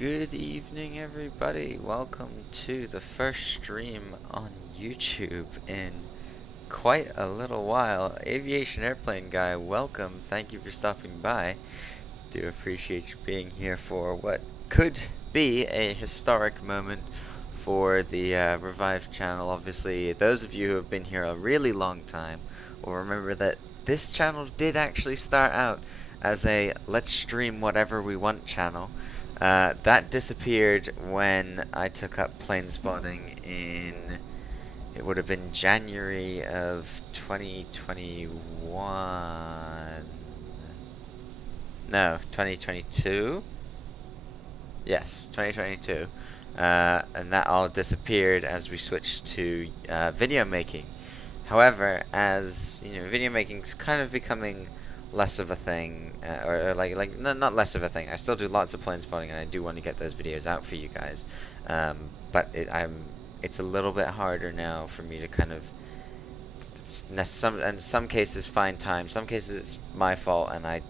Good evening, everybody. Welcome to the first stream on YouTube in quite a little while. Aviation Airplane Guy, welcome. Thank you for stopping by. Do appreciate you being here for what could be a historic moment for the revived channel. Obviously, those of you who have been here a really long time will remember that this channel did actually start out as a let's stream whatever we want channel. That disappeared when I took up plane spotting in, it would have been January of 2021. No, 2022? Yes, 2022. And that all disappeared as we switched to video making. However, as you know, video making is kind of becoming less of a thing, not less of a thing. I still do lots of plane spotting, and I do want to get those videos out for you guys. But it's a little bit harder now for me to kind of in some cases find time. Some cases it's my fault, and I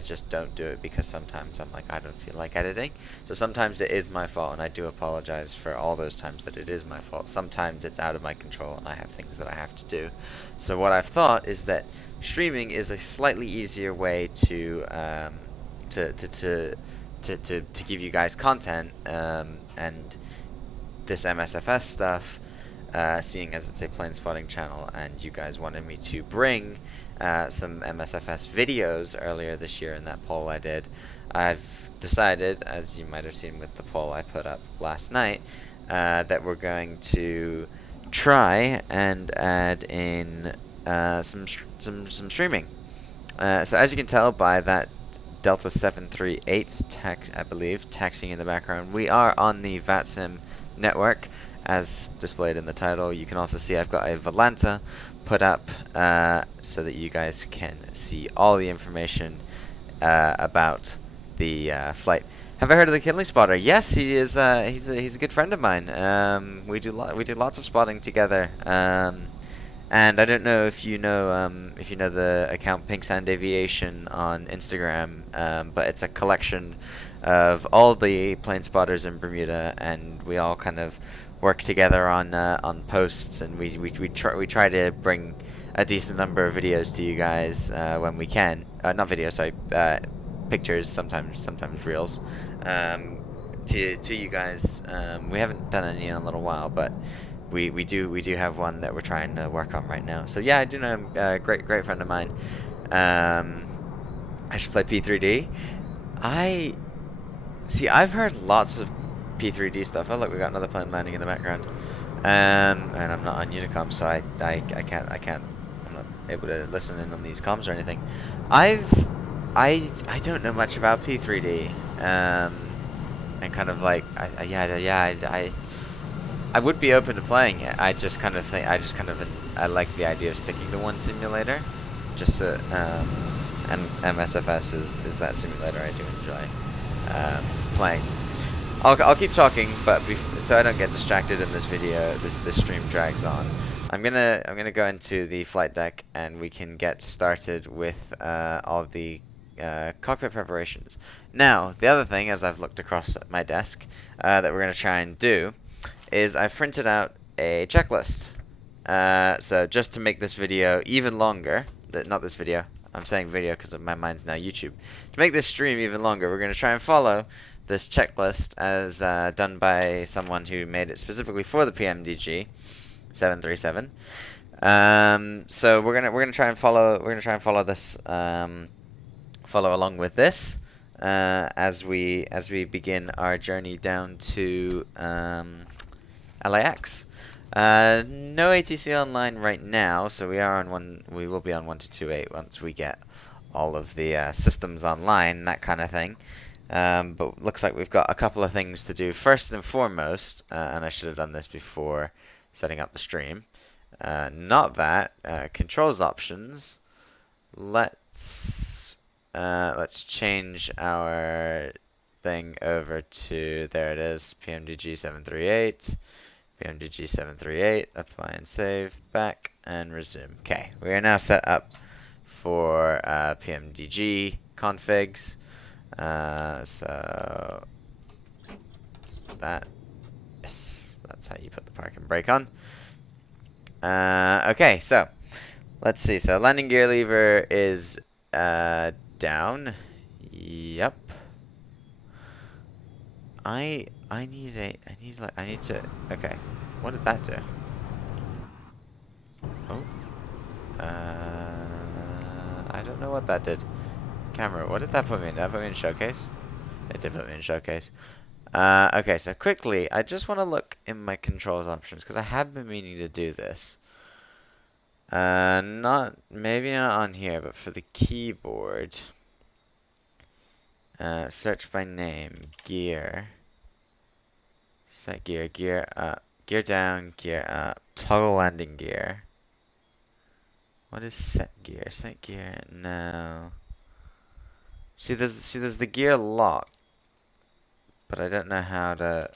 just don't do it because sometimes I'm like, I don't feel like editing. So sometimes it is my fault, and I do apologize for all those times that it is my fault. Sometimes it's out of my control, and I have things that I have to do. So what I've thought is that streaming is a slightly easier way to give you guys content, and this MSFS stuff. Seeing as it's a plane spotting channel, and you guys wanted me to bring some MSFS videos earlier this year in that poll I did, I've decided, as you might have seen with the poll I put up last night, that we're going to try and add in some streaming. So as you can tell by that Delta 738 I believe taxiing in the background, we are on the VATSIM network, as displayed in the title. You can also see I've got a Volanta put up so that you guys can see all the information about the flight. Have I heard of the Kinley spotter? Yes, he is. He's a good friend of mine. We do lots of spotting together. And I don't know if you know the account Pink Sand Aviation on Instagram, but it's a collection of all the plane spotters in Bermuda, and we all kind of work together on posts, and we try to bring a decent number of videos to you guys when we can. Not videos, sorry, pictures, sometimes reels, to you guys. We haven't done any in a little while, but we do have one that we're trying to work on right now. So yeah, I do know him, great friend of mine. I should play P3D. I've heard lots of P3D stuff. Oh look, we got another plane landing in the background. And I'm not on Unicom, so I can't, I'm not able to listen in on these comms or anything. I don't know much about P3D. And kind of like, I would be open to playing it. I like the idea of sticking to one simulator. Just so, and MSFS is that simulator I do enjoy playing. I'll keep talking, but so I don't get distracted in this video. This stream drags on. I'm gonna go into the flight deck, and we can get started with all the cockpit preparations. Now, the other thing, as I've looked across at my desk, that we're gonna try and do is I've printed out a checklist. So just to make this video even longer, not this video, I'm saying video because my mind's now YouTube. To make this stream even longer, we're going to try and follow this checklist as done by someone who made it specifically for the PMDG 737. So we're gonna try and follow this, follow along with this as we begin our journey down to LAX. No ATC online right now, so we will be on 1228 once we get all of the systems online, that kind of thing. But looks like we've got a couple of things to do. First and foremost, and I should have done this before setting up the stream. Controls options. Let's change our thing over to, there it is, PMDG 738. PMDG 738, apply and save, back, and resume. Okay, we are now set up for PMDG configs. So that. Yes, that's how you put the park and brake on. Okay, so let's see. So landing gear lever is down. Yep. I need to. Okay, what did that do? Oh. I don't know what that did. Camera, what did that put me in? Did that put me in showcase? It did put me in showcase. Okay, so quickly, I just want to look in my controls options because I have been meaning to do this. Maybe not on here, but for the keyboard, search by name, gear, set gear, gear up, gear down, gear up, toggle landing gear. What is set gear? Set gear, no. See, there's the gear lock, but I don't know how to.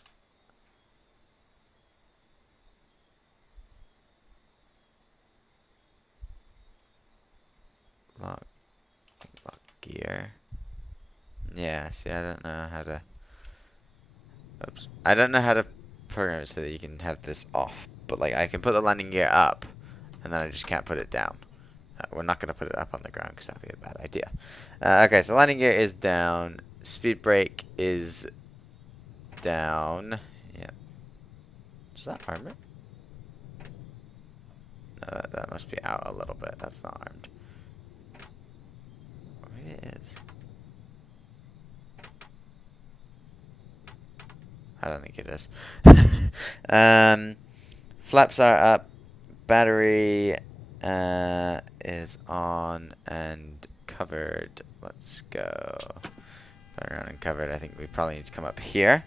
Lock gear. Yeah, see, I don't know how to. Oops. I don't know how to program it so that you can have this off, but like I can put the landing gear up, and then I just can't put it down. We're not going to put it up on the ground because that'd be a bad idea. Okay, so landing gear is down. Speed brake is down. Yeah. Is that armor? No, that must be out a little bit. That's not armed. Or maybe it is. I don't think it is. Flaps are up. Battery is on and covered. Let's go. Around and covered. I think we probably need to come up here.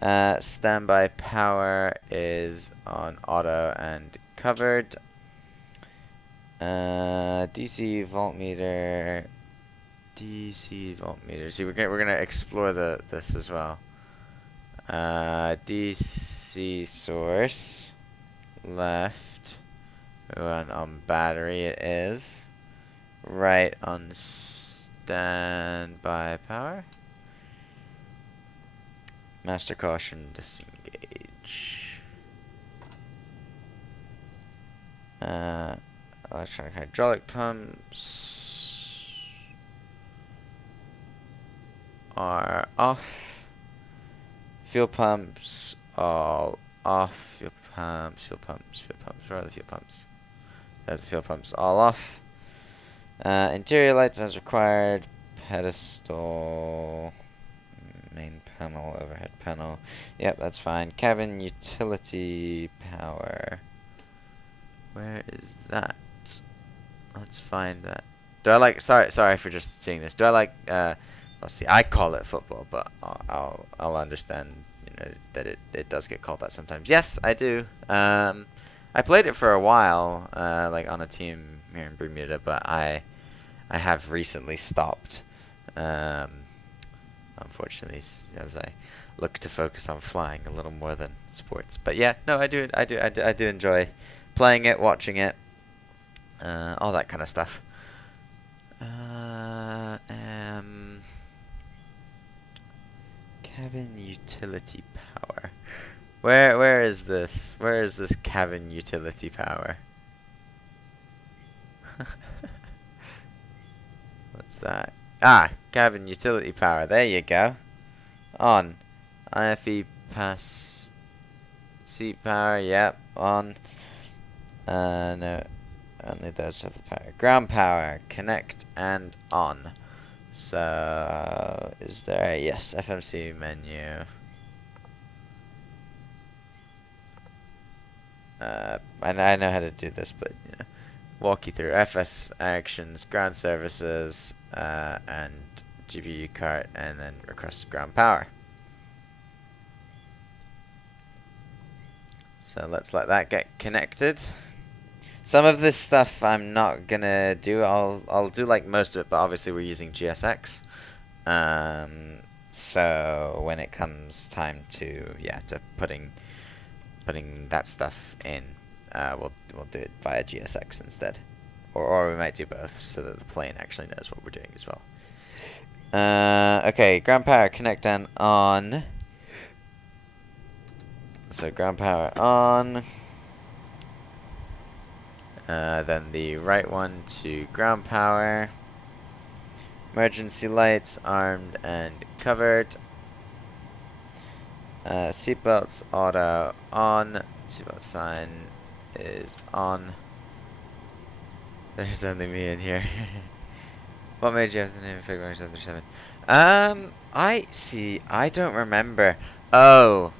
Standby power is on auto and covered. DC voltmeter. DC voltmeter. See, we're gonna explore this as well. DC source left. Run on battery. It is right on standby power. Master caution, disengage. Electronic hydraulic pumps are off. Fuel pumps all off. Fuel pumps. Where are the fuel pumps? There's the fuel pumps all off. Interior lights as required. Pedestal. Main panel, overhead panel. Yep, that's fine. Cabin utility power. Where is that? Let's find that. Do I like? Sorry for just seeing this. Do I like? Let's see. I call it football, but I'll understand. You know that it does get called that sometimes. Yes, I do. I played it for a while, like on a team here in Bermuda, but I have recently stopped. Unfortunately, as I look to focus on flying a little more than sports. But yeah, no, I do enjoy playing it, watching it, all that kind of stuff. Cabin utility power. Where is this? Where is this cabin utility power? What's that? Ah, cabin utility power. There you go. On. IFE pass. Seat power. Yep. On. No. Only those have the power. Ground power. Connect and on. So, is there? Yes. FMC menu. And I know how to do this, but you know, walk you through FS actions, ground services, and GPU cart, and then request ground power. So let's let that get connected. Some of this stuff I'm not gonna do. I'll do like most of it, but obviously we're using GSX. So when it comes time to putting that stuff in, we'll do it via GSX instead, or we might do both so that the plane actually knows what we're doing as well. Okay, ground power, connect and on. So ground power on. Then the right one to ground power. Emergency lights armed and covered. Seatbelts auto on. Seatbelt sign is on. There's only me in here. What made you have the name of February 737? I see. I don't remember. Oh,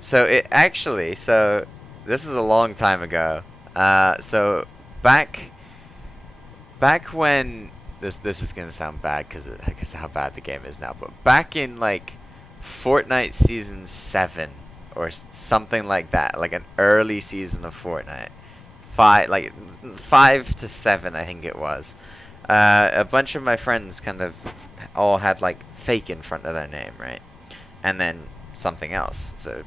so it actually. So this is a long time ago. So back when this is gonna sound bad because I guess how bad the game is now. But back in like Fortnite season 7 or something like that, like an early season of Fortnite, 5 to 7, I think it was. A bunch of my friends kind of all had like fake in front of their name, right? And then something else. So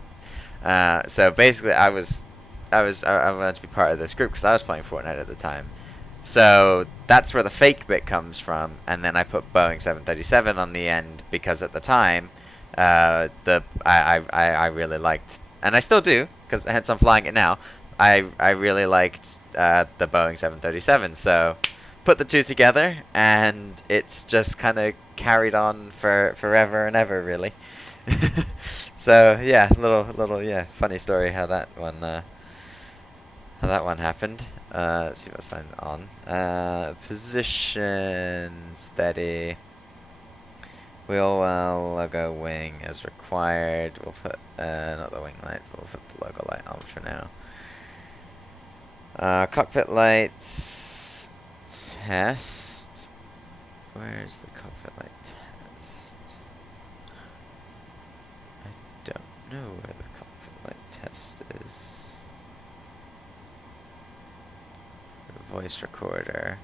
basically, I wanted to be part of this group because I was playing Fortnite at the time. So that's where the fake bit comes from, and then I put Boeing 737 on the end because at the time, I really liked, and I still do because hence I'm flying it now. I really liked the Boeing 737, so put the two together, and it's just kind of carried on for forever and ever, really. So yeah, little yeah, funny story how that one happened. Let's see what's sign on. Position steady. Wheel well, logo wing as required. We'll put not the wing light, but we'll put the logo light on for now. Cockpit lights test. Where's the cockpit light test? I don't know where the cockpit light test is. Voice recorder.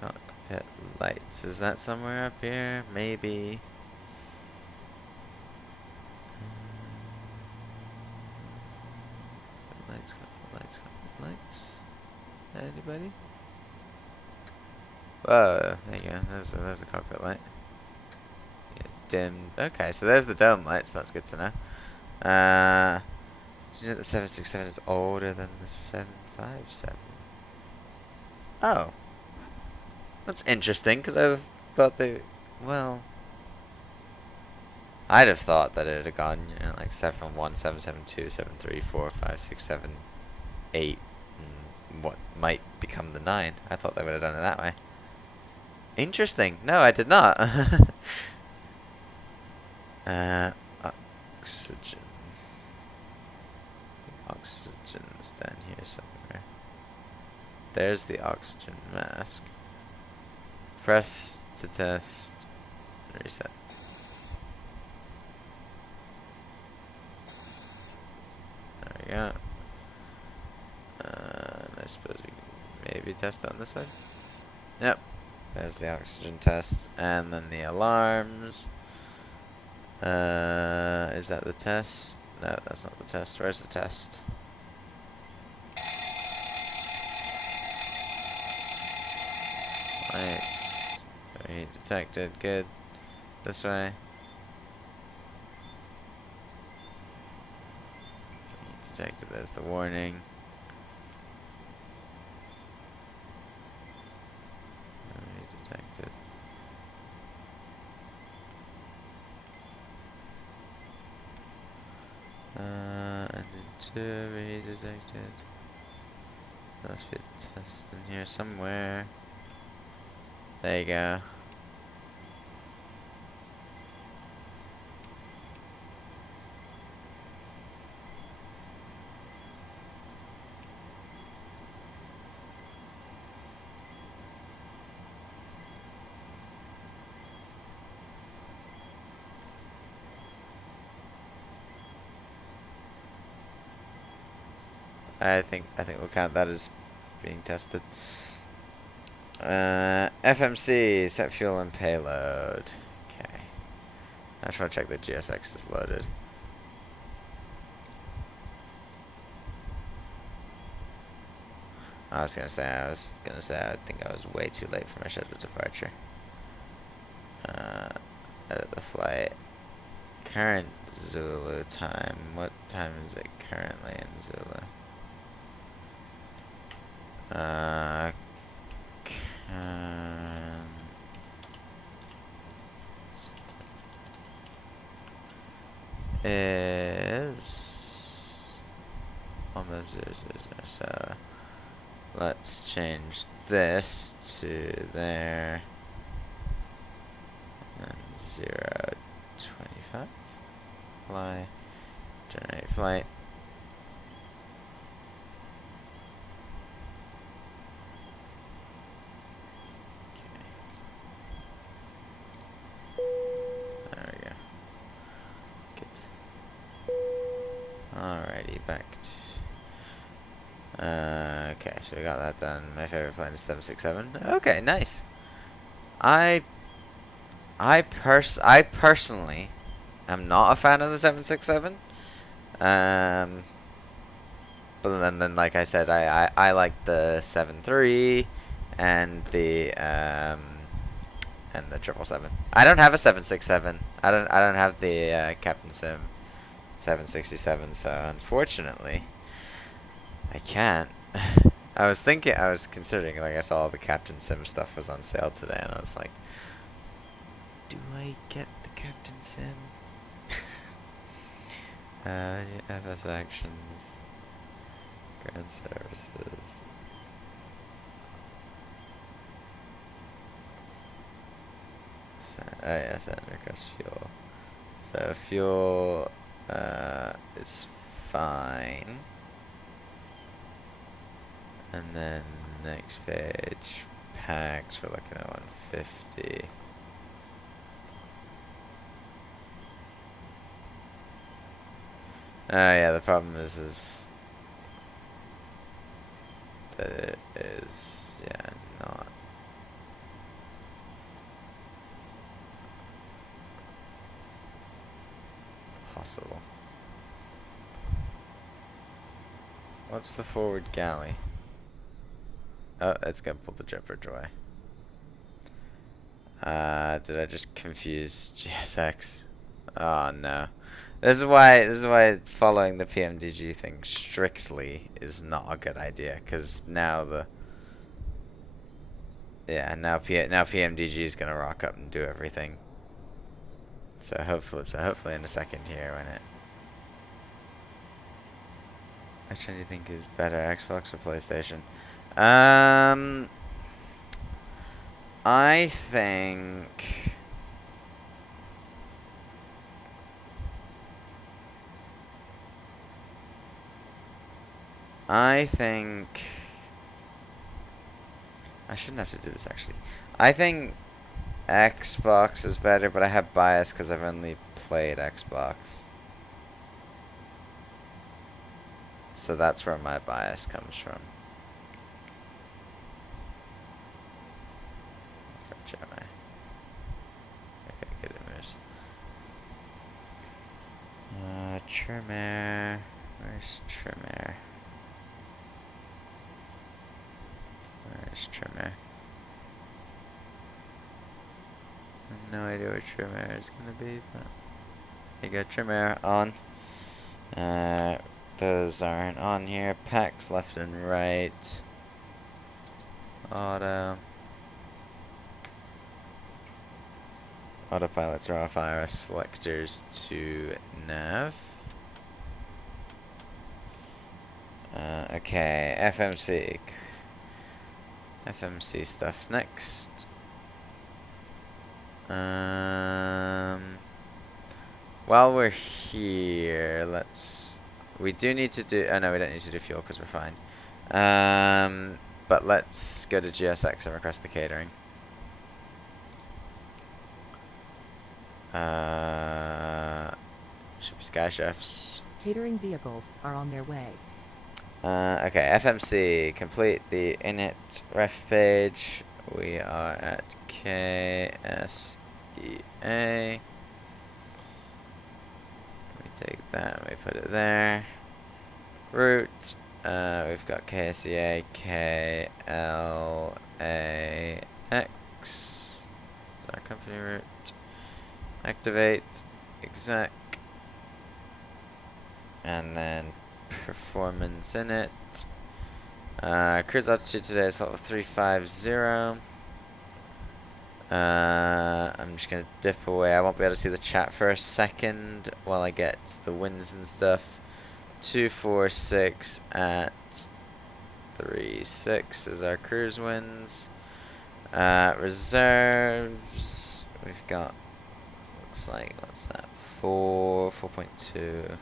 Cockpit lights. Is that somewhere up here? Maybe. Lights. Anybody? Whoa, there you go. There's a cockpit light. Yeah, dimmed. Okay, so there's the dome lights. That's good to know. Do you know that the 767 is older than the 757? Oh. That's interesting, because I thought they... Well... I'd have thought that it had gone, you know, like 717, 772, 734, 5, 6, 7, 8, and what might become the 9. I thought they would have done it that way. Interesting. No, I did not. Oxygen. Oxygen's down here somewhere. There's the oxygen mask. Press to test. Reset. There we go. And I suppose we can maybe test on this side. Yep. There's the oxygen test. And then the alarms. Is that the test? No, that's not the test. Where's the test? Lights. Heat detected. Good. This way. Heat detected. There's the warning. Heat detected. Engine 2, heat detected. Let's fit test in here somewhere. There you go. I think we'll count that as being tested. FMC, set fuel and payload. Okay. I just want to check that GSX is loaded. I think I was way too late for my scheduled departure. Let's edit the flight. current Zulu time. What time is it currently in Zulu? Is almost 0, 0, 0. So let's change this to there. And 0:25. Fly. Generate flight. Alrighty, back to... okay, so we got that done. My favorite plane is 767. Okay, nice. I personally am not a fan of the 767. But then like I said, I like the 73 and the 777. I don't have a 767. I don't have the Captain Sim 767, so unfortunately I can't. I was considering, like, I saw all the Captain Sim stuff was on sale today, and I was like, do I get the Captain Sim? FS actions, ground services. So, oh yeah, send request fuel. So fuel is fine. And then next page, packs, we're looking at 150. Oh yeah, the problem is that it is, yeah, not possible. What's the forward galley? Oh, it's gonna pull the jet bridge away. Did I just confuse GSX? Oh no. This is why following the PMDG thing strictly is not a good idea, because now now PMDG is gonna rock up and do everything. So hopefully in a second here when it. Which one do you think is better, Xbox or PlayStation? I think I shouldn't have to do this actually. I think Xbox is better, but I have bias because I've only played Xbox. So that's where my bias comes from. Okay, good moves. Trimmer. Where's Trimmer? Where's Trimmer? I have no idea where Trimmer is gonna be, but you got Trimmer on. Those aren't on here. Packs left and right. Auto. Autopilots are off. Iris selectors to nav. Okay, FMC stuff next. While we're here, we do need to do, oh no, we don't need to do fuel because we're fine. But let's go to GSX and request the catering. Should be Sky Chefs. Catering vehicles are on their way. Okay, FMC, complete the init ref page. We are at KSEA. We take that and we put it there. Route, we've got KSEA-KLAX. Is our company route. Activate, exact. and then performance in it. Cruise altitude today is level 350. I'm just gonna dip away. I won't be able to see the chat for a second while I get the winds and stuff. 246 at 36 is our cruise winds. Reserves, we've got, looks like, what's that, 4.2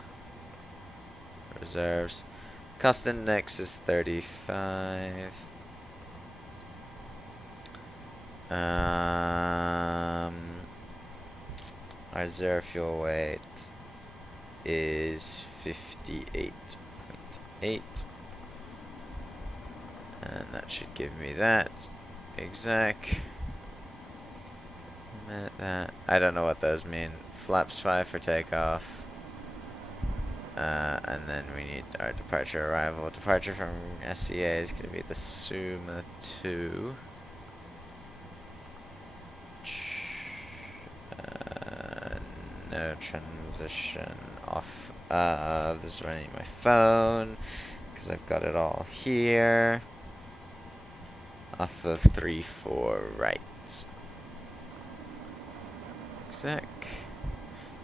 reserves. Cost index is 35. Our zero fuel weight is 58.8, and that should give me that. Exec. That. I don't know what those mean. Flaps 5 for takeoff. And then we need our departure arrival. Departure from SEA is going to be the Suma 2. No transition off of this is running my phone because I've got it all here. Off of 3-4 right. Exec.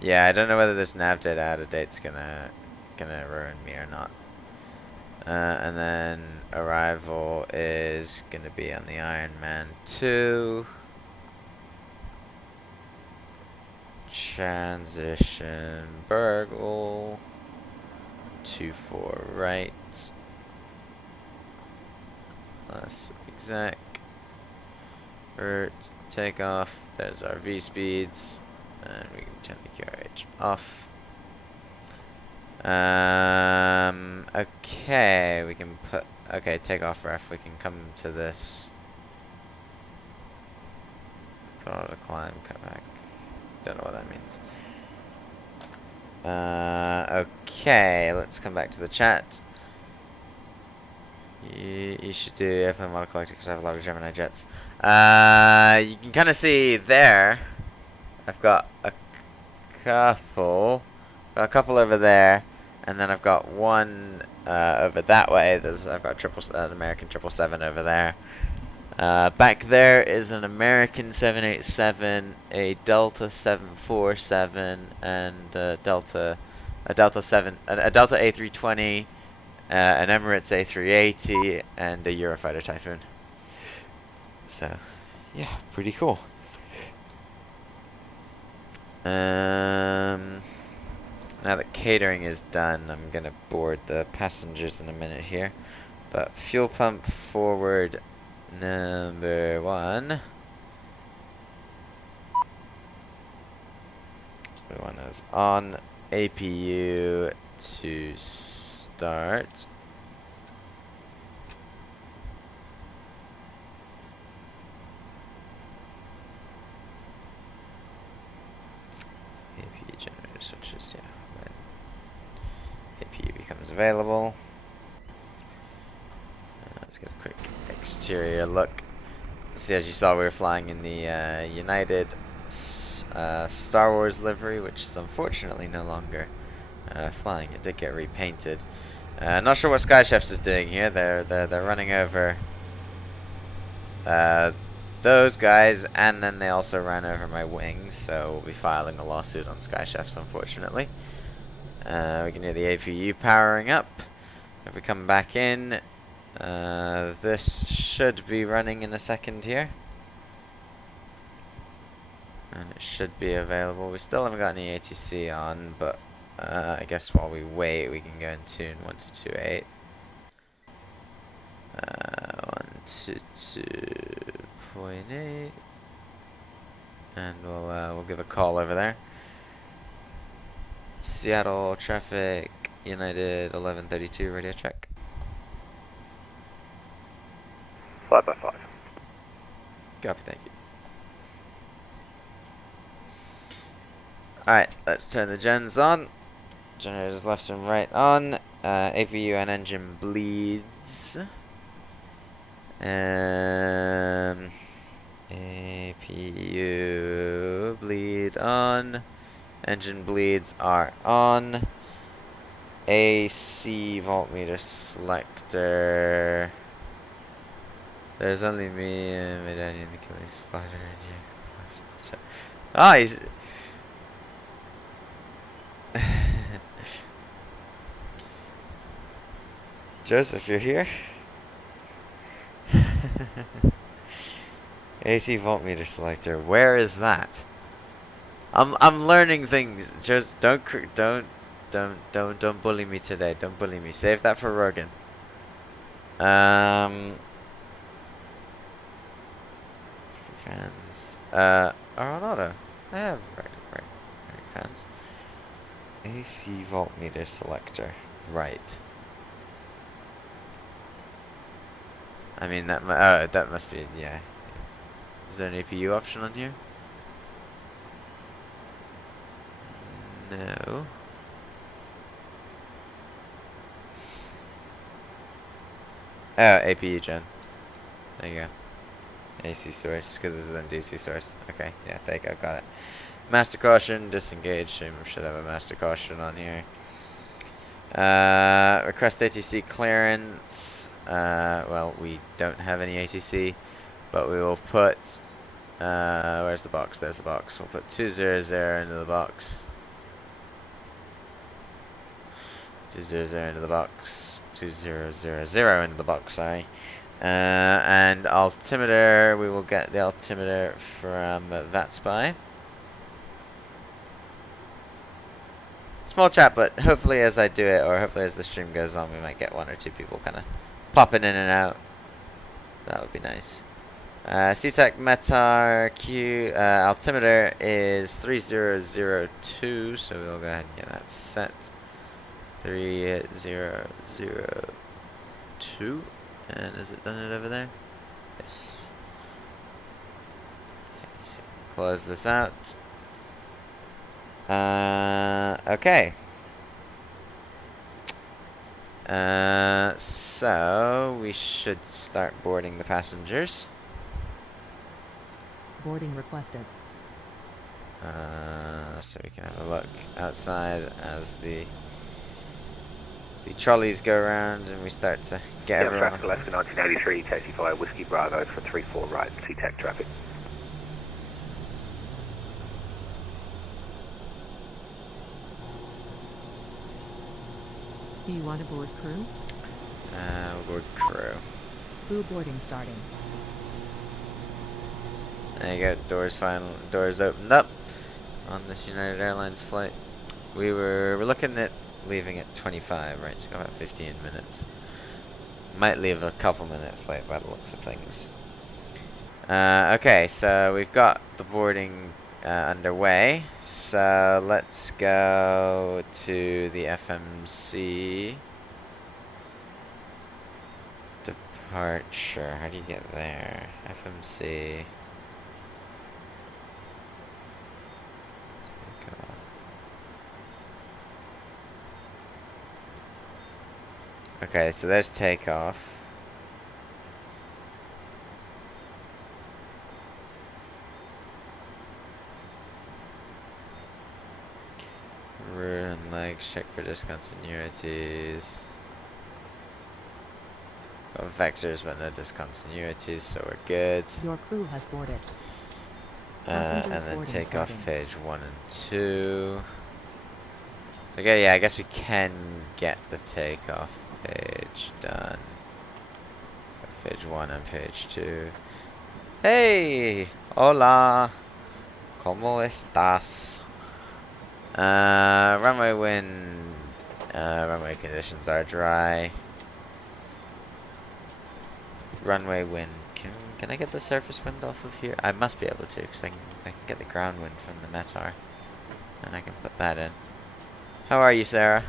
Yeah, I don't know whether this nav data out of date's gonna ruin me or not. And then arrival is gonna be on the Ironman 2. Transition Burgle 2-4 right. Plus exec. Vert takeoff. There's our V speeds. And we can turn the QRH off. Okay, we can put, okay, takeoff ref, we can come to this. Throttle to climb, cut back. Don't know what that means. Okay, let's come back to the chat. You should do airplane model collector because I have a lot of Gemini jets. You can kind of see there. I've got a couple over there, and then I've got one over that way. I've got an American 777 over there. Back there is an American 787, a Delta 747, and a Delta A320, an Emirates A380, and a Eurofighter Typhoon. So, yeah, pretty cool. Now that catering is done, I'm gonna board the passengers in a minute here. But fuel pump forward number 1. One is on. APU to start. APU generator switches, yeah, when APU becomes available. Let's get a quick exterior look. See, as you saw, we were flying in the United Star Wars livery, which is unfortunately no longer flying. It did get repainted. Not sure what Sky Chefs is doing here. They're running over those guys, and then they also ran over my wings. So we'll be filing a lawsuit on Sky Chefs, unfortunately. We can hear the APU powering up. If we come back in, this should be running in a second here. And it should be available. We still haven't got any ATC on, but I guess while we wait, we can go and tune 1228. 122.8, and we'll give a call over there. Seattle traffic, United 1132, radio check. 5x5. Copy, thank you. Alright, let's turn the gens on. Generators left and right on. APU and engine bleeds. APU bleed on. Engine bleeds are on. AC voltmeter selector. There's only me and Medallion the killing spider in here. Ah, he's. Joseph, you're here? AC voltmeter selector. Where is that? I'm learning things. Just don't bully me today. Don't bully me. Save that for Rogan. Fans. Are on auto. I have right fans. AC voltmeter selector. Right. I mean that. That must be, yeah. Is there an APU option on here? No. Oh, APU gen. There you go. AC source, because this is an DC source. Okay, yeah, there you go, got it. Master caution, disengage. Should have a master caution on here. Request ATC clearance. Well, we don't have any ATC, but we will put. Where's the box? There's the box. We'll put 200 into the box. 200 into the box. 2000 into the box. Sorry. And altimeter. We will get the altimeter from VATSIM. Small chat, but hopefully as I do it, or hopefully as the stream goes on, we might get 1 or 2 people kind of popping in and out. That would be nice. SEATAC METAR Q altimeter is 3002, so we'll go ahead and get that set. 3002, and is it done it over there? Yes. Okay, so close this out. Okay. So we should start boarding the passengers. Boarding requested. So we can have a look outside as the trolleys go around and we start to get everyone. Traffic Alaska 1983, taxi via Whiskey Bravo for 34 right, SEATAC traffic. Do you want to board crew? We'll board crew. Crew boarding starting. There you go, doors opened up on this United Airlines flight. We're looking at leaving at 25, right? So about 15 minutes. Might leave a couple minutes late by the looks of things. Okay, so we've got the boarding underway. So let's go to the FMC departure. How do you get there? FMC. Okay, so there's takeoff. Rear and legs, check for discontinuities. Got vectors but no discontinuities, so we're good. Your crew has boarded. And then take off page 1 and 2. Okay, yeah, I guess we can get the takeoff page done. Page 1 and page 2. Hey! Hola! ¿Cómo estás? Runway wind. Runway conditions are dry. Runway wind. Can I get the surface wind off of here? I must be able to, because I can get the ground wind from the METAR. And I can put that in. How are you, Sarah?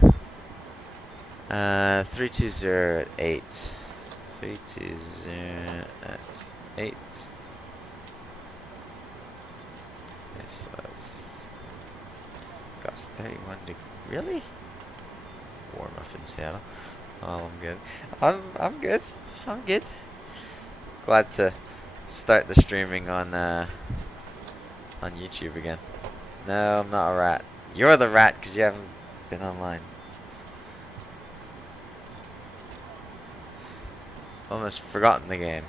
320 at 8. 320 at 8. This looks. Gosh, 31 degrees. Really? Warm up in Seattle. Oh, I'm good. I'm good. I'm good. Glad to start the streaming on YouTube again. No, I'm not a rat. You're the rat because you haven't been online. Almost forgotten the game.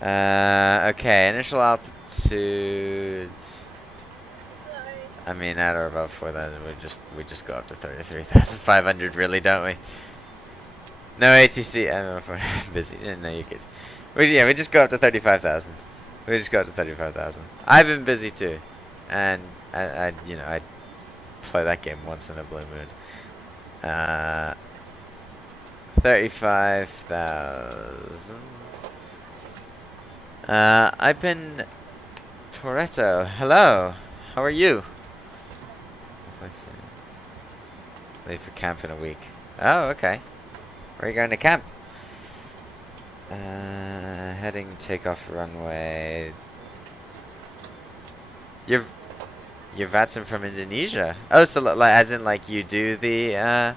Okay, initial altitude. I mean, at or above 4,000, we just go up to 33,500, really, don't we? No ATC. I don't know if we're busy. No, you could. We just go up to 35,000. We just go up to 35,000. I've been busy too, and I play that game once in a blue moon. 35,000. I've been Toretto. Hello. How are you? Leave for camp in a week. Oh, okay. Where are you going to camp? Heading takeoff runway. You're VATSIM from Indonesia. Oh, so like as in like you do the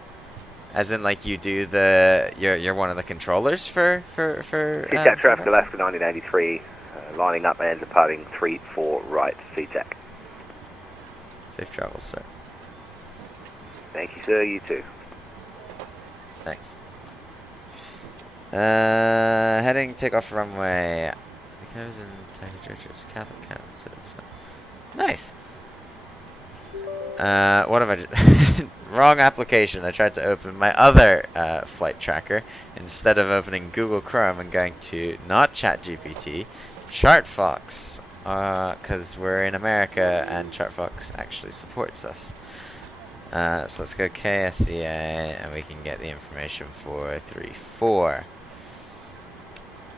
you're one of the controllers for SEATAC traffic Alaska 1983, lining up and departing 34 right SEATAC. Safe travels, sir. Thank you, sir. You too. Thanks. Heading takeoff runway. The code in Church's Catholic count, so it's fine. Nice. What have I just wrong application. I tried to open my other flight tracker instead of opening Google Chrome and going to not ChatGPT, ChartFox, because we're in America and ChartFox actually supports us. So let's go KSEA and we can get the information for 34.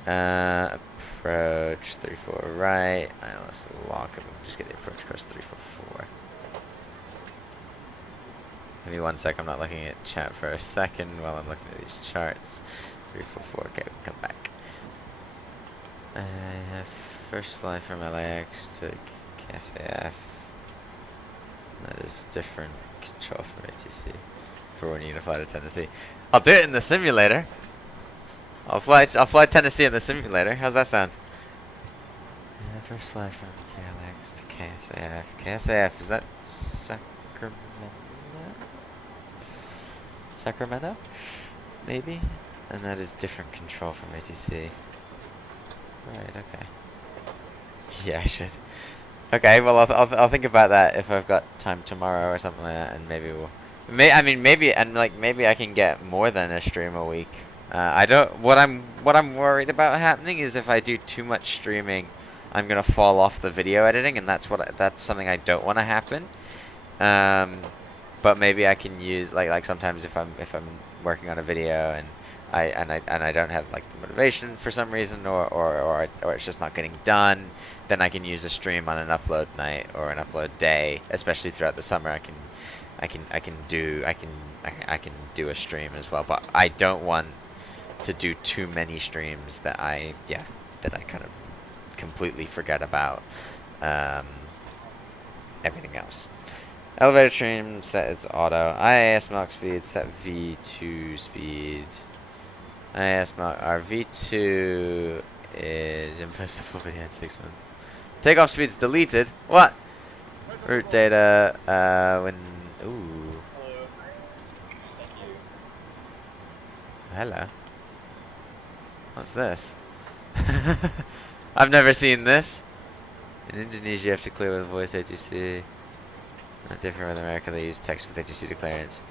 Approach 34 right. Let's lock it. We'll just get the approach course 344. Give me 1 sec. I'm not looking at chat for a second while I'm looking at these charts. 344. Okay, we can come back. First flight from LAX to KSAF. That is different control from ATC for when you need to fly to Tennessee. I'll do it in the simulator. I'll fly Tennessee in the simulator. How's that sound? First flight from KLAX to KSAF. KSAF, is that Sacramento? Maybe? And that is different control from ATC. Right, okay. Yeah, I should. Okay, well I'll think about that if I've got time tomorrow or something like that, and maybe we'll. Maybe I can get more than a stream a week. I don't. What I'm worried about happening is if I do too much streaming, I'm gonna fall off the video editing, and that's something I don't want to happen. But maybe I can use like sometimes if I'm working on a video and I don't have like the motivation for some reason or it's just not getting done, then I can use a stream on an upload night or an upload day, especially throughout the summer. I can do a stream as well, but I don't want to do too many streams that I kind of completely forget about everything else. Elevator trim set its auto. IAS Mach speed set V2 speed. IAS Mach, our V2 is impossible behind 6 months. Takeoff speed's deleted. What? Route data. Ooh. Hello. What's this? I've never seen this. In Indonesia, you have to clear with voice ATC. Not different with America, they use text with ATC to clearance.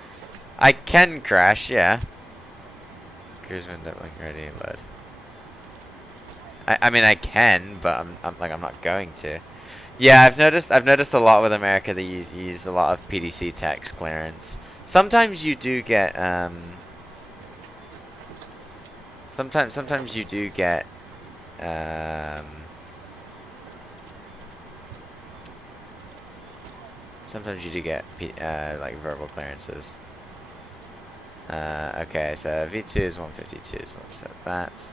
I can crash, yeah. Cruise window looking ready, load. I mean I can, but I'm not going to. Yeah, I've noticed a lot with America they use a lot of PDC text clearance. Sometimes you do get sometimes you do get like verbal clearances. Okay, so V2 is 152, so let's set that.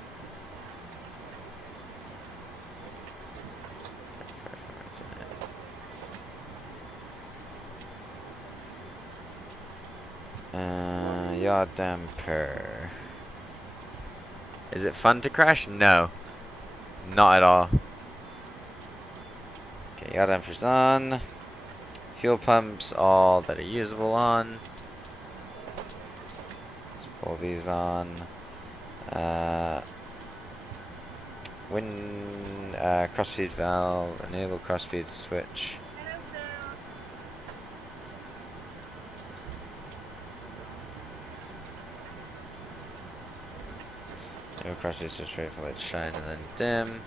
Yaw damper. Is it fun to crash? No. Not at all. Okay, yaw damper's on. Fuel pumps, all that are usable on. Let's pull these on. Crossfeed valve, enable crossfeed switch. Enable crossfeed switch, wait for light to shine and then dim.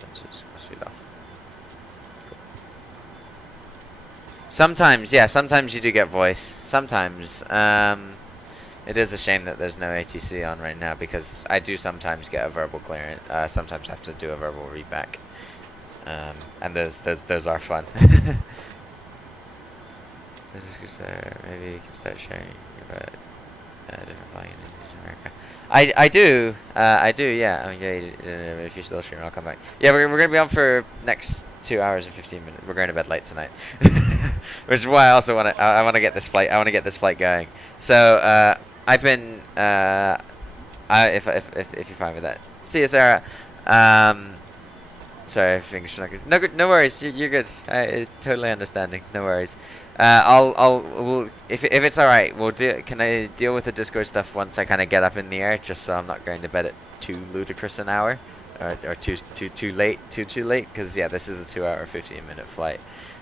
Then switch crossfeed off. Cool. Sometimes, yeah, sometimes you do get voice. Sometimes, it is a shame that there's no ATC on right now because I do sometimes get a verbal clearance. Sometimes have to do a verbal readback, and those are fun. Maybe you can start sharing about different flying in America. I do, yeah. I mean, yeah. If you're still streaming, I'll come back. Yeah, we're gonna be on for next 2 hours and 15 minutes. We're going to bed late tonight, which is why I also want to. I want to get this flight. I want to get this flight going. So I've been. If you're fine with that. See you, Sarah. Sorry, everything's not good. No, good. No worries. You're good. Totally understanding. No worries. If it's all right, we'll do. Can I deal with the Discord stuff once I kind of get up in the air, just so I'm not going to bed at too ludicrous an hour, or too late, too late? Because yeah, this is a 2 hour 15-minute flight,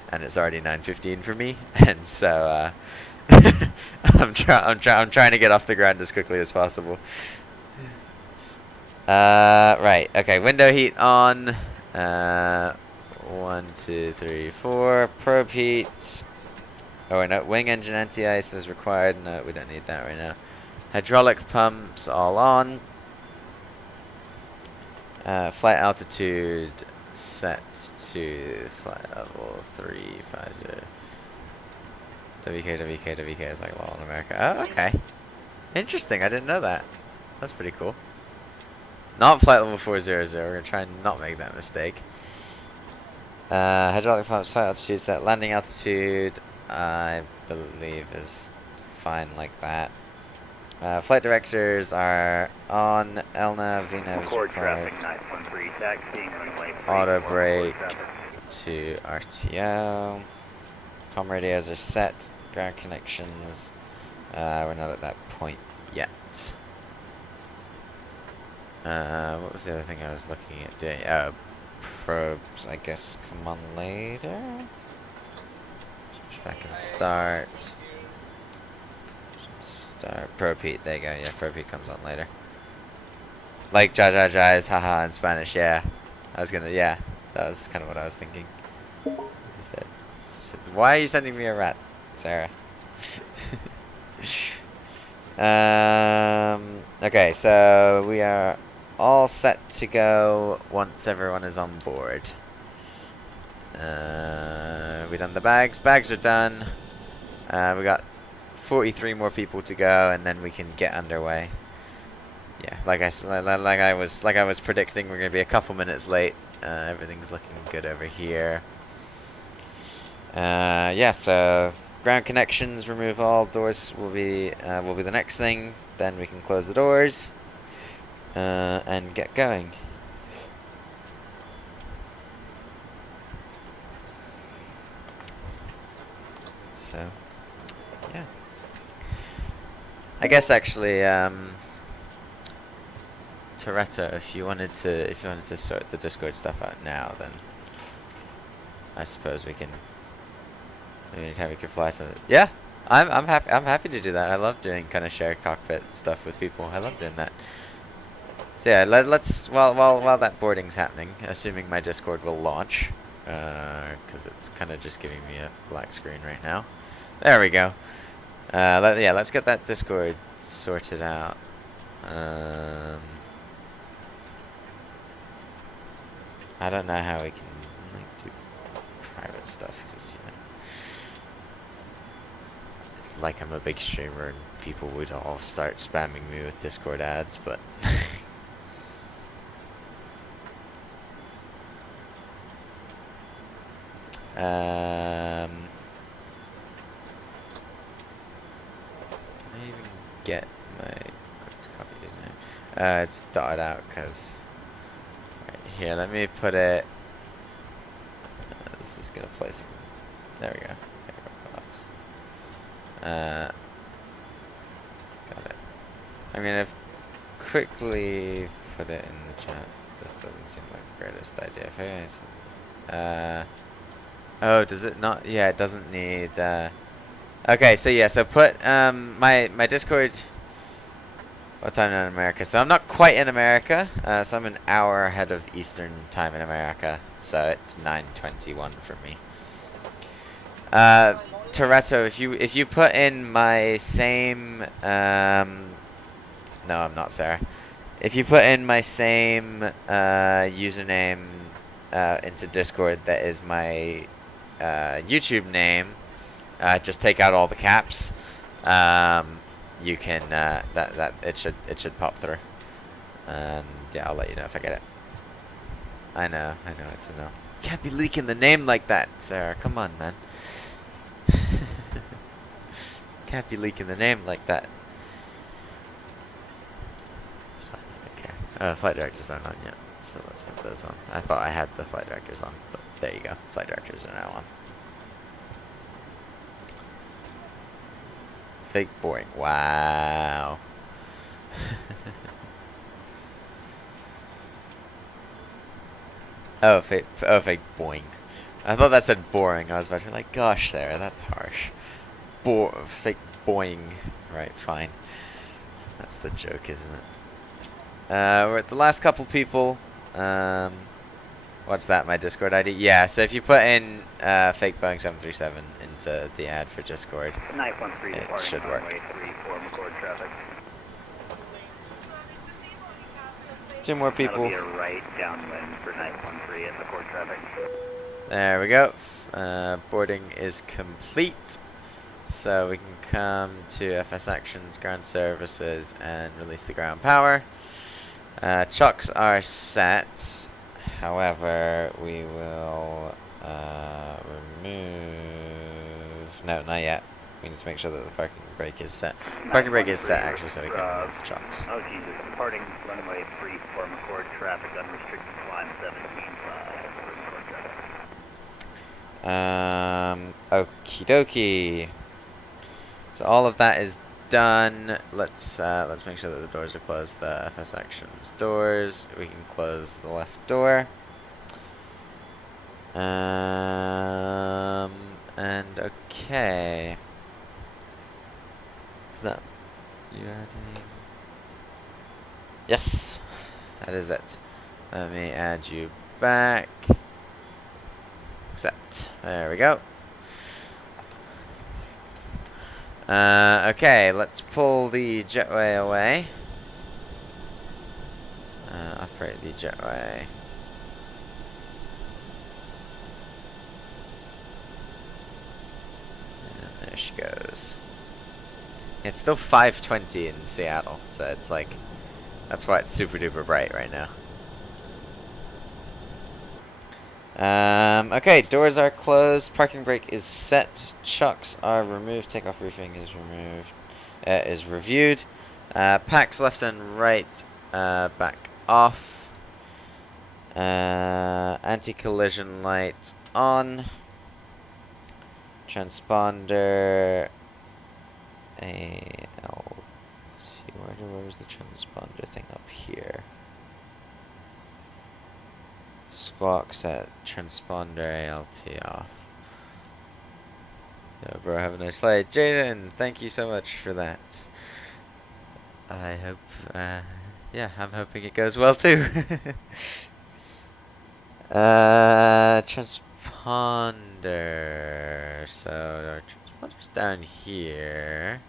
and it's already 9:15 for me, and so I'm trying to get off the ground as quickly as possible. Right. Okay. Window heat on. 1, 2, 3, 4. Probe heat. Oh, no. Wing engine anti-ice is required. No, we don't need that right now. Hydraulic pumps all on. Flight altitude set to flight level 350. WK is like law in America. Oh, okay. Interesting. I didn't know that. That's pretty cool. Not flight level 400. We're gonna try and not make that mistake. Hydraulic pumps, flight altitude set. Landing altitude, I believe, is fine like that. Flight directors are on. LNAV, VNAV is required. Auto brake to RTO. Comm radios are set. Ground connections. We're not at that point yet. What was the other thing I was looking at doing? Probes, I guess, come on later. Switch back and start. Probe heat, there you go, yeah, probe heat comes on later. Like ja is haha in Spanish, yeah. I was gonna, yeah, that was kind of what I was thinking. Why are you sending me a rat, Sarah? Okay, so we are all set to go once everyone is on board. We done the bags. Bags are done. We got 43 more people to go, and then we can get underway. Yeah, like I was predicting, we're gonna be a couple minutes late. Everything's looking good over here. Yeah, so ground connections, remove all doors will be the next thing. Then we can close the doors and get going. So, yeah. I guess actually, Toretto, if you wanted to sort the Discord stuff out now, then I suppose we can. Anytime we can fly some. Yeah, I'm happy to do that. I love doing kind of shared cockpit stuff with people. I love doing that. So yeah, let's while that boarding's happening, assuming my Discord will launch, because it's kind of just giving me a black screen right now. There we go. Yeah, let's get that Discord sorted out. I don't know how we can like do private stuff, because you know, like I'm a big streamer and people would all start spamming me with Discord ads, but can I even get my clicked copies now? It's dotted out because right here. Let me put it. This is gonna play some. There we go. Got it. I'm gonna quickly put it in the chat. This doesn't seem like the greatest idea. Okay, so, oh, does it not? Yeah, it doesn't need. Okay, so yeah, so put my Discord. What time in America? So I'm not quite in America. So I'm an hour ahead of Eastern time in America. So it's 9:21 for me. Toretto, if you put in my same no, I'm not Sarah. If you put in my same username into Discord that is my YouTube name, just take out all the caps. You can that it should pop through. And yeah, I'll let you know if I get it. I know it's a no. You can't be leaking the name like that, Sarah. Come on, man. Can't be leaking the name like that. It's fine, I don't care. Flight directors aren't on yet, so let's put those on. I thought I had the flight directors on, but there you go. Flight directors are now on. Fake boring. Wow. fake boing. I thought that said boring. I was about to be like, gosh, Sarah, that's harsh. Fake boing. Right, fine. That's the joke, isn't it? We're at the last couple people. What's that, my Discord ID? Yeah, so if you put in fake Boeing 737 into the ad for Discord, it should work. 913 traffic. 2 more people. That'll be a right downwind for 913 at the port traffic. There we go. Boarding is complete. So we can come to FS Actions, Ground Services, and release the ground power. Chocks are set. However, we will remove... No, not yet. We need to make sure that the parking brake is set. Parking brake is set, actually, so we can remove the chocks. Oh, Jesus. Departing runway 34 McCord traffic, unrestricted climb 17.5 for McCord traffic. Okie dokie. So all of that is done. Let's make sure that the doors are closed. The FS Actions doors. We can close the left door. And okay. Is that you adding? Yes, that is it. Let me add you back. Accept. There we go. Okay, let's pull the jetway away. Operate the jetway. And there she goes. It's still 5:20 in Seattle, so it's like, that's why it's super duper bright right now. Okay, doors are closed, parking brake is set, chocks are removed, takeoff briefing is reviewed, packs left and right back off, anti-collision light on, transponder where was the transponder thing up here? Squawk set, transponder ALT off. Yo, bro, have a nice flight. Jaden, thank you so much for that. I hope, yeah, I'm hoping it goes well too. Transponder. So, our transponder's down here.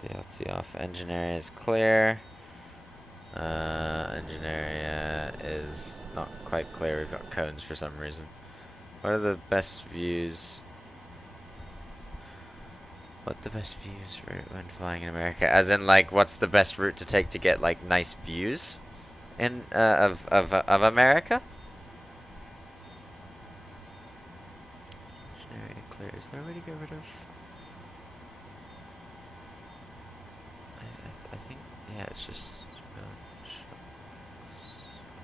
DLT off. Engine area is clear. Engine area is not quite clear. We've got cones for some reason. What are the best views? What the best views for when flying in America? As in, like, what's the best route to take to get like nice views in of America? Engine area clear. Is there a way to get rid of? I think, yeah, it's just,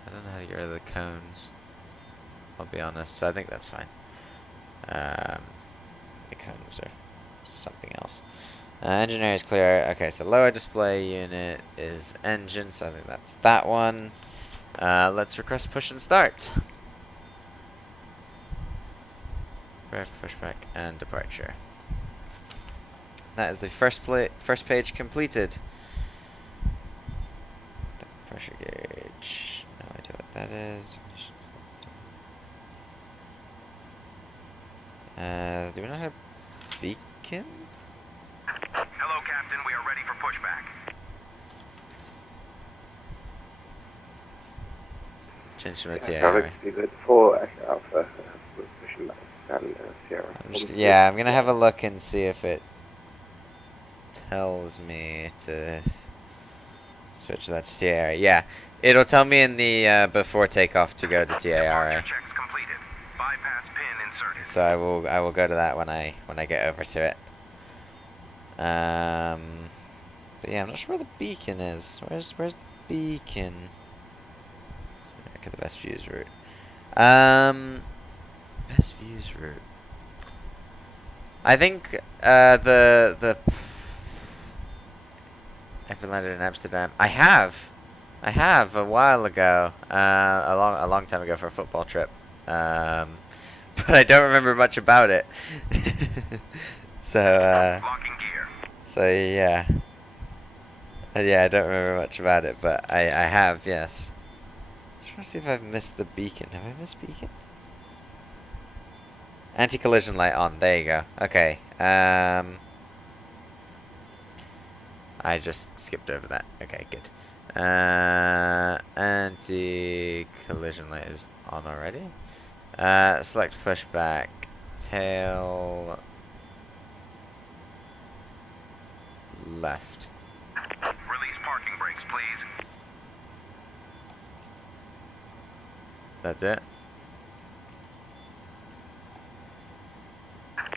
I don't know how to get rid of the cones. I'll be honest. So I think that's fine. The cones are something else. Engine area is clear. Okay, so lower display unit is engine, so I think that's that one. Let's request push and start. Ref, pushback, and departure. That is the first page completed. Pressure gauge. No idea what that is. Do we not have beacon? Hello, Captain. We are ready for pushback. Change to my TA. Traffic good for Echo Alpha. Pushing back down Sierra. Yeah, I'm gonna have a look and see if it tells me to switch that to TARA. Yeah, it'll tell me in the before takeoff to go to TARA. Checks completed. Bypass pin inserted. So I will go to that when I get over to it. But yeah, I'm not sure where the beacon is. Where's the beacon? Look at the best views route. Best views route. I think the I've landed in Amsterdam. I have a while ago, a long time ago for a football trip. But I don't remember much about it. So yeah. Yeah, I don't remember much about it, but I have, yes. Just want to see if I've missed the beacon. Have I missed beacon? Anti-collision light on. There you go. Okay. I just skipped over that. Okay, good. Anti-collision light is on already. Select pushback. Tail left. Release parking brakes, please. That's it.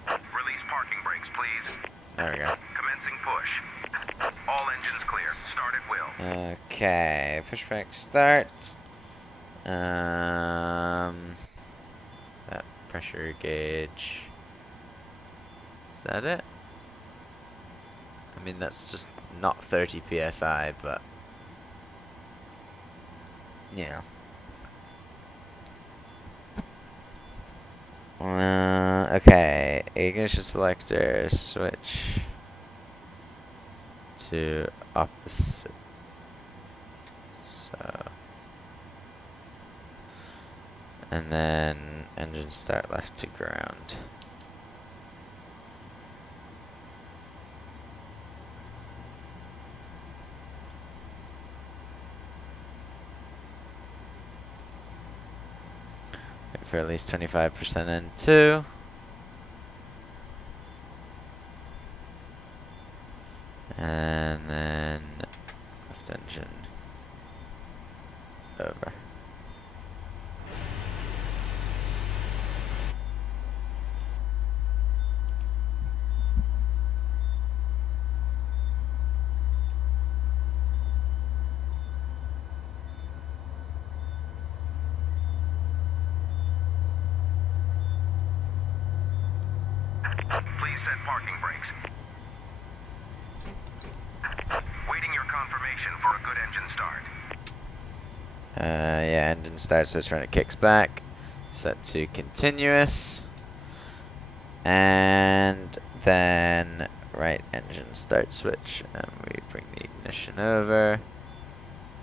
Release parking brakes, please. There we go. Commencing push. All engines clear. Start at will. Okay, pushback start. That pressure gauge. Is that it? I mean, that's just not 30 psi, but yeah. Okay, ignition selector, switch to opposite. So, and then engine start left to ground. Wait for at least 25% N2. And then left engine over. Please set parking brakes. Waiting your confirmation for a good engine start. Yeah, engine start, so trying to kicks back. Set to continuous. And then right engine start switch. And we bring the ignition over.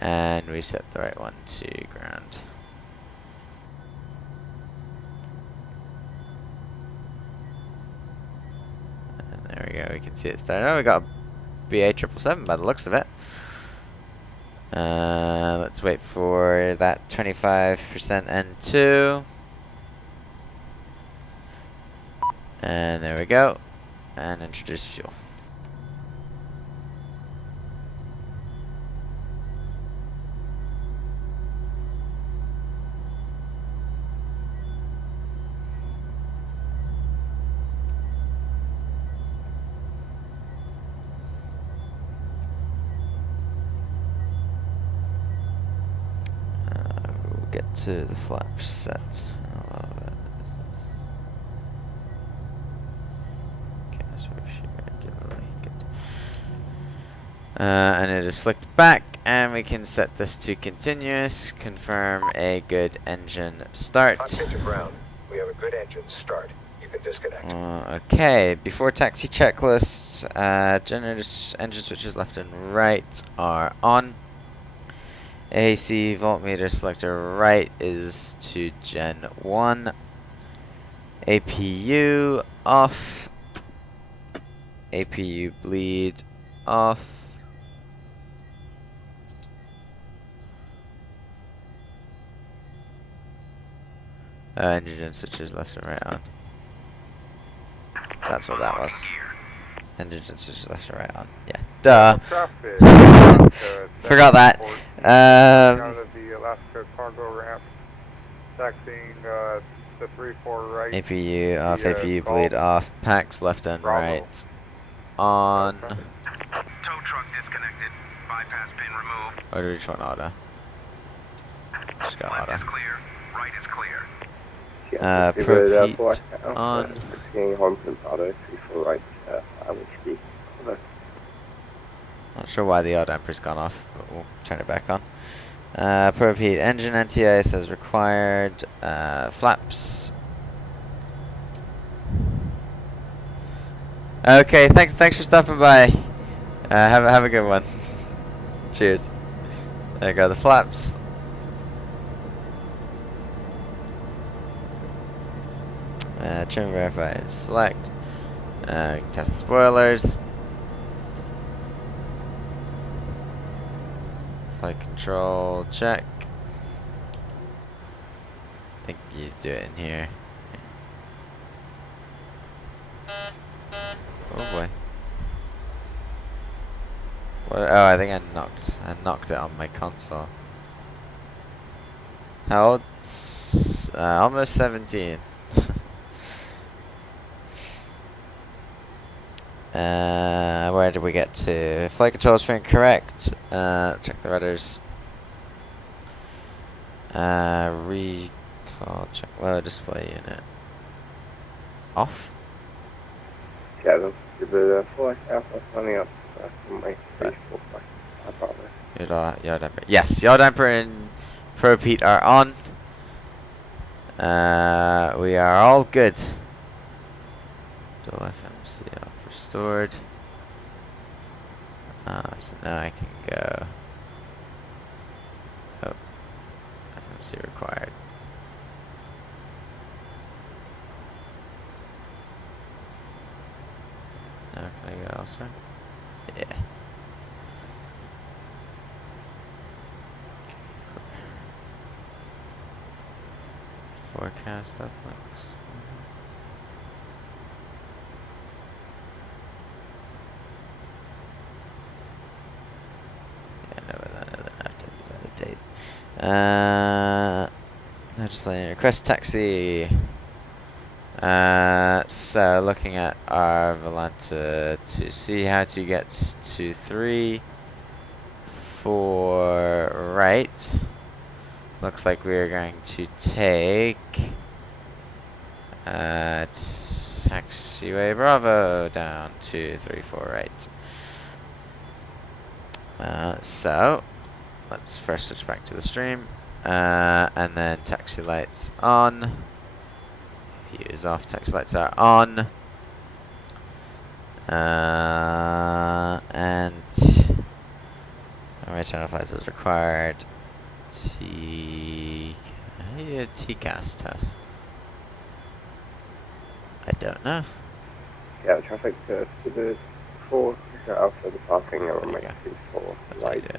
And we set the right one to ground. And there we go, we can see it starting. Oh, we got a BA777 by the looks of it. Let's wait for that 25% N2. And there we go. And introduce fuel. We'll get to the flaps set. And it is flicked back, and we can set this to continuous, confirm a good engine start. Cockpit to ground. We have a good engine start. You can disconnect. Okay, before taxi checklists, generators, engine switches left and right are on. AC voltmeter selector right is to Gen 1. APU off. APU bleed off. Engine switches left and right on. That's what that was. Engine switches left and right on. Yeah. Duh. Forgot that. Out of the Alaska cargo ramp, taxiing the 3-4 right. APU off, the, APU Gulf, bleed off, packs left and Bravo. right on. Tow truck disconnected. Bypass pin removed. Or do we just want auto? Just got Left auto. is clear. Right is clear. Pro heat on. Seeing Holmeson's auto, 3-4 right, which Not sure why the auto damper's gone off, but we'll turn it back on. Probe heat engine anti-ice as required. Flaps. Okay, thanks for stopping by. Have a good one. Cheers. There you go, the flaps. Trim verify select. Test the spoilers. Flight control check. I think you do it in here. Oh boy. What, oh, I think I knocked it on my console. How old? Almost 17. Where did we get to? Flight controls for incorrect. Check the rudders. Recall. Check low display unit. Off. Yeah, the 4 Alpha running up from my 3-4 I promise. Yaw damper. Yes, yaw damper and probe heat are on. We are all good. Dual FMC off restored. So now I can go. Oh, FMC required. Now can I go elsewhere? Yeah. Forecast uplink. Yeah, no, then I have to set a date. Now just playing request taxi. So looking at our Volanta to see how to get to 3, 4 right. Looks like we are going to take taxiway Bravo down 2, 3, 4 right. So let's first switch back to the stream, and then taxi lights on. View is off. Taxi lights are on, and right channel flights as required. TCAS test. I don't know. Yeah, traffic to the 4 Alpha departing over my 2-4 right.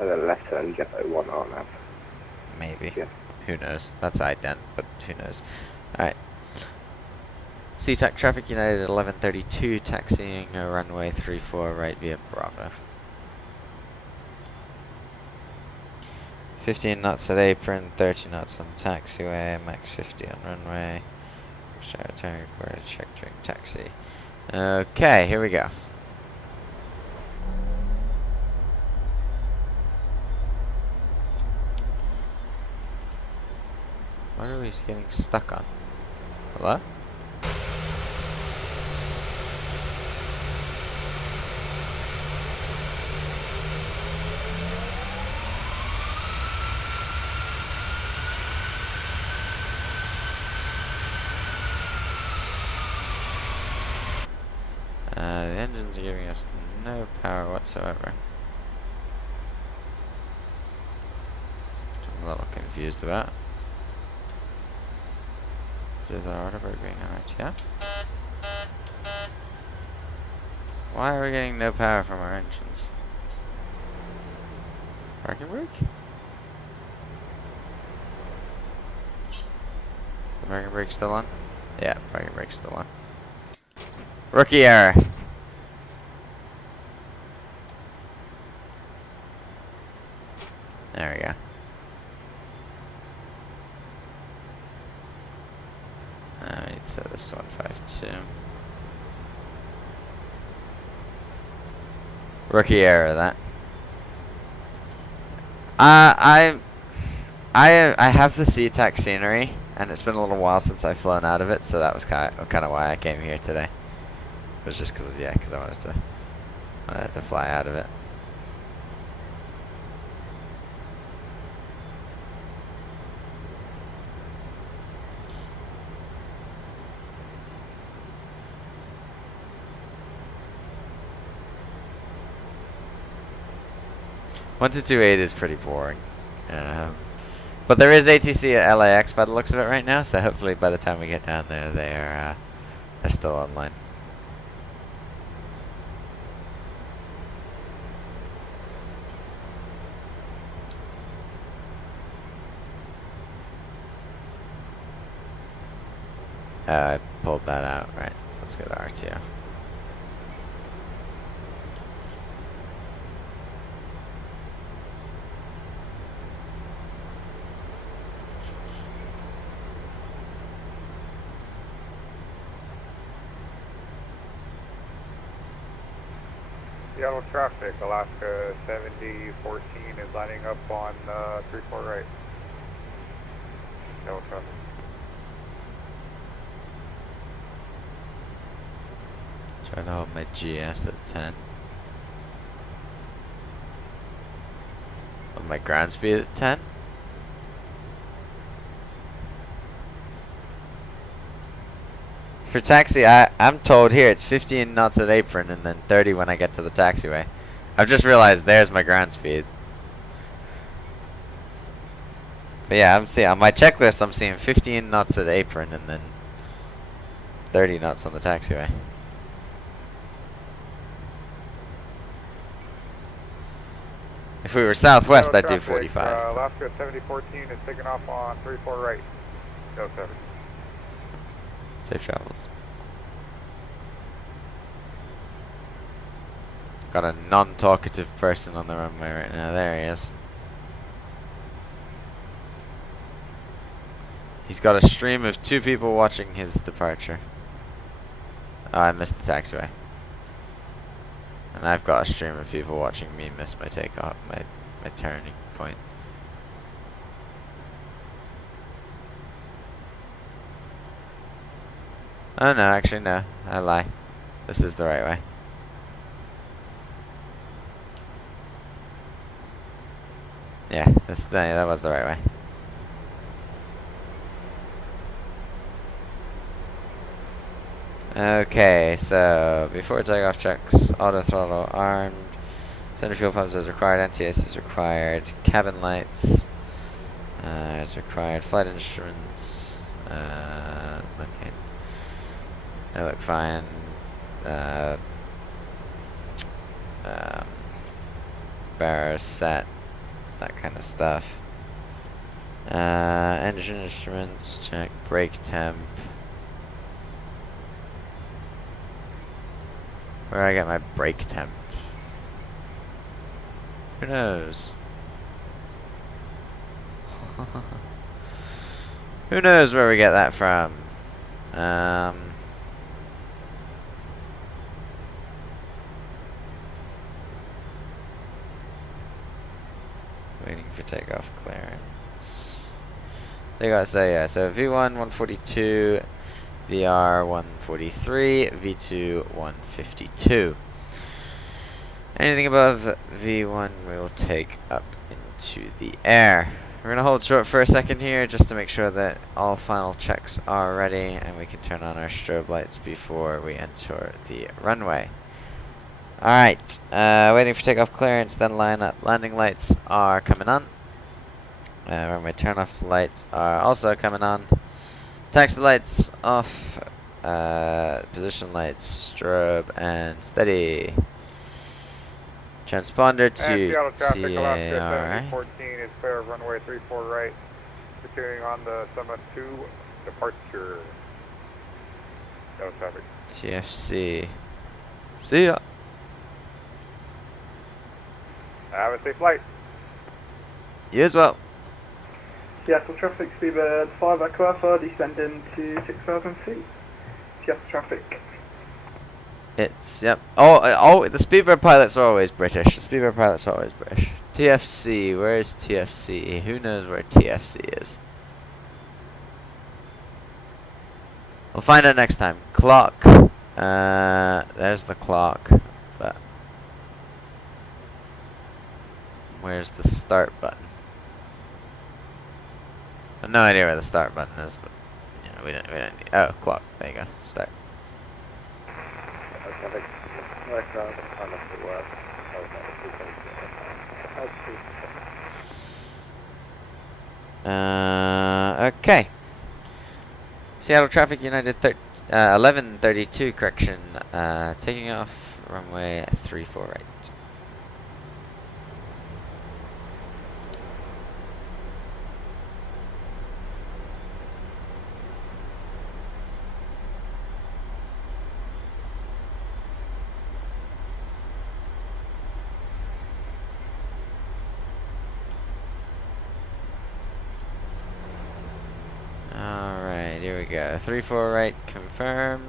And then left turn Jet 01 on up. Maybe. Yeah. Who knows? That's ident, but who knows? Alright. SEATAC Traffic United 1132 taxiing runway 34 right via Bravo. 15 knots at apron, 30 knots on taxiway, max 50 on runway. Return required, check during taxi. Okay, here we go. What are we getting stuck on? Hello? are giving us no power whatsoever. I'm a little confused about. Is the Arterberg being RTF? Why are we getting no power from our engines? Parking brake? The parking brake still on? Yeah, parking brake's still on. Rookie error. There we go. I need to set this to 152. Rookie error, that. I have the SEATAC scenery, and it's been a little while since I've flown out of it, so that was kind of why I came here today. It was just because I wanted to fly out of it. .1228 is pretty boring. But there is ATC at LAX by the looks of it right now, so hopefully by the time we get down there, they're still online. I pulled that out, right, so let's go to RTO. Seattle traffic, Alaska 7014 is lining up on 34 right. Seattle traffic. Try to hold my GS at 10. Hold my ground speed at 10. For taxi, I'm told here it's 15 knots at apron and then 30 when I get to the taxiway. I've just realized there's my ground speed. But yeah, I'm seeing on my checklist I'm seeing 15 knots at apron and then 30 knots on the taxiway. If we were southwest, I'd do 45. Alaska 7014 is taking off on 34 right. Go 7. Safe travels. Got a non-talkative person on the runway right now. There he is. He's got a stream of 2 people watching his departure. Oh, I missed the taxiway. And I've got a stream of people watching me miss my takeoff, my turning point. Oh no, actually no, I lie. This is the right way. Yeah, that was the right way. Okay, so before takeoff checks, auto throttle armed, center fuel pumps as required, NTS is required, cabin lights is required, flight instruments, looking. They look fine. Barrels set, that kind of stuff. Engine instruments, check. Brake temp. Where do I get my brake temp? Who knows? Who knows where we get that from? Waiting for takeoff clearance. They gotta say, yeah, so V1 142, VR 143, V2 152. Anything above V1 we will take up into the air. We're gonna hold short for a second here just to make sure that all final checks are ready and we can turn on our strobe lights before we enter the runway. Alright, waiting for takeoff clearance, then line up. Landing lights are coming on. Runway turn-off lights are also coming on. Taxi lights off. Position lights, strobe, and steady. Transponder to Seattle traffic, Alaska TAR. 7014 is clear of runway 34 right. Continuing on the Summit 2 departure. Seattle traffic. TFC. See ya. Have a safe flight. You as well. Seattle traffic, speedbird 5 Echo Alpha, descending to 6,000 feet. Seattle traffic. It's, yep. Oh, the Speedbird pilots are always British. The Speedbird pilots are always British. TFC, where is TFC? Who knows where TFC is? We'll find out next time. Clock. There's the clock. But where's the start button? I have no idea where the start button is, but you know, we don't need. Oh, clock. There you go. Start. Traffic. Aircraft, time off to work. Okay. Seattle traffic, United 1132, correction. Taking off runway 34 right. Alright, here we go. 34 right confirmed.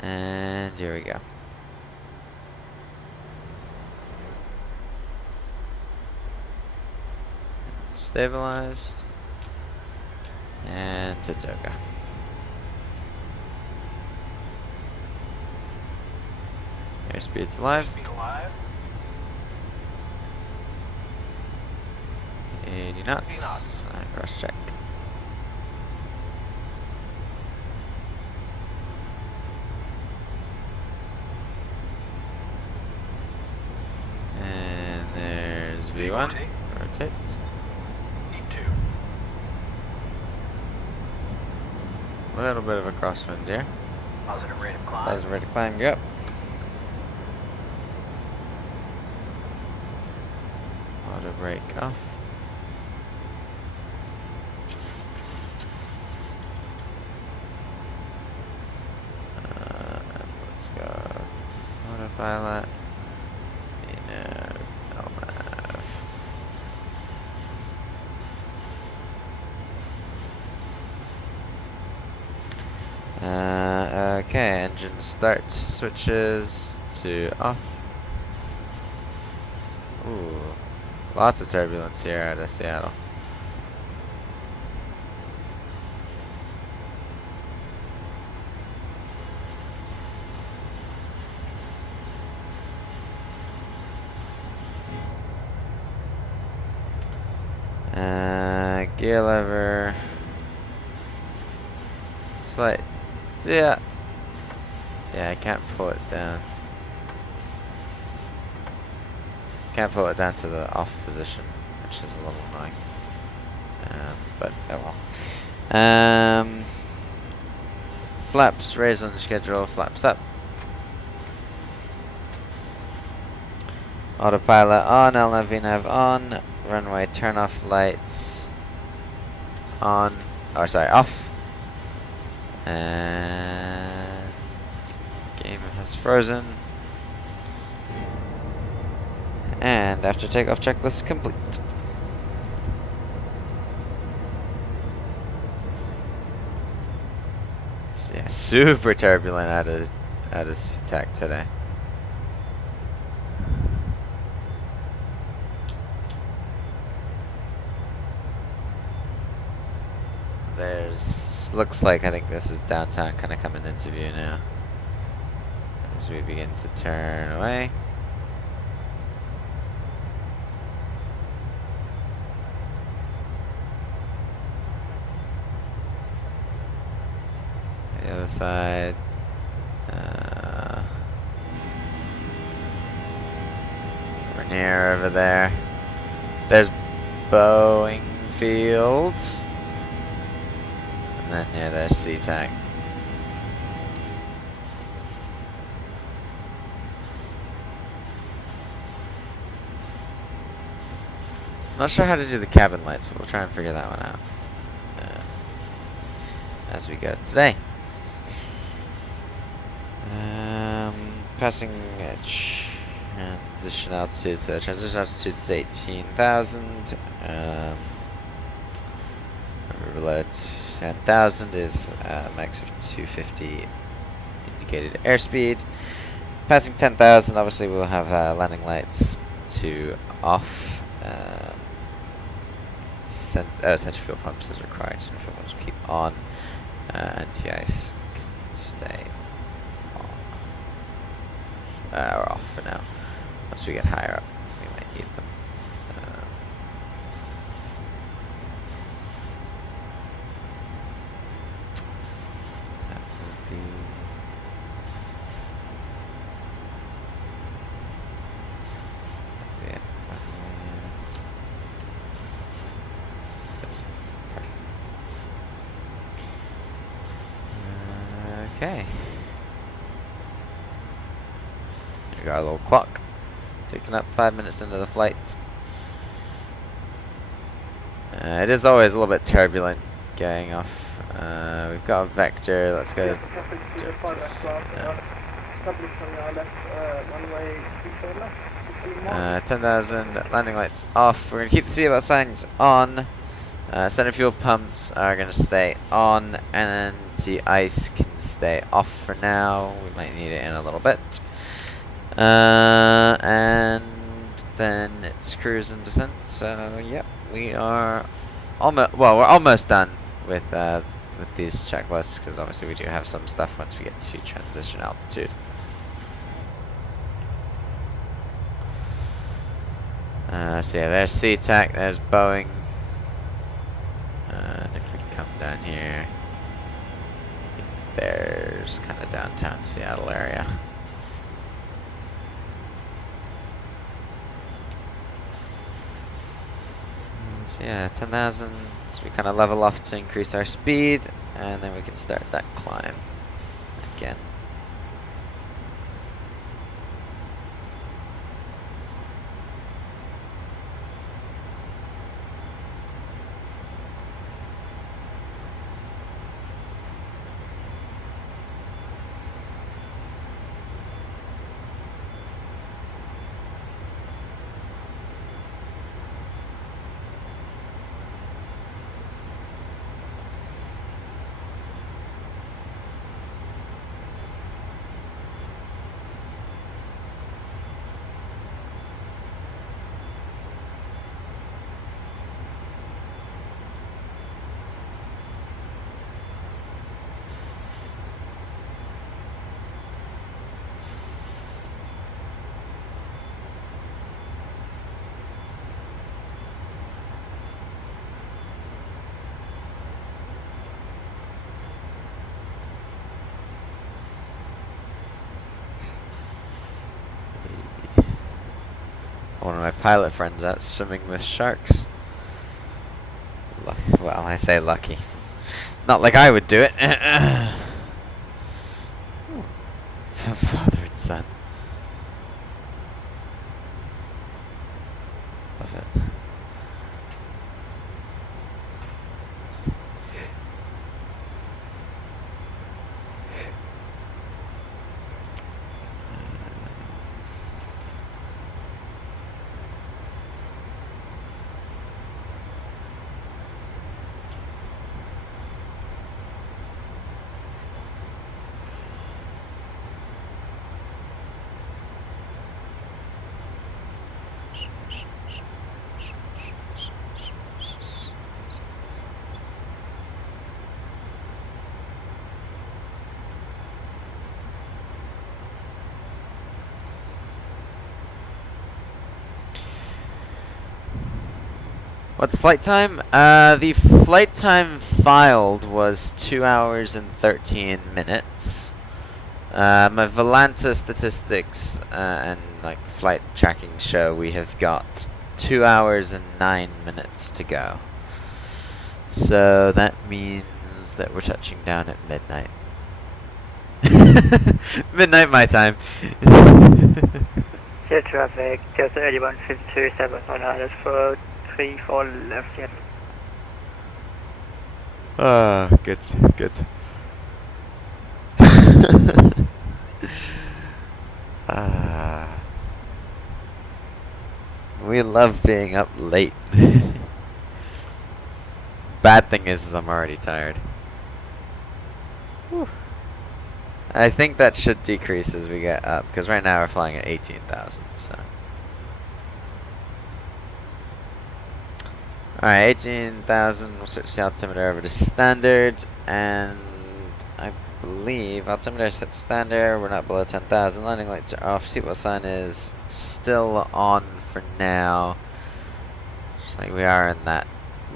And here we go. Stabilized. And Tatoga. Airspeed's alive. 80 knots. Cross check. And there's V1. Rotate. E2. A little bit of a crosswind here. Positive rate of climb. Positive rate of climb, go. Auto brake off. And let's go. Autopilot. LNAV. Okay, engine start switches to off. Ooh. Lots of turbulence here out of Seattle. Gear lever. Slight. Yeah. Yeah, I can't pull it down. Can't pull it down to the off position, which is a little annoying. But oh well. Flaps raised on the schedule, flaps up. Autopilot on, LNAV nav on, runway turn off lights on, or sorry, off. And game has frozen. And after takeoff checklist complete. So yeah, super turbulent out of SEATAC today. Looks like I think this is downtown kind of coming into view now. As we begin to turn away. side. Near over there. There's Boeing Field. And then yeah, there's SEATAC. Not sure how to do the cabin lights, but we'll try and figure that one out as we go today. Passing transition altitude. So the transition altitude is 18,000. Below 10,000 is max of 250 indicated airspeed. Passing 10,000, obviously we'll have landing lights to off. Center fuel pumps is required. Center fuel pumps will keep on. Anti-ice can stay on. Or off for now. Once we get higher up, we might need them. That would be. Okay. We got our little clock ticking up 5 minutes into the flight. It is always a little bit turbulent going off. We've got a vector. Let's go. 10,000 landing lights off. We're gonna keep the seatbelt signs on. Center fuel pumps are going to stay on, and anti-ice can stay off for now. We might need it in a little bit. And then it's cruise and descent. So yep, we are almost, well, we're almost done with these checklists, because obviously we do have some stuff once we get to transition altitude. So yeah, there's SEATAC, there's Boeing. And if we come down here, I think there's kind of downtown Seattle area. So yeah, 10,000. So we kind of level off to increase our speed, and then we can start that climb again. One of my pilot friends out swimming with sharks. Well, I say lucky. Not like I would do it. Father and son. Love it. What's flight time? The flight time filed was 2 hours and 13 minutes. My Volanta statistics and like flight tracking show we have got 2 hours and 9 minutes to go. So that means that we're touching down at midnight. Midnight my time. Clear traffic, KSEA-KLAX 152, 434 left, yes. Ah, good, good. We love being up late. Bad thing is I'm already tired. Whew. I think that should decrease as we get up, because right now we're flying at 18,000, so. Alright, 18,000, we'll switch the altimeter over to standard, and I believe altimeter is set to standard, we're not below 10,000, landing lights are off, seatbelt sign is still on for now. Just like we are in that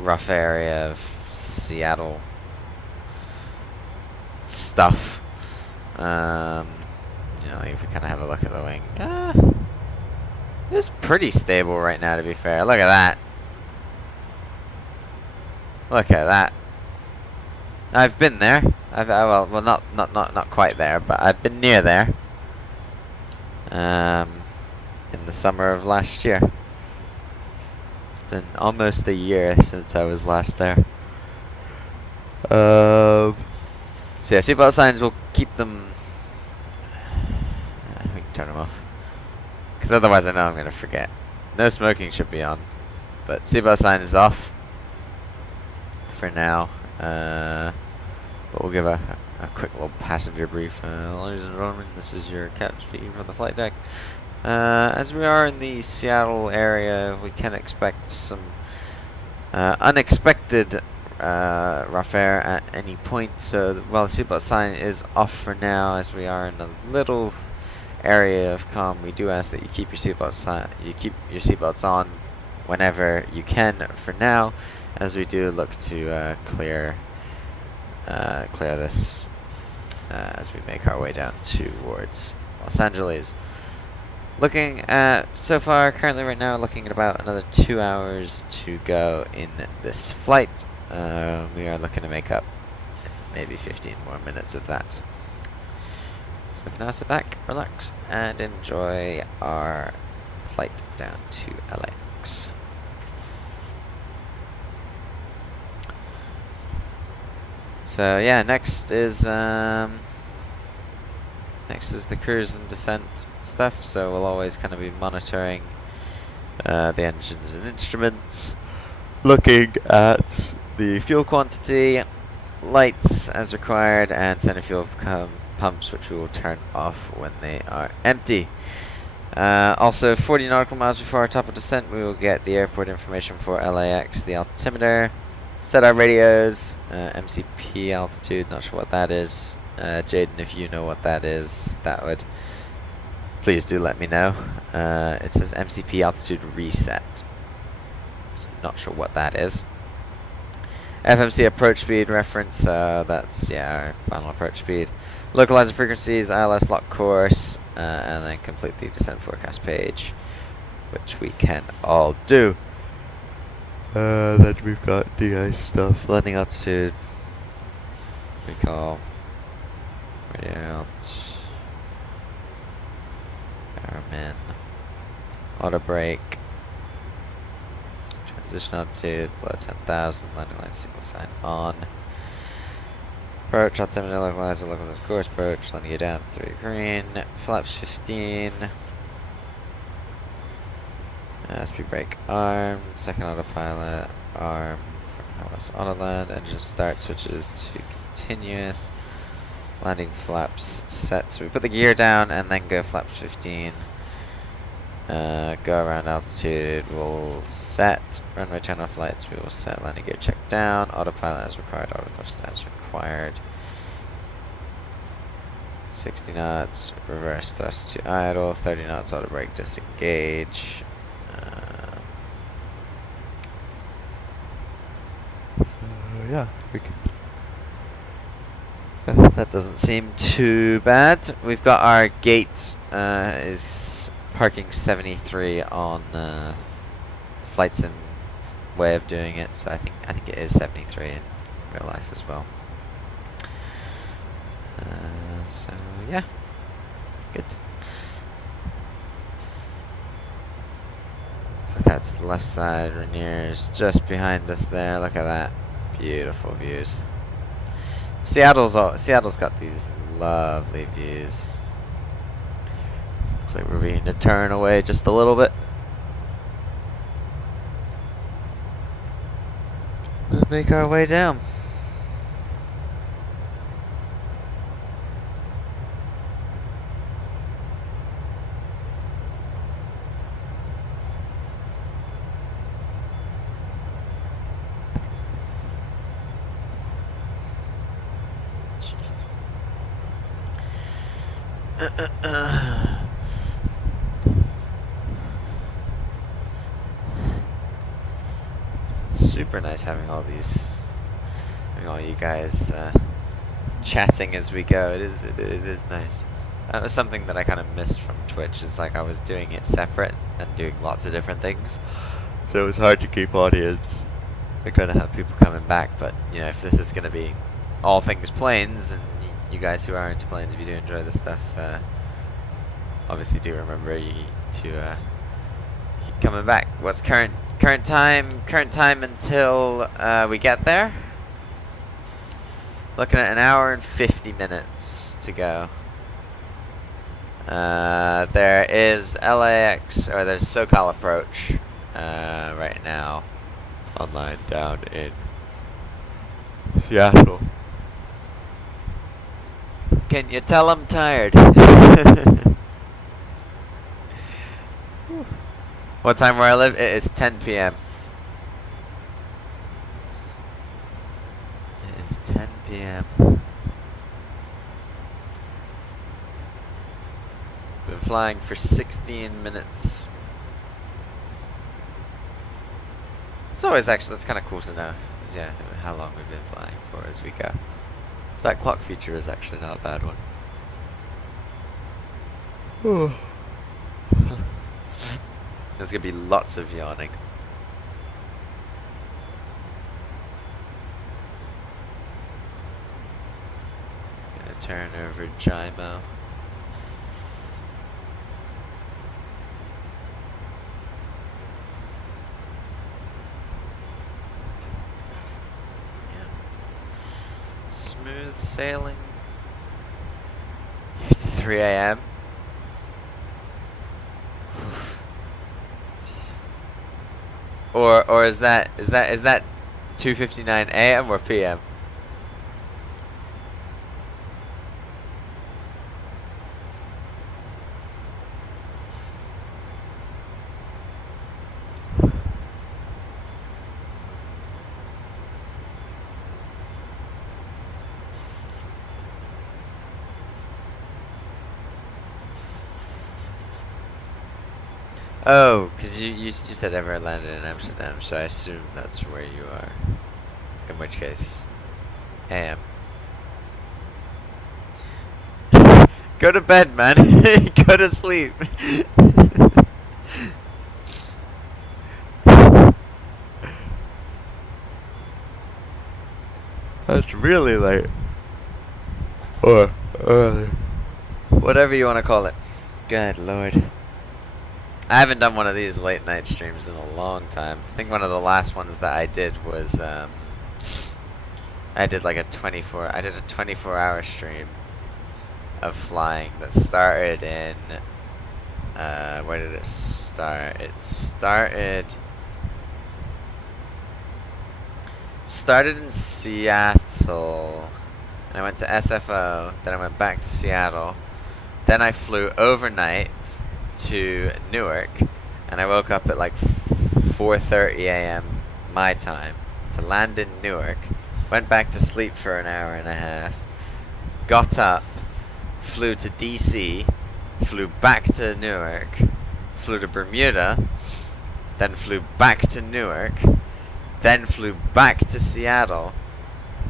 rough area of Seattle stuff. You know, if we kind of have a look at the wing, it's pretty stable right now, to be fair. Look at that. Look at that. I've been there. Well, not quite there, but I've been near there. In the summer of last year. It's been almost a year since I was last there. So yeah, seatbelt signs will keep them. We can turn them off, because otherwise I know I'm gonna forget. No smoking should be on, but seatbelt sign is off for now. But we'll give a quick little passenger brief. Ladies and gentlemen, this is your captain speaking from the flight deck. As we are in the Seattle area, we can expect some unexpected rough air at any point. So while the seatbelt sign is off for now, as we are in a little area of calm, we do ask that you keep your seatbelts on whenever you can for now, as we do look to clear this as we make our way down towards Los Angeles. Looking at, so far, currently right now, looking at about another 2 hours to go in this flight. We are looking to make up maybe 15 more minutes of that. So for now, sit back, relax, and enjoy our flight down to LAX. So yeah, next is the cruise and descent stuff. So we'll always kind of be monitoring the engines and instruments, looking at the fuel quantity, lights as required, and center fuel pumps, which we will turn off when they are empty. Also, 40 nautical miles before our top of descent, we will get the airport information for LAX, the altimeter, set our radios, MCP altitude, not sure what that is. Jaden, if you know what that is, that would, please do let me know. It says MCP altitude reset, so not sure what that is. FMC approach speed reference, that's, yeah, our final approach speed. Localizer frequencies, ILS lock course, and then complete the descent forecast page, which we can all do. Then we've got de-ice stuff, landing altitude, recall, radio altitude, airman, auto brake, transition altitude, below 10,000, landing line signal sign on. Approach, altimeter, localizer course, approach, landing you down 3 green, flaps 15. Speed brake arm, second autopilot arm, autoland, engine start switches to continuous, landing flaps set. So we put the gear down and then go flaps 15. Go around altitude, we'll set runway turn off lights, we will set landing gear check down, autopilot as required, auto thrust as required. 60 knots, reverse thrust to idle, 30 knots auto brake disengage. So yeah, we can. That doesn't seem too bad. We've got our gate is parking 73 on flight sim way of doing it, so I think it is 73 in real life as well. So yeah, good. Let's look out to the left side. Rainier's just behind us there. Look at that, beautiful views. Seattle's got these lovely views. Looks like we're being to turn away just a little bit. And make our way down. Super nice having all you guys chatting as we go. It is nice. That was something that I kind of missed from Twitch. Is like I was doing it separate and doing lots of different things, so it was hard to keep audience. I kind of have people coming back, but you know, if this is going to be all things planes, and you guys who are into planes, if you do enjoy this stuff, obviously do remember to keep coming back. What's current time? Current time until we get there. Looking at an hour and 50 minutes to go. There is LAX, or there's SoCal approach right now online down in Seattle. Can you tell I'm tired? What time where I live? It is 10 p.m. It is 10 p.m. Been flying for 16 minutes. It's always actually, that's kind of cool to know. Yeah, how long we've been flying for as we go. So that clock feature is actually not a bad one. There's gonna be lots of yawning. Gonna turn over Jimo. Smooth sailing. Here's 3 a.m. Or is that 2:59 a.m. or p.m.? Oh, because you said ever landed in Amsterdam, so I assume that's where you are. In which case, AM. Go to bed, man. Go to sleep. That's really late. Or early. Whatever you want to call it. Good lord. I haven't done one of these late night streams in a long time. I think one of the last ones that I did was I did like a 24-hour stream of flying that started in where did it start? It started in Seattle, and I went to SFO, then I went back to Seattle, then I flew overnight to Newark, and I woke up at like 4:30 a.m. my time to land in Newark, went back to sleep for an hour and a half, got up, flew to DC, flew back to Newark, flew to Bermuda, then flew back to Newark, then flew back to Seattle,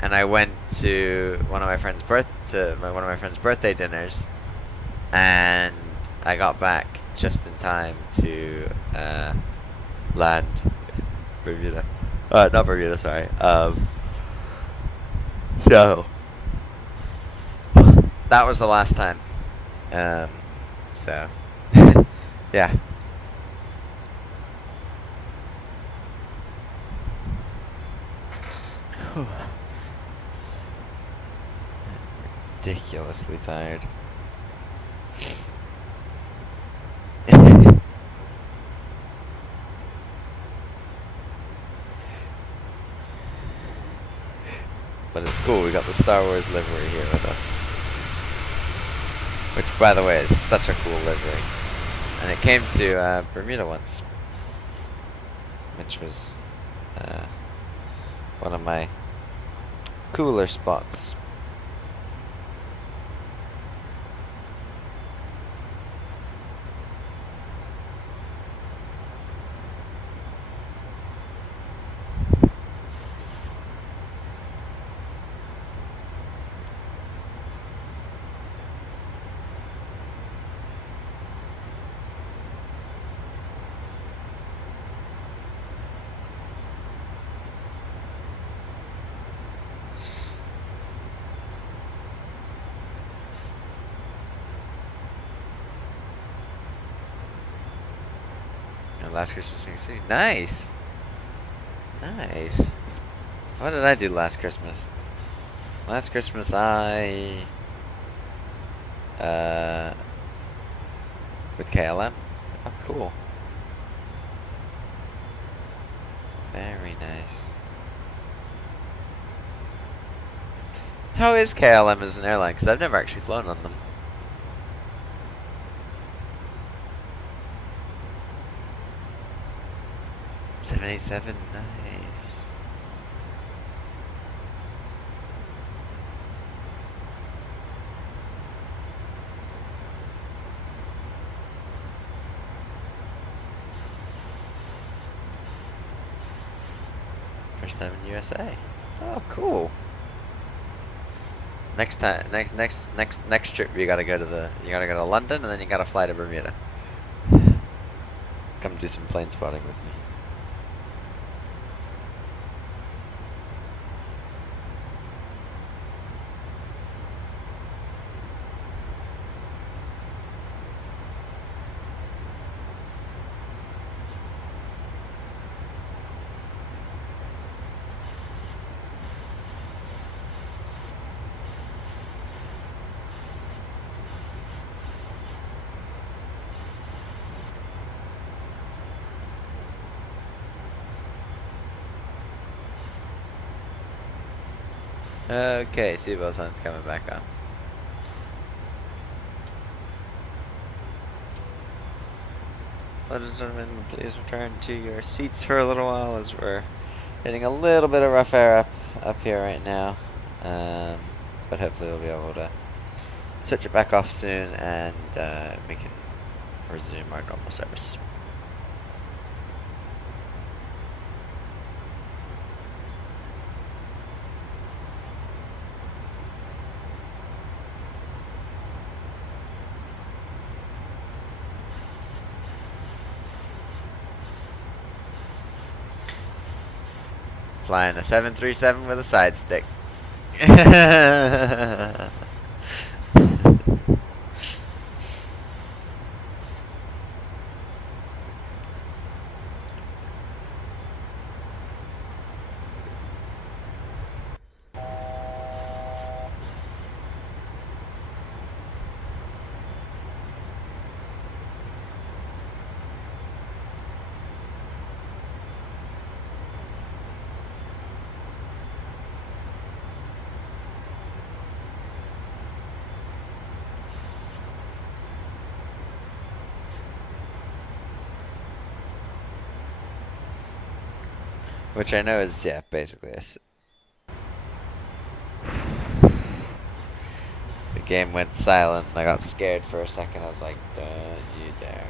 and I went to one of my friend's birthday dinners, and I got back just in time to land Bermuda. Not Bermuda, sorry. So that was the last time. So yeah. Ridiculously tired. But it's cool, we got the Star Wars livery here with us. Which, by the way, is such a cool livery. And it came to Bermuda once. Which was one of my cooler spots. Last Christmas in KC. Nice! Nice. What did I do last Christmas? Last Christmas with KLM. Oh, cool. Very nice. How is KLM as an airline? Because I've never actually flown on them. Seven, nice. First time in USA. Oh, cool. Next time, next trip, you gotta go to London, and then you gotta fly to Bermuda. Come do some plane spotting with me. Okay, seatbelt sign's coming back on. Ladies and gentlemen, please return to your seats for a little while as we're getting a little bit of rough air up here right now. But hopefully we'll be able to switch it back off soon, and we can resume our normal service. Flying a 737 with a side stick. Which I know is, yeah, basically this. The game went silent and I got scared for a second. I was like, don't you dare.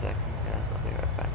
second, guys. I'll be right back.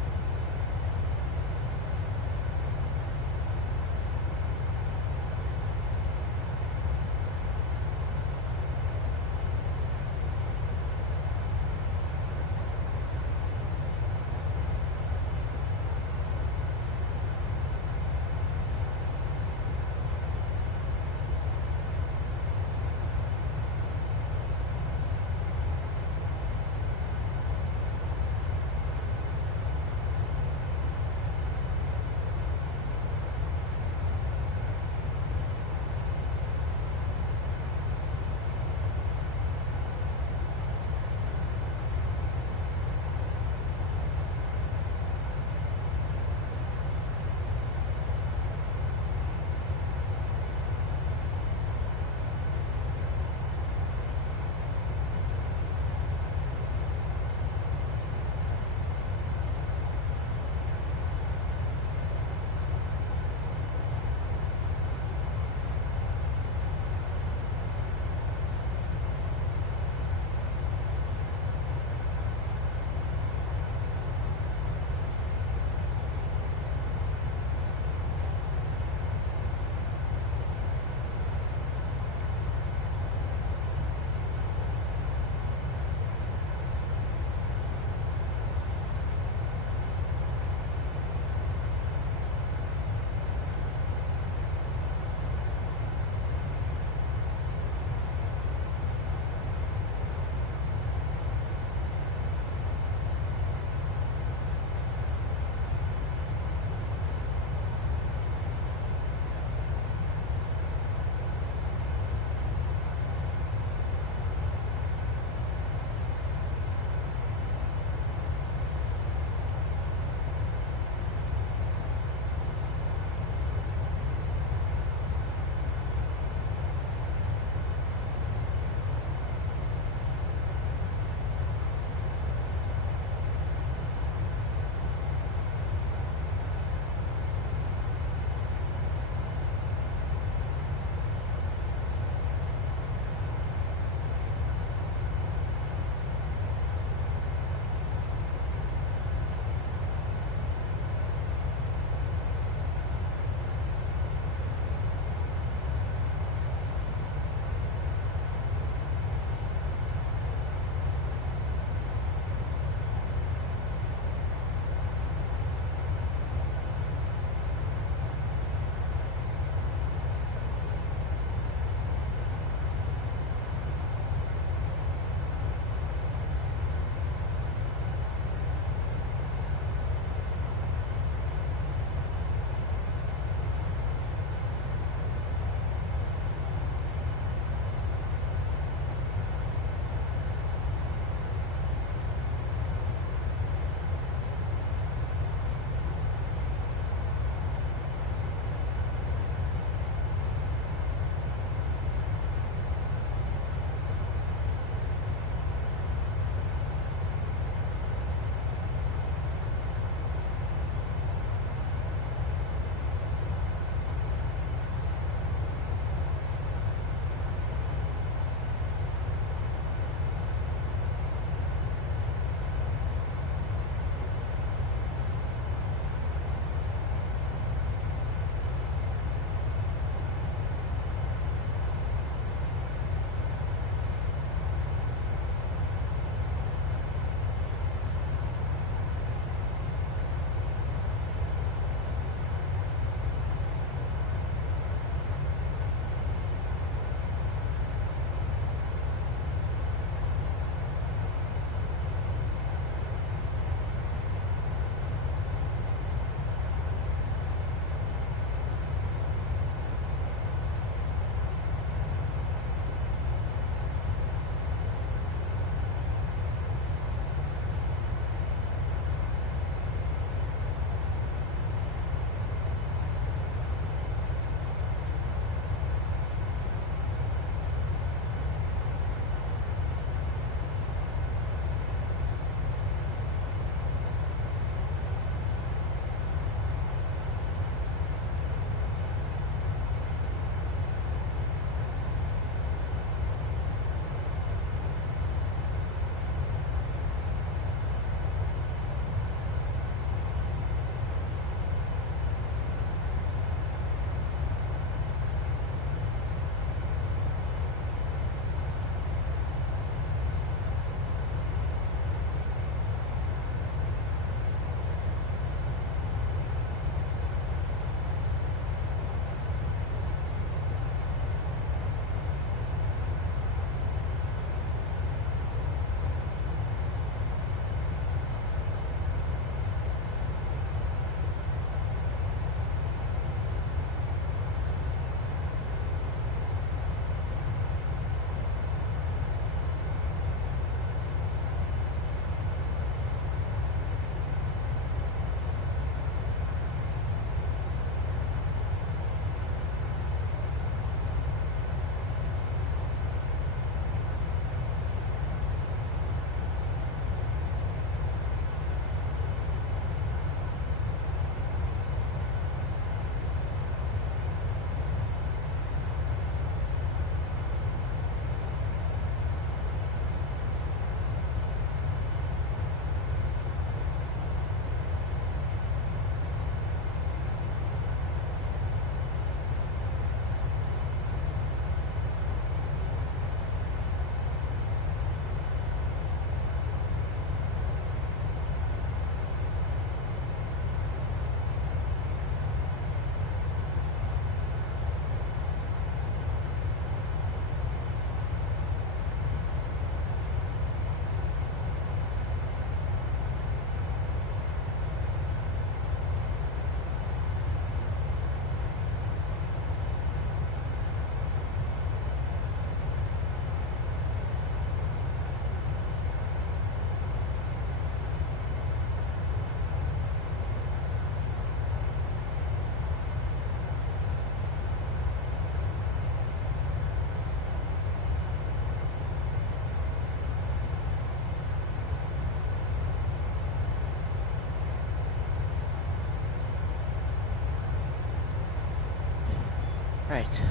Right.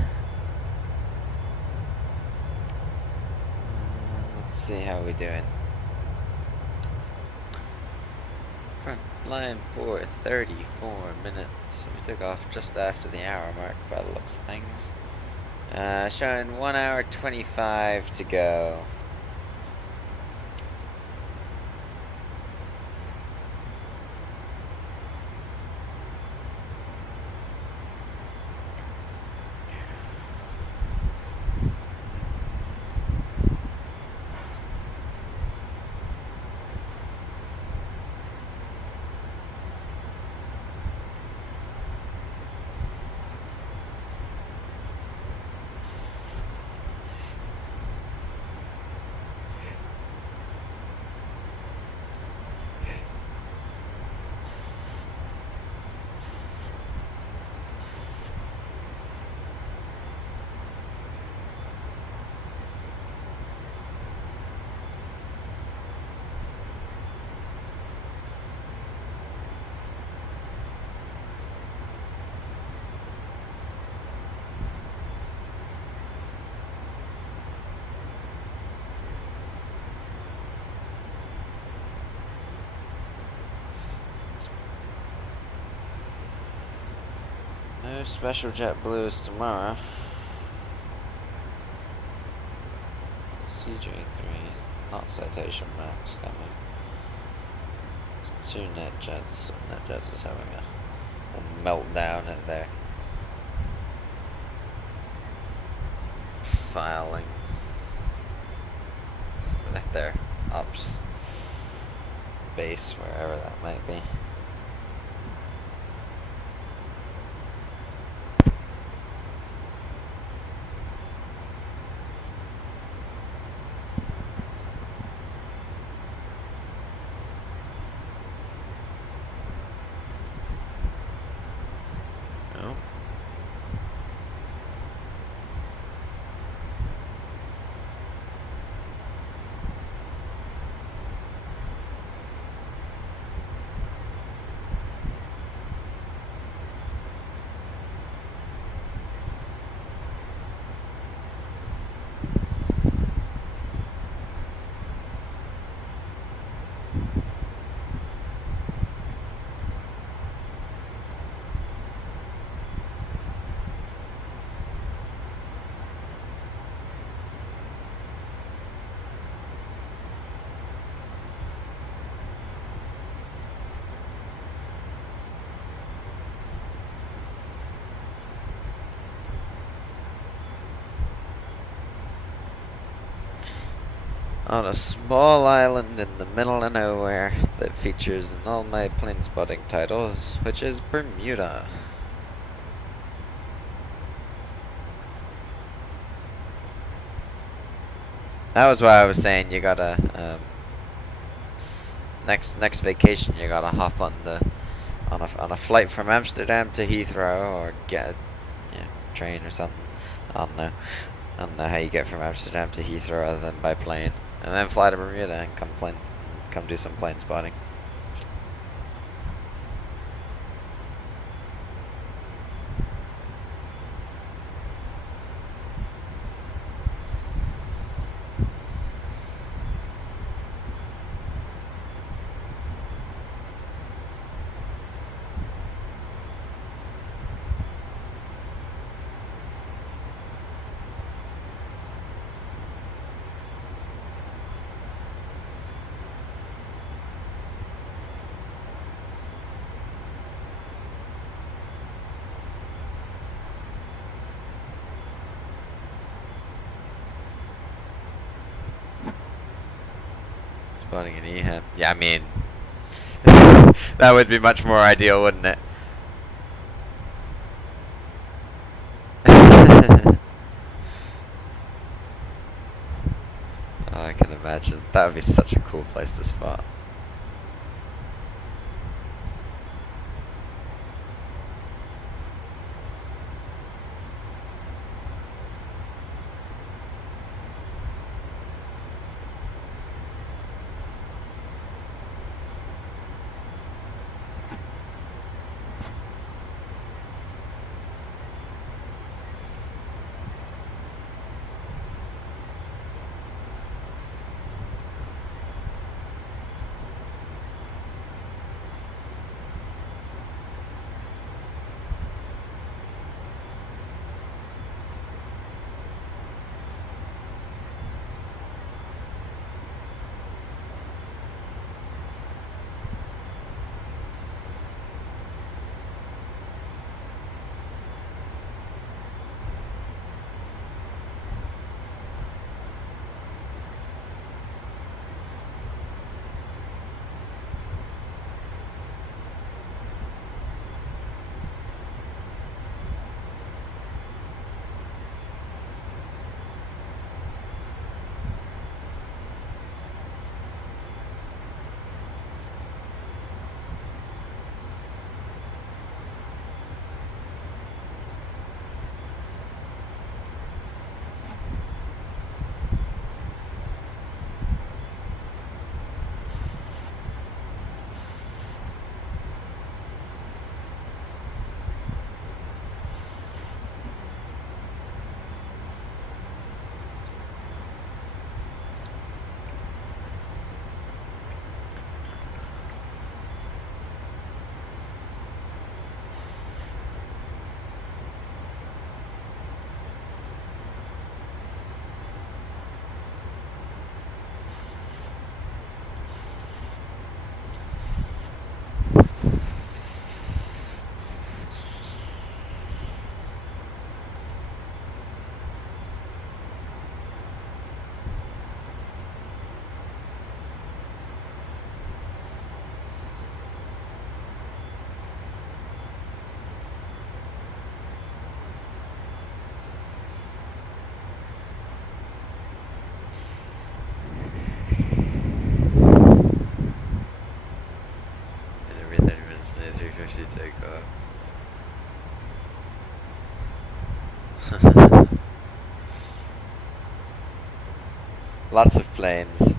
Let's see how we're doing. Front line for 34 minutes. We took off just after the hour mark by the looks of things. Showing 1 hour 25 to go. No special jet blues tomorrow. CJ3, not citation max coming. It's 2 net jets. Net jets is having a meltdown at their filing at their ops base, wherever that might be. On a small island in the middle of nowhere that features in all my plane spotting titles, which is Bermuda. That was why I was saying you gotta next vacation you gotta hop on a flight from Amsterdam to Heathrow, or get a train or something. I don't know how you get from Amsterdam to Heathrow other than by plane. And then fly to Bermuda and come do some plane spotting. Spotting an EHAM. Yeah, I mean, that would be much more ideal, wouldn't it? Oh, I can imagine. That would be such a cool place to spot. 350 takeoff. Lots of planes.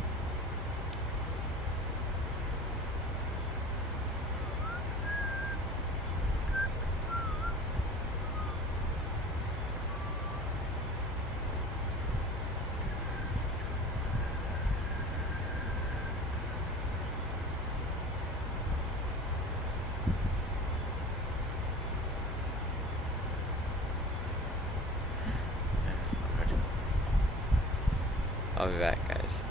I'll be back, guys.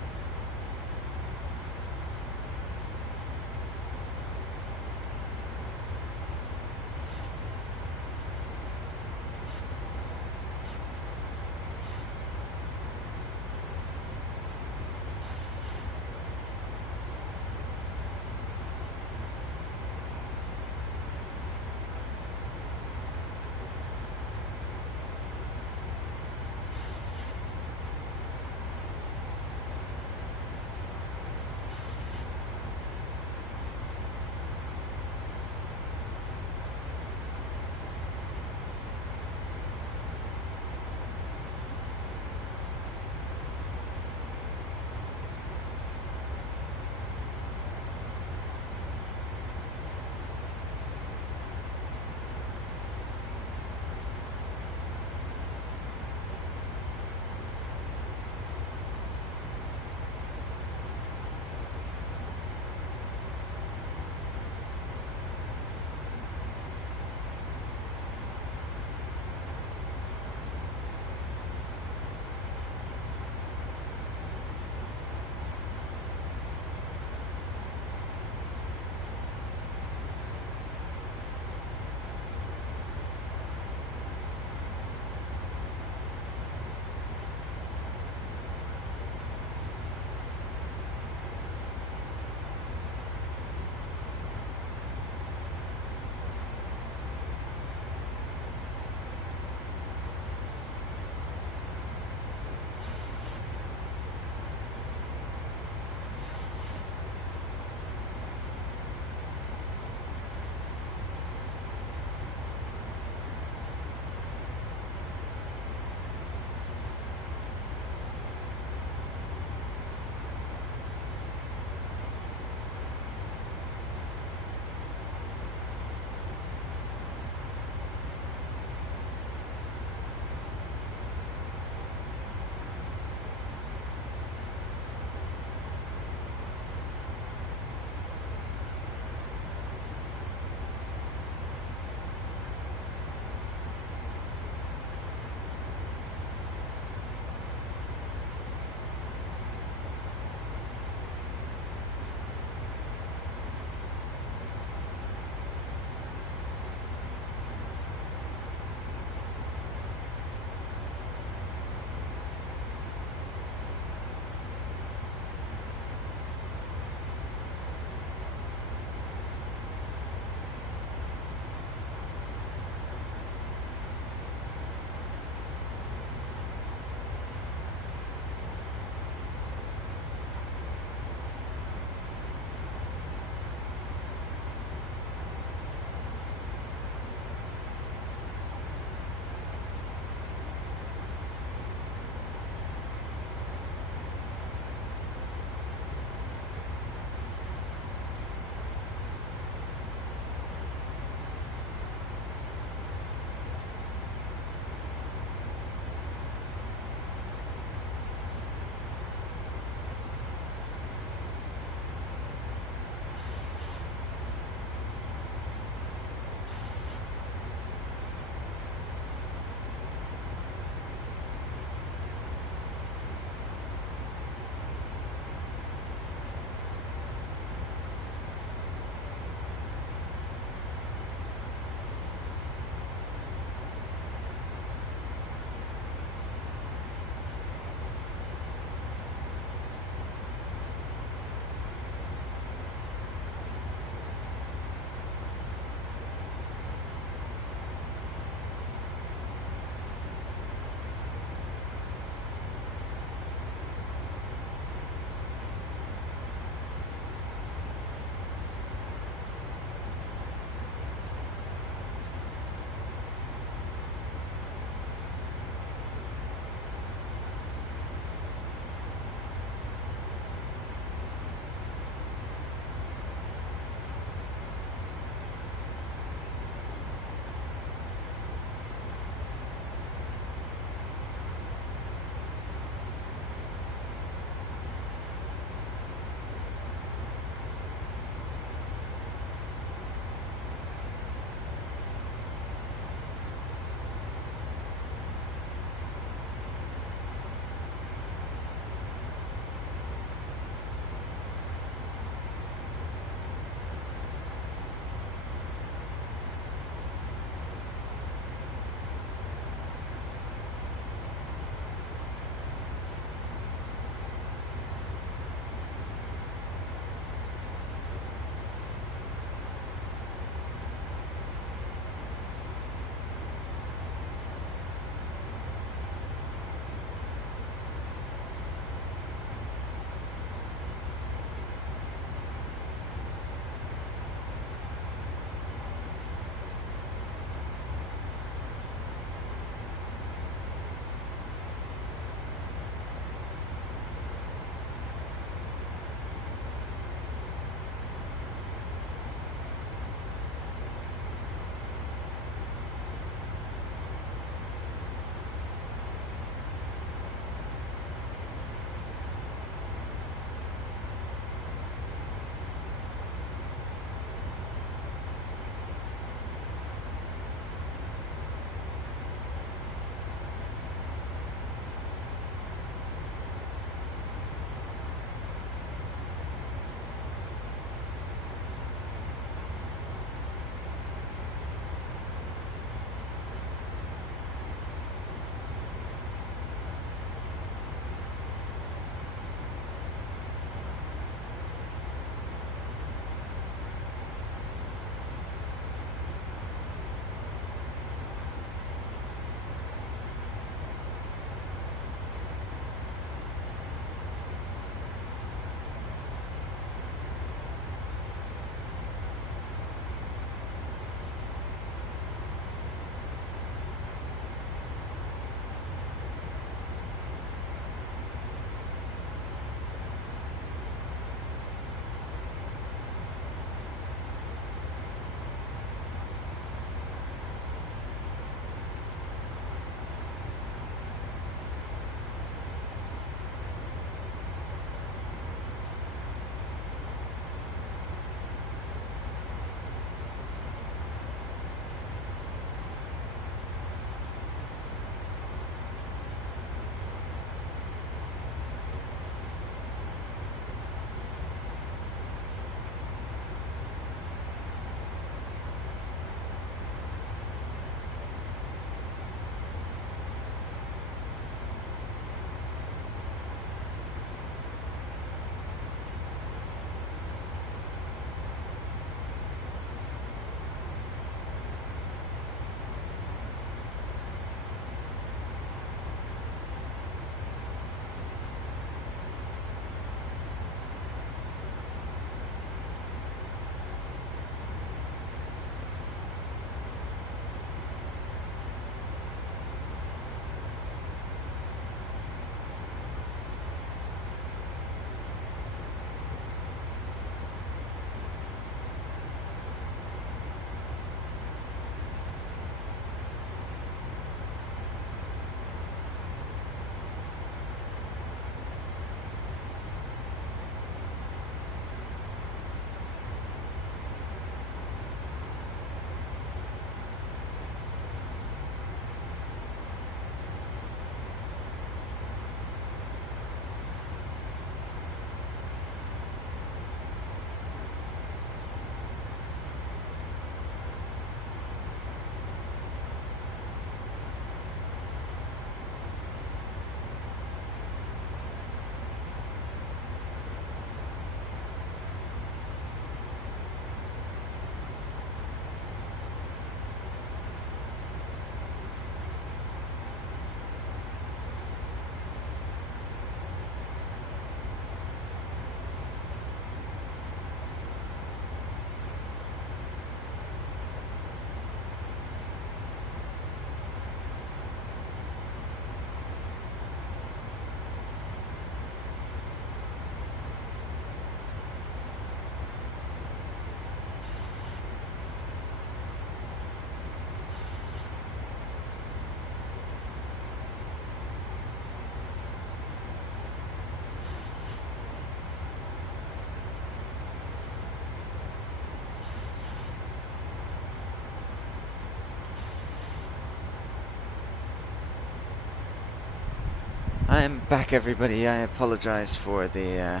I am back, everybody. I apologize for the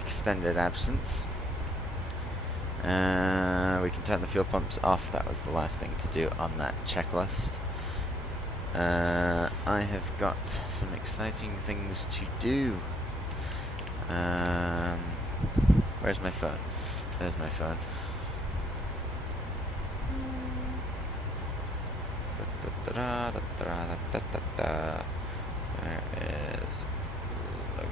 extended absence. We can turn the fuel pumps off. That was the last thing to do on that checklist. I have got some exciting things to do. Where's my phone? There's my phone. Where is Logan?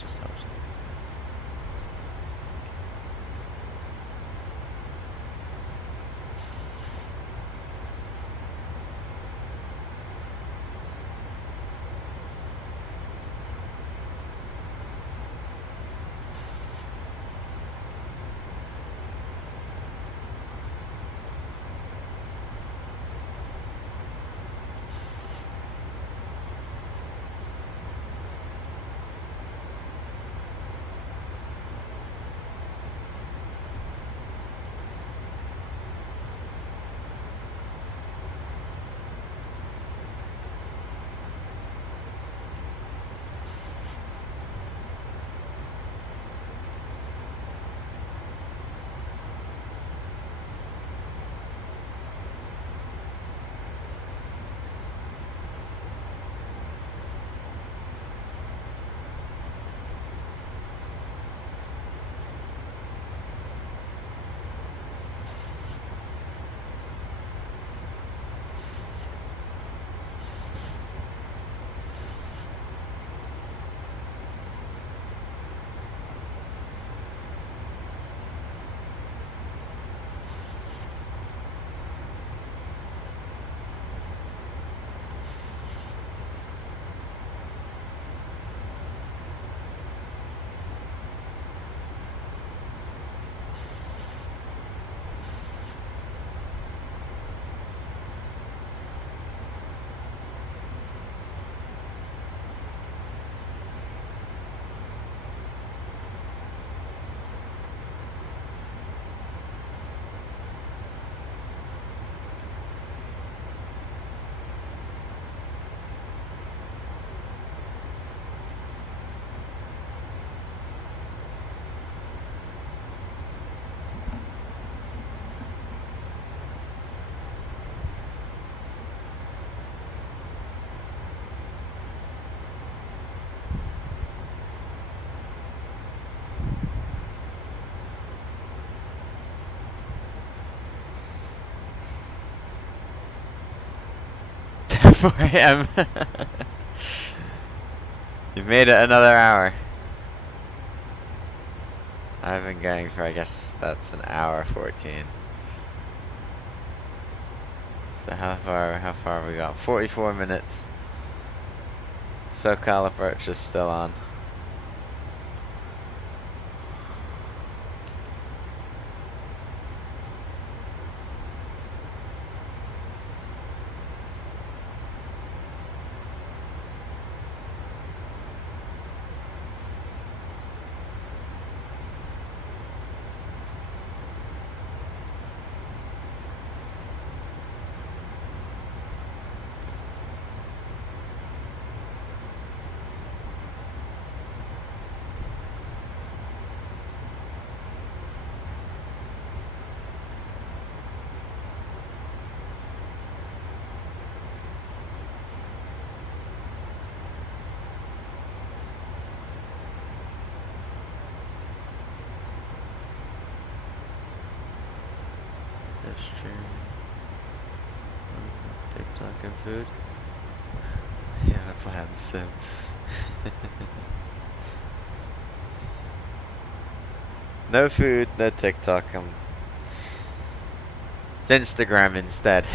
Just option. Four a.m. You've made it another hour. I've been going for, I guess that's an hour 14. So how far we got? 44 minutes. SoCal approach is still on. TikTok and food. Yeah, VATSIM. No food, no TikTok. It's Instagram instead.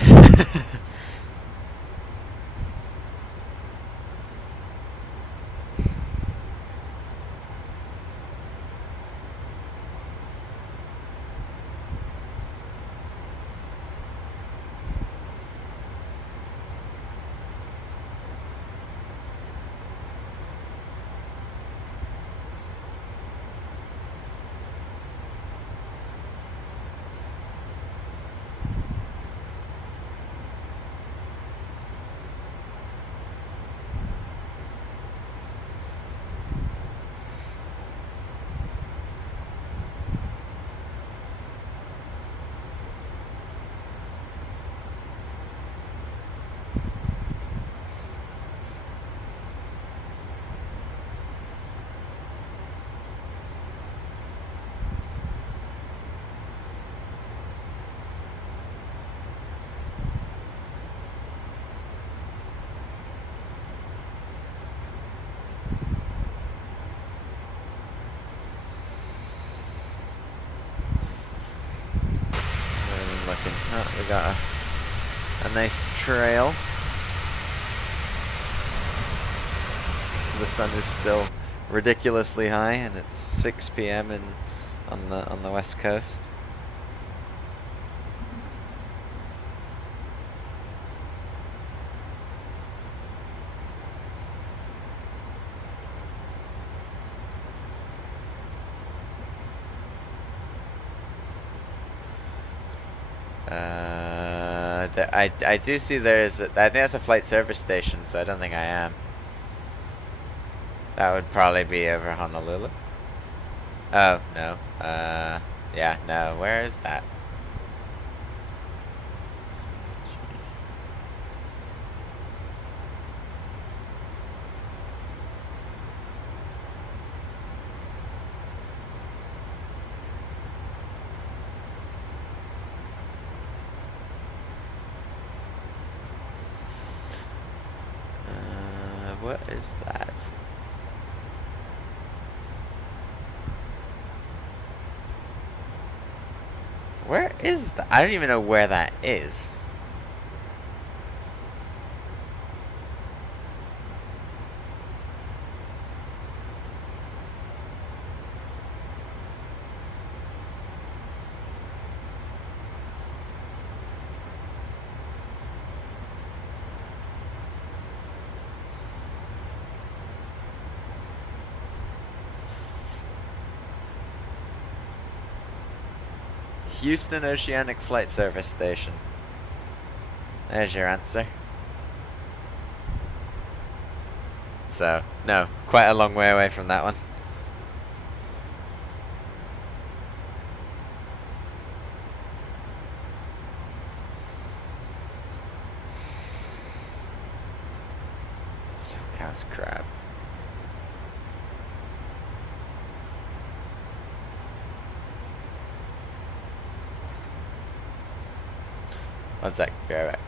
We got a nice trail. The sun is still ridiculously high, and it's 6 p.m. on the west coast. I do see I think that's a flight service station, so I don't think I am. That would probably be over Honolulu. Oh, no. Yeah, no, where is that? What is that? Where is that? I don't even know where that is. Houston Oceanic Flight Service Station. There's your answer. So, no, quite a long way away from that one. SoCal's crap. One sec, be right back.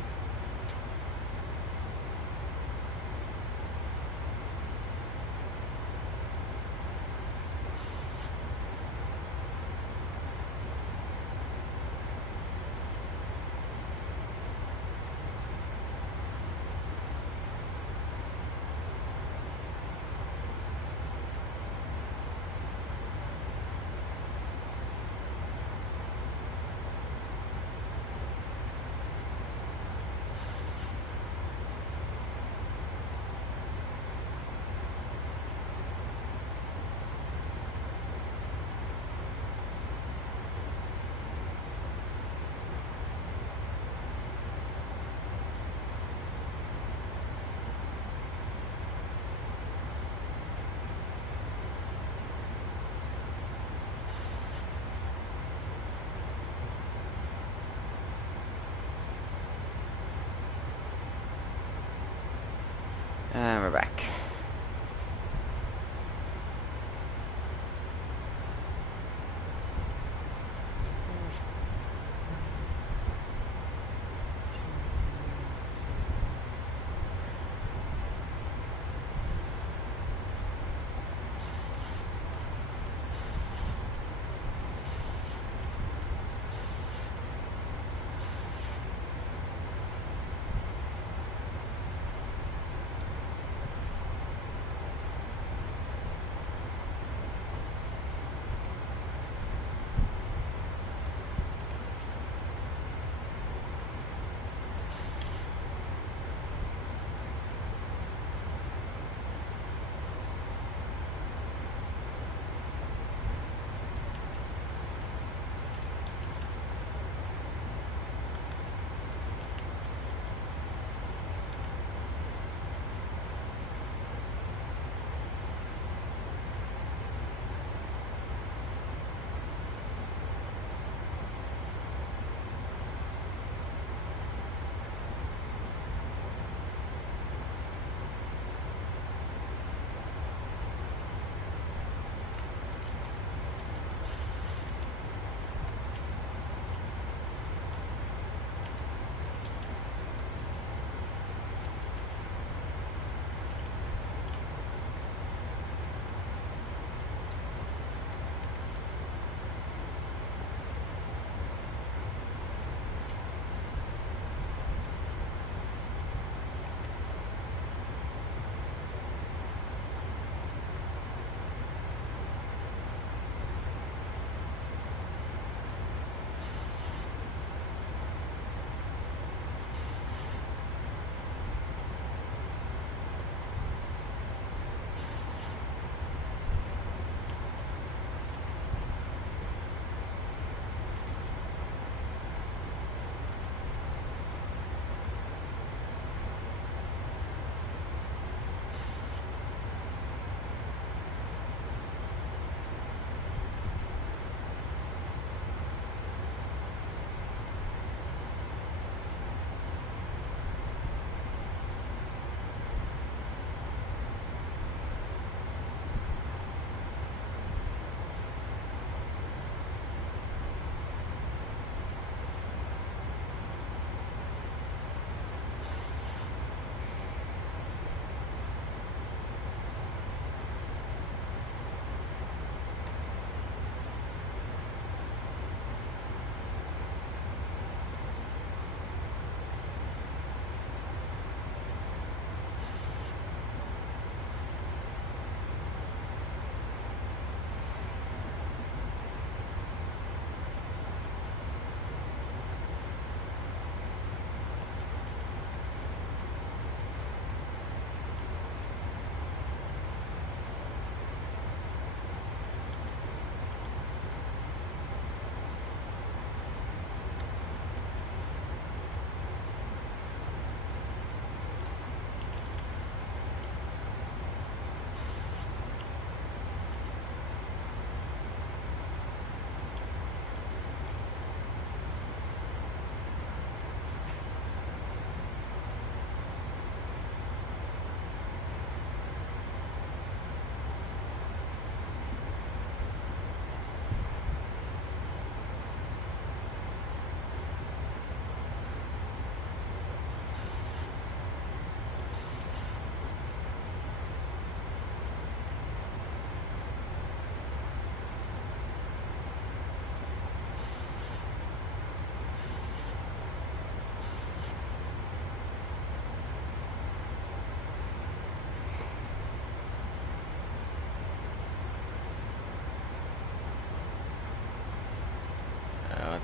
And we're back.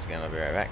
Once again, I'll be right back.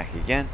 back again.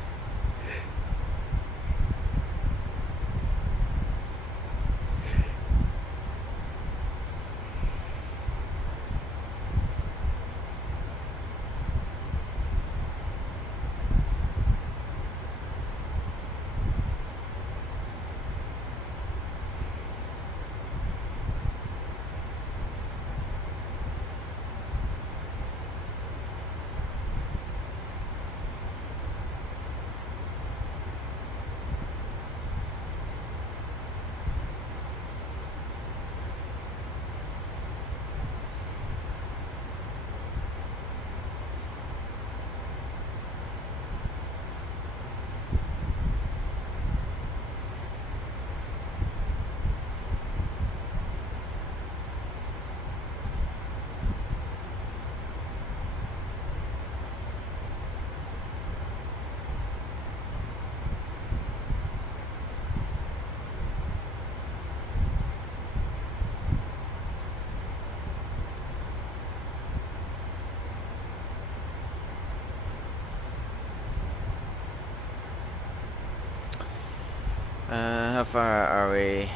How far are we?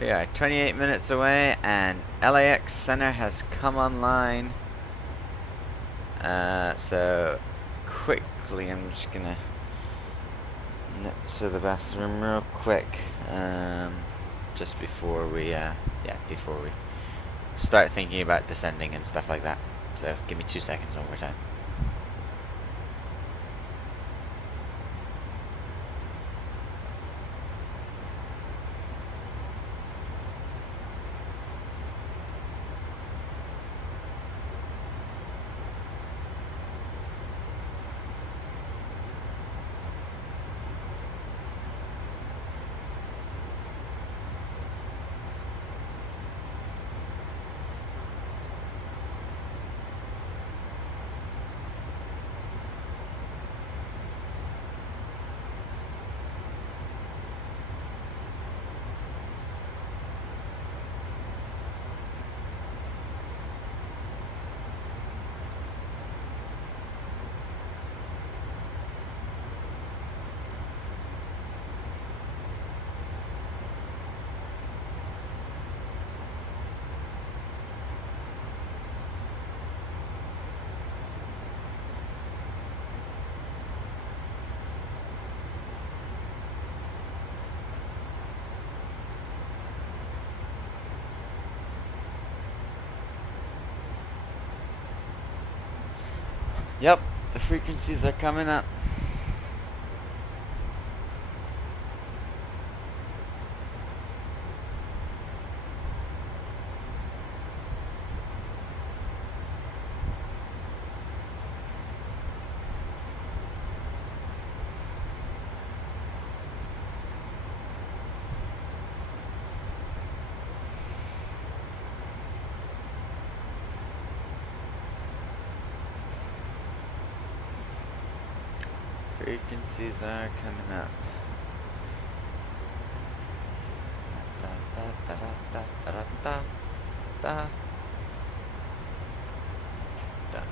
We are 28 minutes away, and LAX Center has come online. So quickly, I'm just gonna nip to the bathroom real quick, just before we, before we start thinking about descending and stuff like that. So give me 2 seconds one more time. Yep, the frequencies are coming up. Frequencies are coming up. Da, da, da, da, da, da, da, da. Da.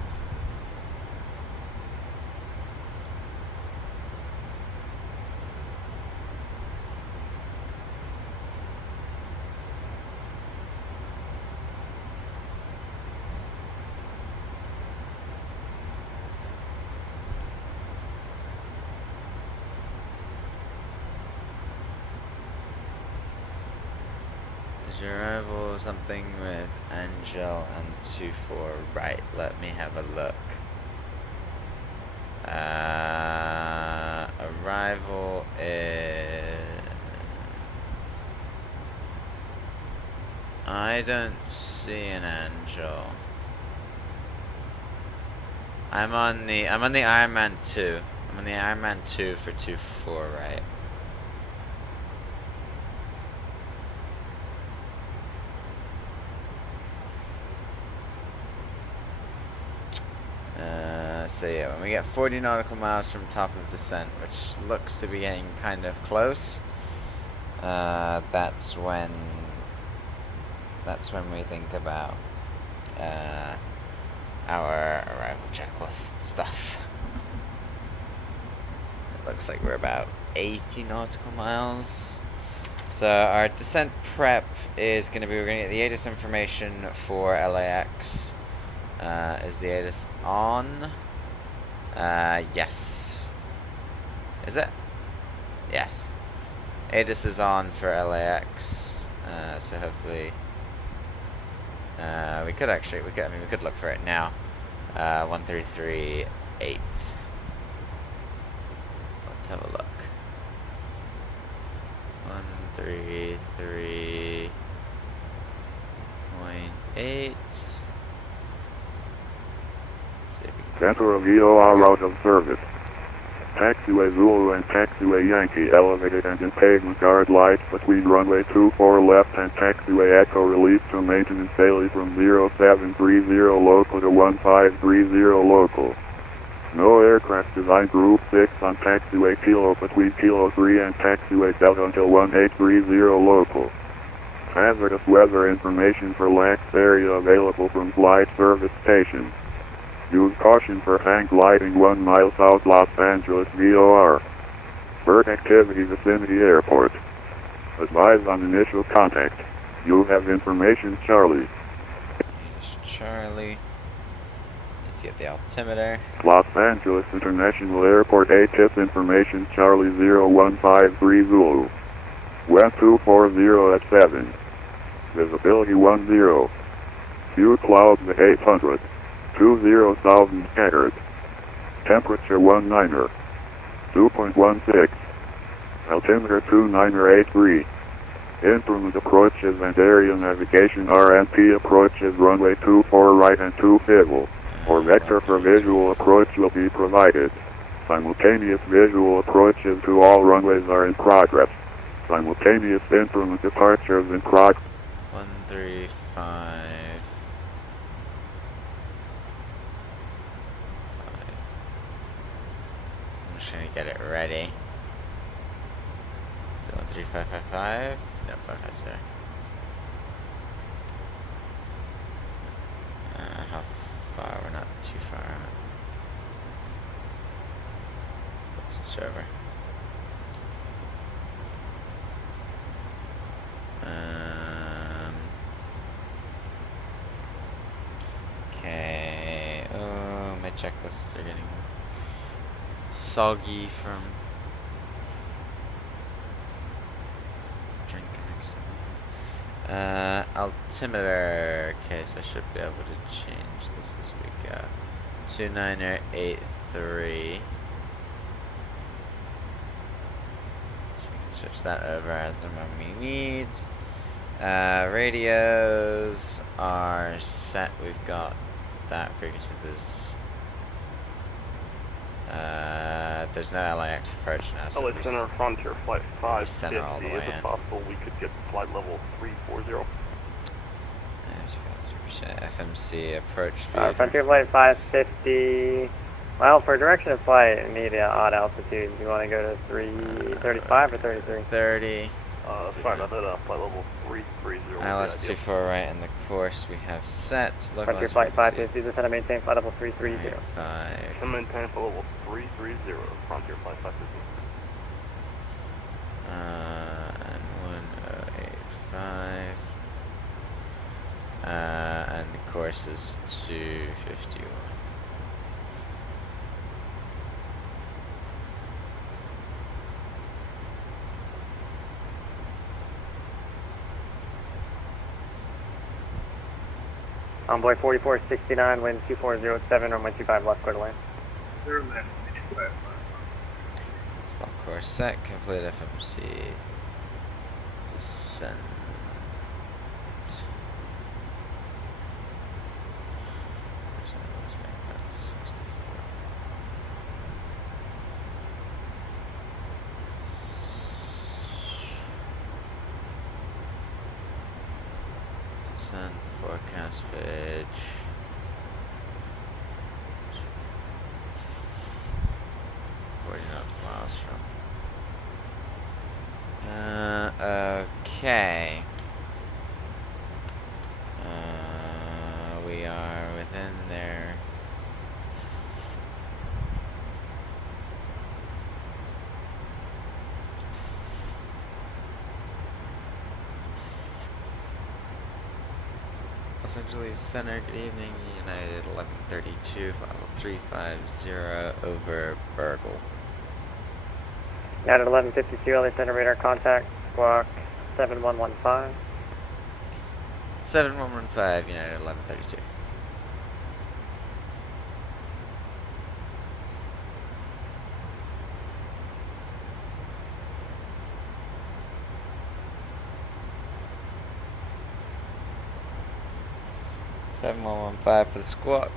Your arrival something with Angel and 24 right. Let me have a look. Arrival is... I don't see an Angel. I'm on the Ironman 2. I'm on the Ironman 2 for 24 right. So yeah, when we get 40 nautical miles from top of descent, which looks to be getting kind of close, that's when we think about our arrival checklist stuff. Looks like we're about 80 nautical miles. So our descent prep is going to be, we're going to get the ATIS information for LAX. Is the ATIS on? Yes. Is it? Yes. ATIS is on for LAX. So hopefully, we could look for it now. 1338. Let's have a look. 133.8. Center of EOR out of service. Taxiway Zulu and Taxiway Yankee elevated engine pavement guard lights between runway 24 left and Taxiway Echo released to maintenance daily from 0730 local to 1530 local. No aircraft design group 6 on Taxiway Kilo between Kilo 3 and Taxiway Delta until 1830 local. Hazardous weather information for LAX area available from flight service stations. Use caution for hang gliding 1 mile south Los Angeles VOR. Bird activity vicinity airport. Advise on initial contact. You have information, Charlie. Charlie. Let's get the altimeter. Los Angeles International Airport ATIS information, Charlie 0153 Zulu. Wind 240 at 7. Visibility 10. Few clouds at 800. 20,000 scattered. Temperature 19er. 2.16. Altimeter 2983. Instrument approaches and area navigation RNP approaches runway 24 right and 2 civil. Or vector for visual approach will be provided. Simultaneous visual approaches to all runways are in progress. Simultaneous instrument departures in progress. 135. I'm just gonna get it ready. 13555. No, 550. How far? We're not too far out. So let's switch over. Okay. Oh, my checklists are getting soggy from drinking. Altimeter. Okay, so I should be able to change this as we go. 2983. So we can switch that over as and when we need. Radios are set. We've got that frequency. There's no LAX approach now. So Center Frontier Flight 550. center all the way Is it possible we could get flight level 340? FMC approach speed. Frontier Flight 550. Well, for direction of flight, immediate odd altitude, you want to go to 335 or 33? 30. Sorry, I'm at flight level 330. ILS-24 right, and the course we have set. Frontier Flight 550, descend and maintain flight level 330. 5. And maintain flight level 330, Frontier Flight 550. And 1085. And the course is 251. Envoy 4469, wind 2407, runway 25 left, clear to land. Stop course set, complete FMC. Descent. Let's make that 64. Descent, forecast page. Miles from. Okay. We are within their Los Angeles Center, good evening. United 1132, level 350 over Burgle. United 1152, LA Center radar contact, squawk 7115. 7115, United 1132. Seven 115 for the squawk.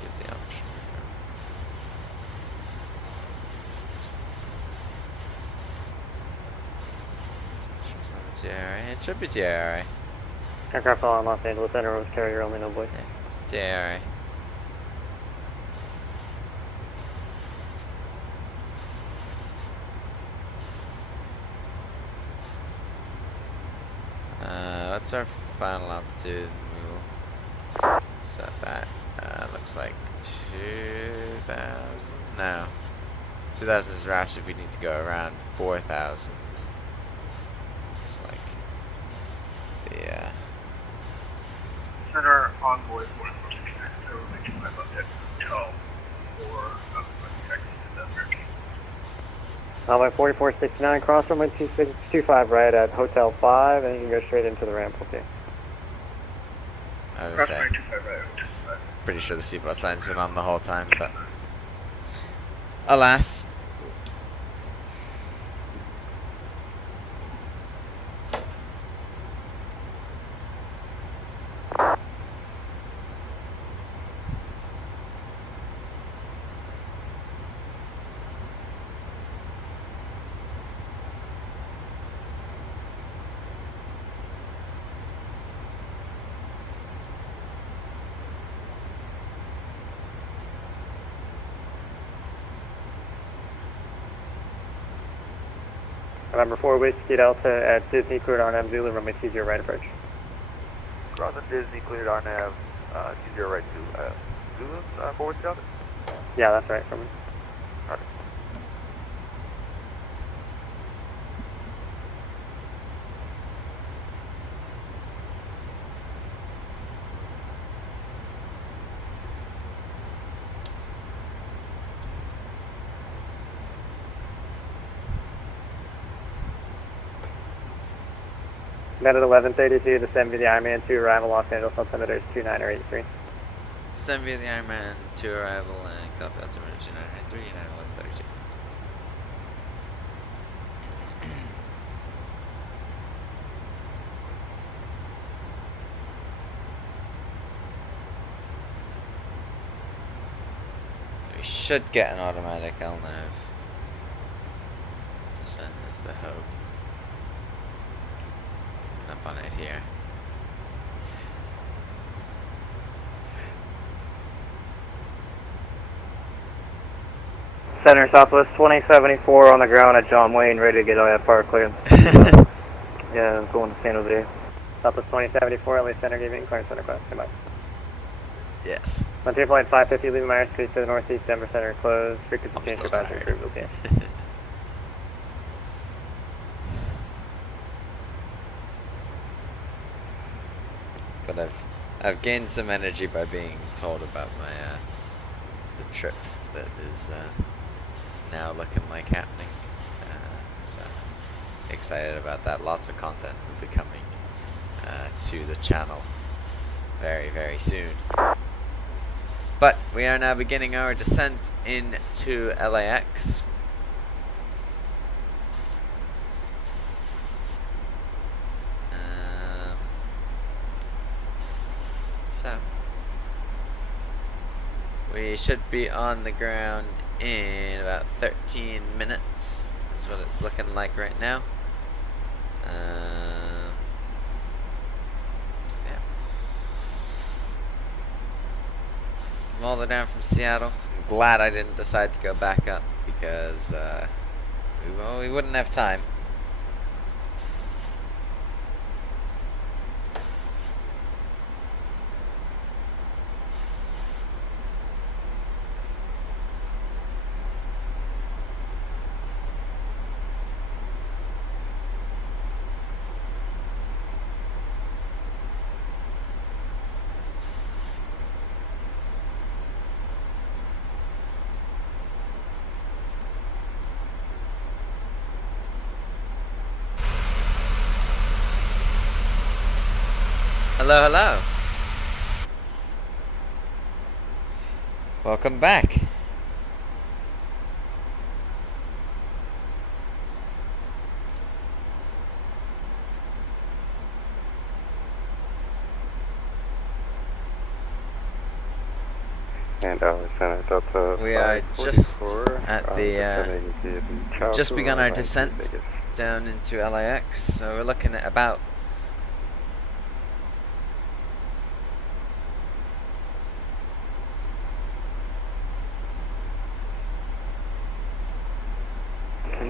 Gives the option for TRA. It should be TRA. Aircraft on Los Angeles Center was carrier only, no boy. Yeah, it's TRA. What's our final altitude? We will set that. Looks like 2,000. No, 2,000 is rash if we need to go around 4,000. It's like the Center Envoy 4469, so we'll make sure about that hotel for Texas to Denver. By 4469, cross runway 2625 right at Hotel 5, and you can go straight into the ramp, okay. I was Cross saying, runway 25 right, Hotel 5. pretty sure the seatbelt sign's been on the whole time, but alas. November 4 Whiskey Delta at Disney, cleared RNAV Zulu, runway 20 right approach. Crossing Disney, cleared RNAV, 20 right to Zulu, forward Delta. Yeah, that's right from me. Alright. Met at 1132, descend via the Ironman 2, arrival Los Angeles, altimeter 2983. Send via the Ironman to arrival and copy altimeter 2993, United 1132. So we should get an automatic LNAV. Descend is the hope. Up on it here. Center Southwest 2074 on the ground at John Wayne, ready to get IFR clearance. Yeah, I'm going to San Jose. Southwest 2074, LA Center giving clearance center class. Goodbye. Yes. Frontier flight 550, leaving Myers Street to the northeast, Denver Center closed. Frequency I'm change still advisory tired. approved, okay. But I've gained some energy by being told about my the trip that is now looking like happening. So excited about that. Lots of content will be coming to the channel very, very soon. But we are now beginning our descent into LAX. So we should be on the ground in about 13 minutes is what it's looking like right now. So yeah, I'm all the way down from Seattle. I'm glad I didn't decide to go back up because we wouldn't have time. Hello, hello. Welcome back. And Center Delta. We are just at the just begun our descent down into LAX, so we're looking at about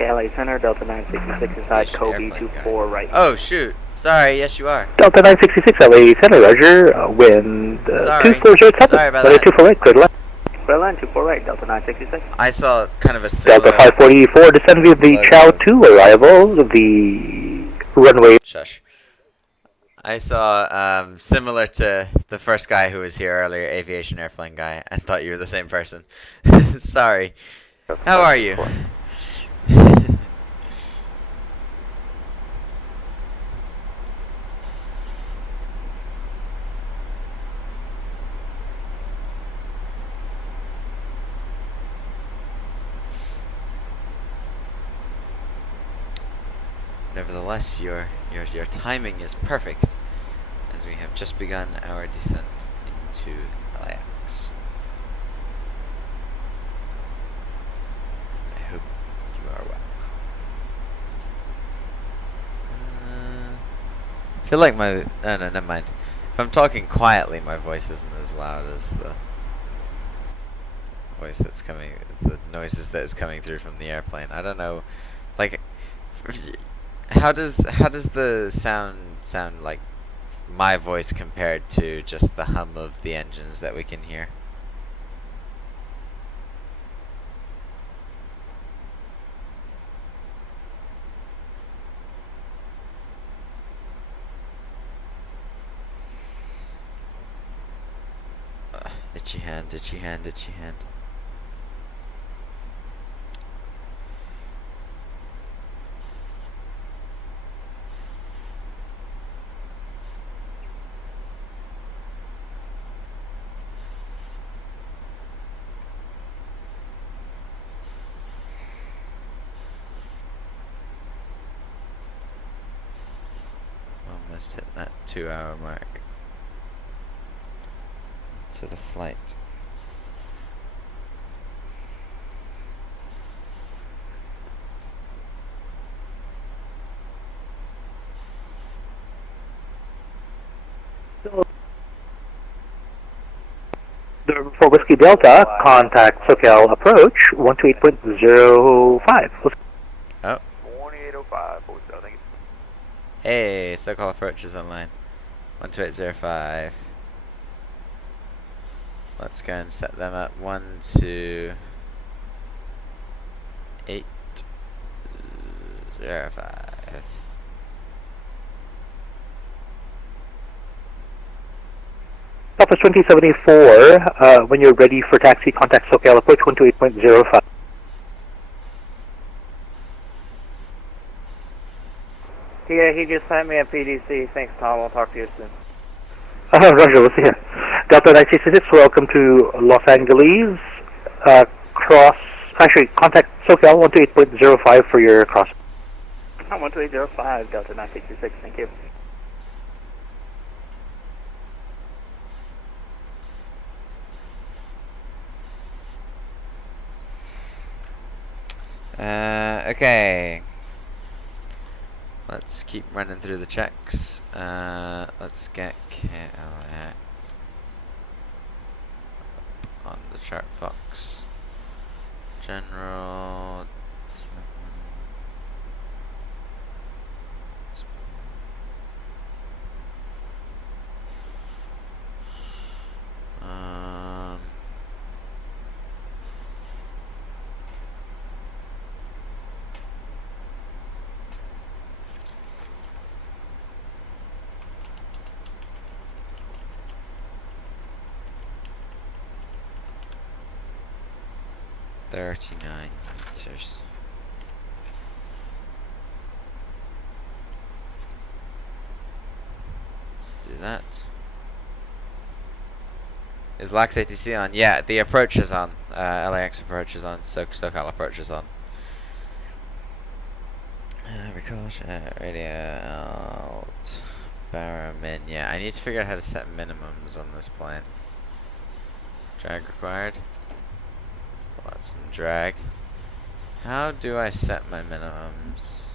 LA Center, Delta 966 inside Kobe 24 right. Oh shoot! Sorry, yes you are. Delta 966 LA Center, Roger. Wind 240 Sorry about that. 24 right, clear line. Clear line 24 right, Delta 966. I saw kind of a similar. Delta 544 descend via the Chow 2 arrival of the runway. Shush. I saw similar to the first guy who was here earlier, aviation airplane guy, and thought you were the same person. Sorry. How are you? Nevertheless, your timing is perfect, as we have just begun our descent into LAX. I hope you are well. I feel like my no, never mind. If I'm talking quietly, my voice isn't as loud as the voice that's coming, as the noises that is coming through from the airplane. I don't know, like. How does the sound like my voice compared to just the hum of the engines that we can hear? Itchy hand, itchy hand, itchy hand. Almost hit that 2-hour mark to the flight. For Whiskey Delta, contact SoCal approach 128.05. Oh. 2805, thank you. Hey, SoCal approach is online. 12805. Let's go and set them up. 12805. Office 2074, when you're ready for taxi, contact SoCal approach 128.05. Yeah, he just sent me a PDC. Thanks, Tom. I'll talk to you soon. Roger, we'll see you. Delta 966, welcome to Los Angeles. Contact SoCal 128.05 for your cross. 12805, Delta 966, thank you. Okay. Let's keep running through the checks. Let's get KLAX the chart Fox. General. Um. $39 meters. Let's do that. Is LAX ATC on? Yeah, the approach is on. LAX approach is on. SoCal approach is on. Record radio out. Barra min. Yeah, I need to figure out how to set minimums on this plane. Drag required. Pull out some drag. How do I set my minimums?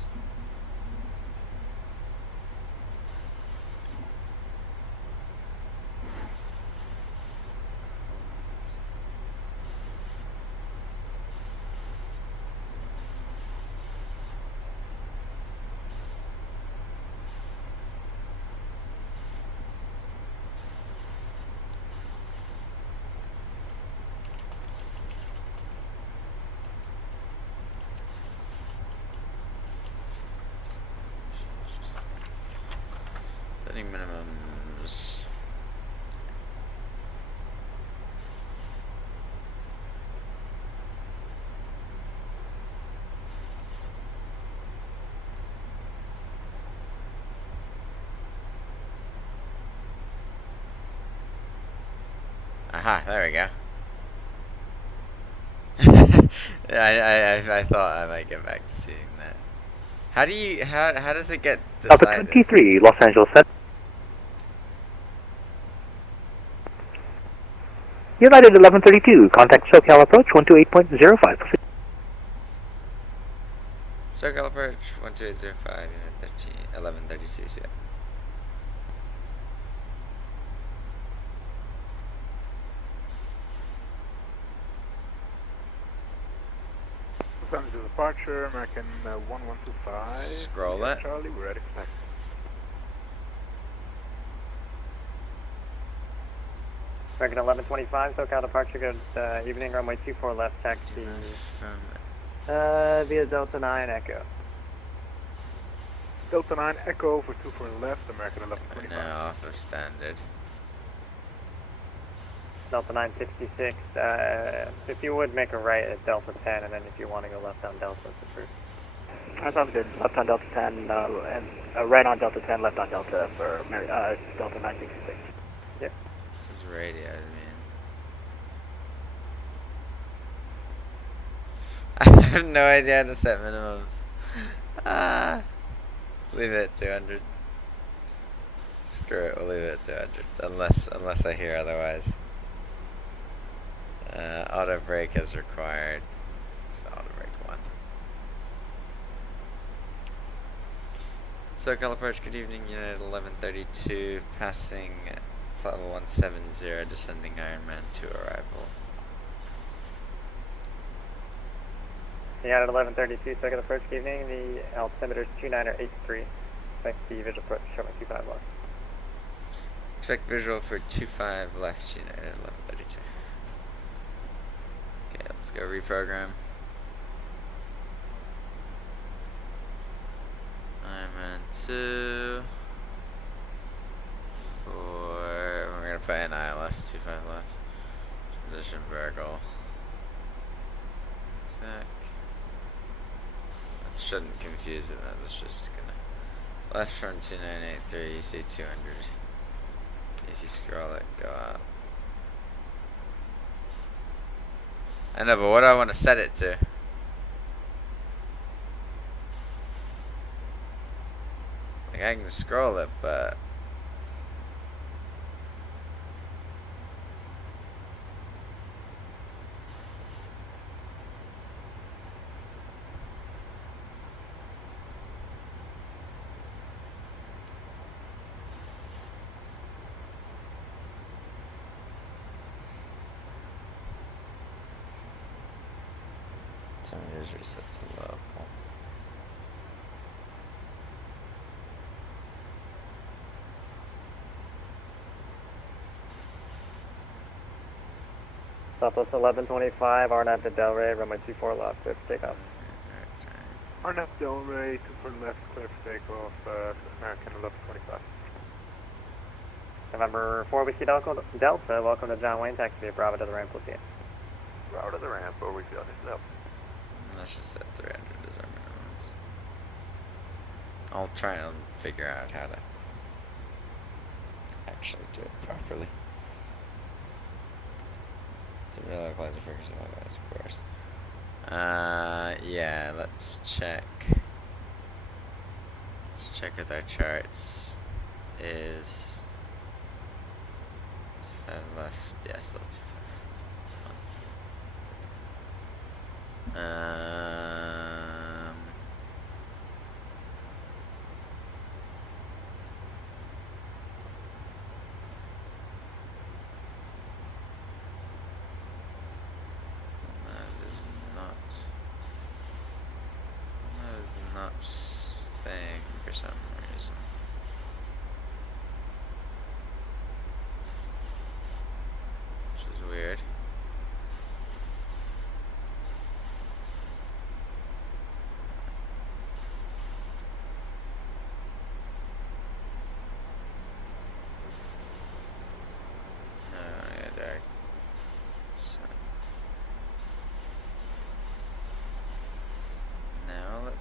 Setting minimums. Aha, there we go. I thought I might get back to seeing that. How do you how does it get decided? Alpha 23, Los Angeles set. United 1132, contact SoCal approach 128.05. SoCal approach 12805, Unit 1132, yeah. Los Angeles departure, American 1125. Scroll it. Charlie, we're at expect. American 1125, SoCal departure, good evening, runway 24 left, taxi. Via Delta 9 Echo. Delta 9 Echo for 24 left, American 1125. Now off of standard. Delta 966, if you would make a right at Delta 10, and then if you want to go left on Delta, it's approved. That sounds good. Left on Delta 10, and right on Delta 10, left on Delta for Delta 966. Yep. This is radio, man. I have no idea how to set minimums. Leave it at 200. Screw it, we'll leave it at 200. Unless I hear otherwise. Auto brake is required. It's the auto brake one. SoCal approach, good evening, Unit 1132, passing flight level 170, descending Ironman to arrival. United 1132, SoCal approach, good evening, the altimeter is 2983. Expect the visual approach, showing 25 left. Expect visual for 25 left, United 1132. Okay, let's go reprogram. I'm in 2 4. We're gonna put an ILS 25 left. Position Virgil. Exact. That shouldn't confuse it. That was just gonna left turn 2983. You see 200. If you scroll it, go up. I know, but what do I want to set it to? Like, I can scroll it, but... Altimeters reset to local. Southwest 1125, RNAV to Delray, runway 24 left, clear for takeoff. RNAV Delray, 24 left, clear for takeoff, American 1125. November 4 Whiskey Delta, welcome to John Wayne, taxi via Bravo to the ramp, we'll see you. Bravo to the ramp, or we feel this up. Let's just set 300 as our minimums. I'll try and figure out how to actually do it properly. It's a real localizer frequency localizer, of course. Yeah, let's check. Let's check with our charts. Is 5 left? Yeah, still 2. That is not staying for some reason. Which is weird.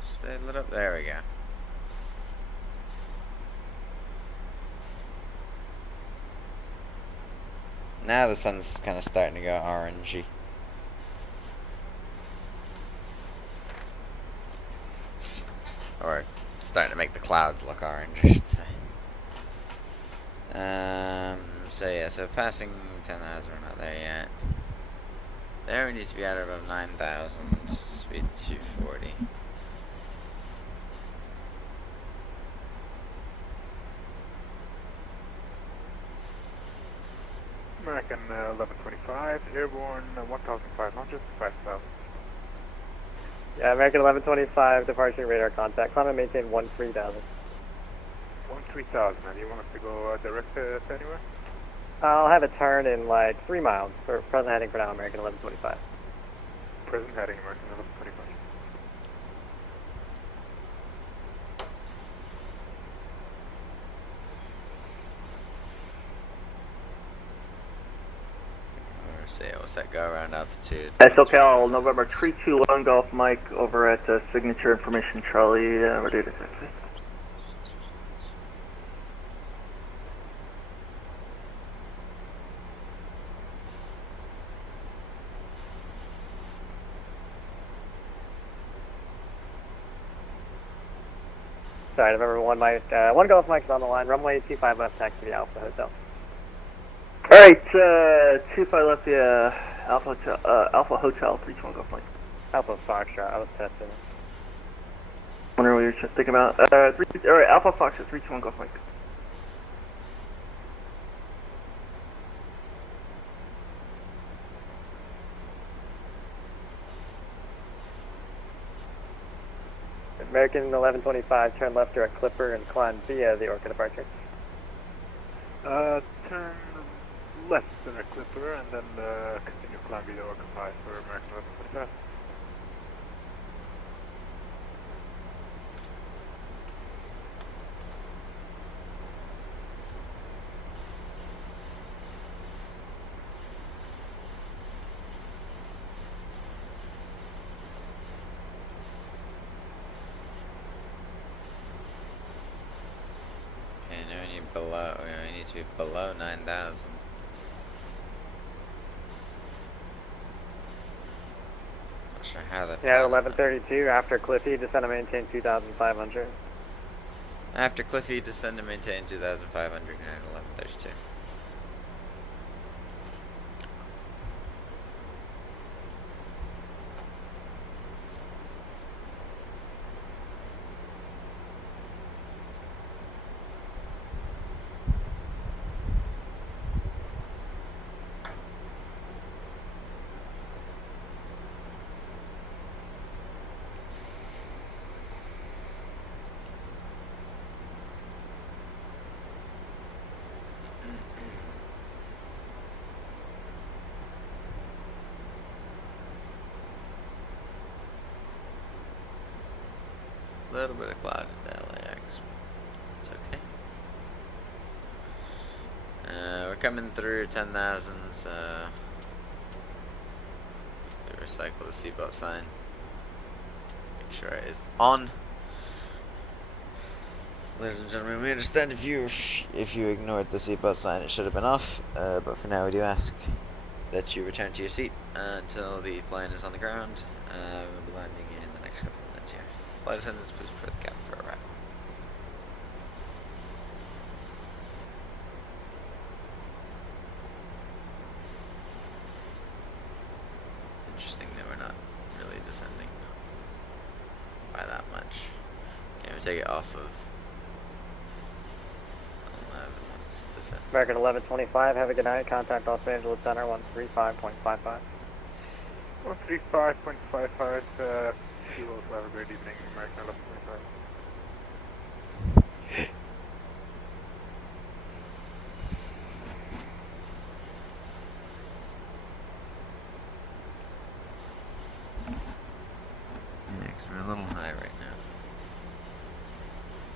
Stay lit up. There we go. Now the sun's kind of starting to go orangey. Or starting to make the clouds look orange, I should say. So yeah, so passing 10,000, we're not there yet. There we need to be at above 9,000, speed 240. American 1125, airborne 1,500 to 5,000. Yeah, American 1125, departure radar contact. Climb and maintain 13,000. 13,000, and you want us to go direct to anywhere? I'll have a turn in like 3 miles. For present heading for now, American 1125. Present heading, American 1125. So yeah, what's that go around altitude? SoCal November 321 Golf Mike over at Signature Information Charlie, ready to taxi. Sorry, November 1 Mike, 1 Golf Mike's on the line, runway 25 left, taxi to Alpha Hotel. Alright, 25 left, yeah, Alpha Hotel, 321 Golf Mike. Alpha Foxtrot, I was testing. Wonder what you're just thinking about. Alright, Alpha Fox at 321 Golf Mike. American 1125, turn left direct Clipper and climb via the Orca departure. Turn left direct Clipper and then continue climb via Orca 5 for American 1125. Below, it needs to be below 9,000. Not sure how that. Yeah, 1132 after Cliffy, descend and maintain 2,500. After Cliffy, descend and maintain 2,500 and 1132. little bit of cloud into LAX. It's okay. We're coming through 10,000, so we recycle the seatbelt sign. Make sure it is on. Ladies and gentlemen, we understand if you ignored the seatbelt sign, it should have been off. But for now, we do ask that you return to your seat until the plane is on the ground. We'll be landing in the next couple of minutes here. Flight attendants, please prepare the cabin for arrival. It's interesting that we're not really descending by that much. Can we take it off of 11? Let's descend. American 1125, have a good night. Contact Los Angeles Center 135.55. 135.55, you also have a great evening, American 1125. Yeah, 'cause we're a little high right now.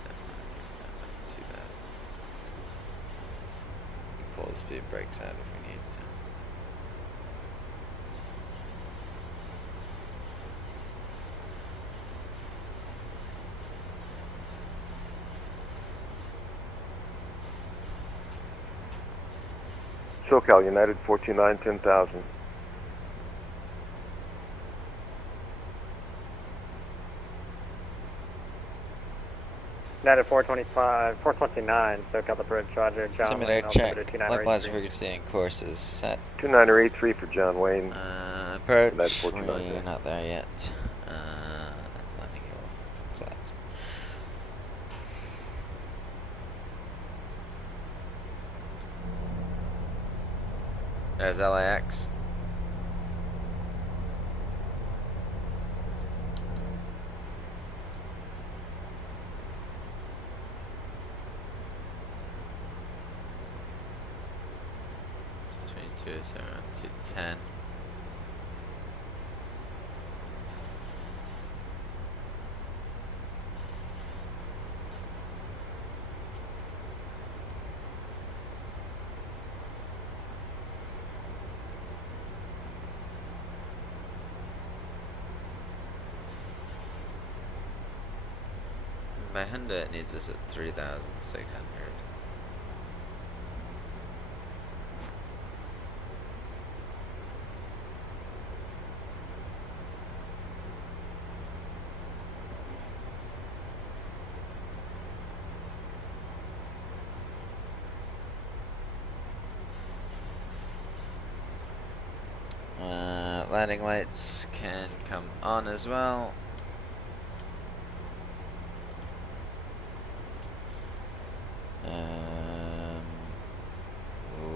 Definitely 2,000. We can pull the speed brakes out if we need to. SoCal United 429, 10,000. United 425, 429, SoCal approach, Roger, John Simulator Wayne, check. altimeter Localizer frequency and course is set. 2983 for John Wayne. Approach. United 429. We're not there yet. Landing hill. Set. There's LAX. So 210. By Honda, it needs us at 3,600. Landing lights can come on as well.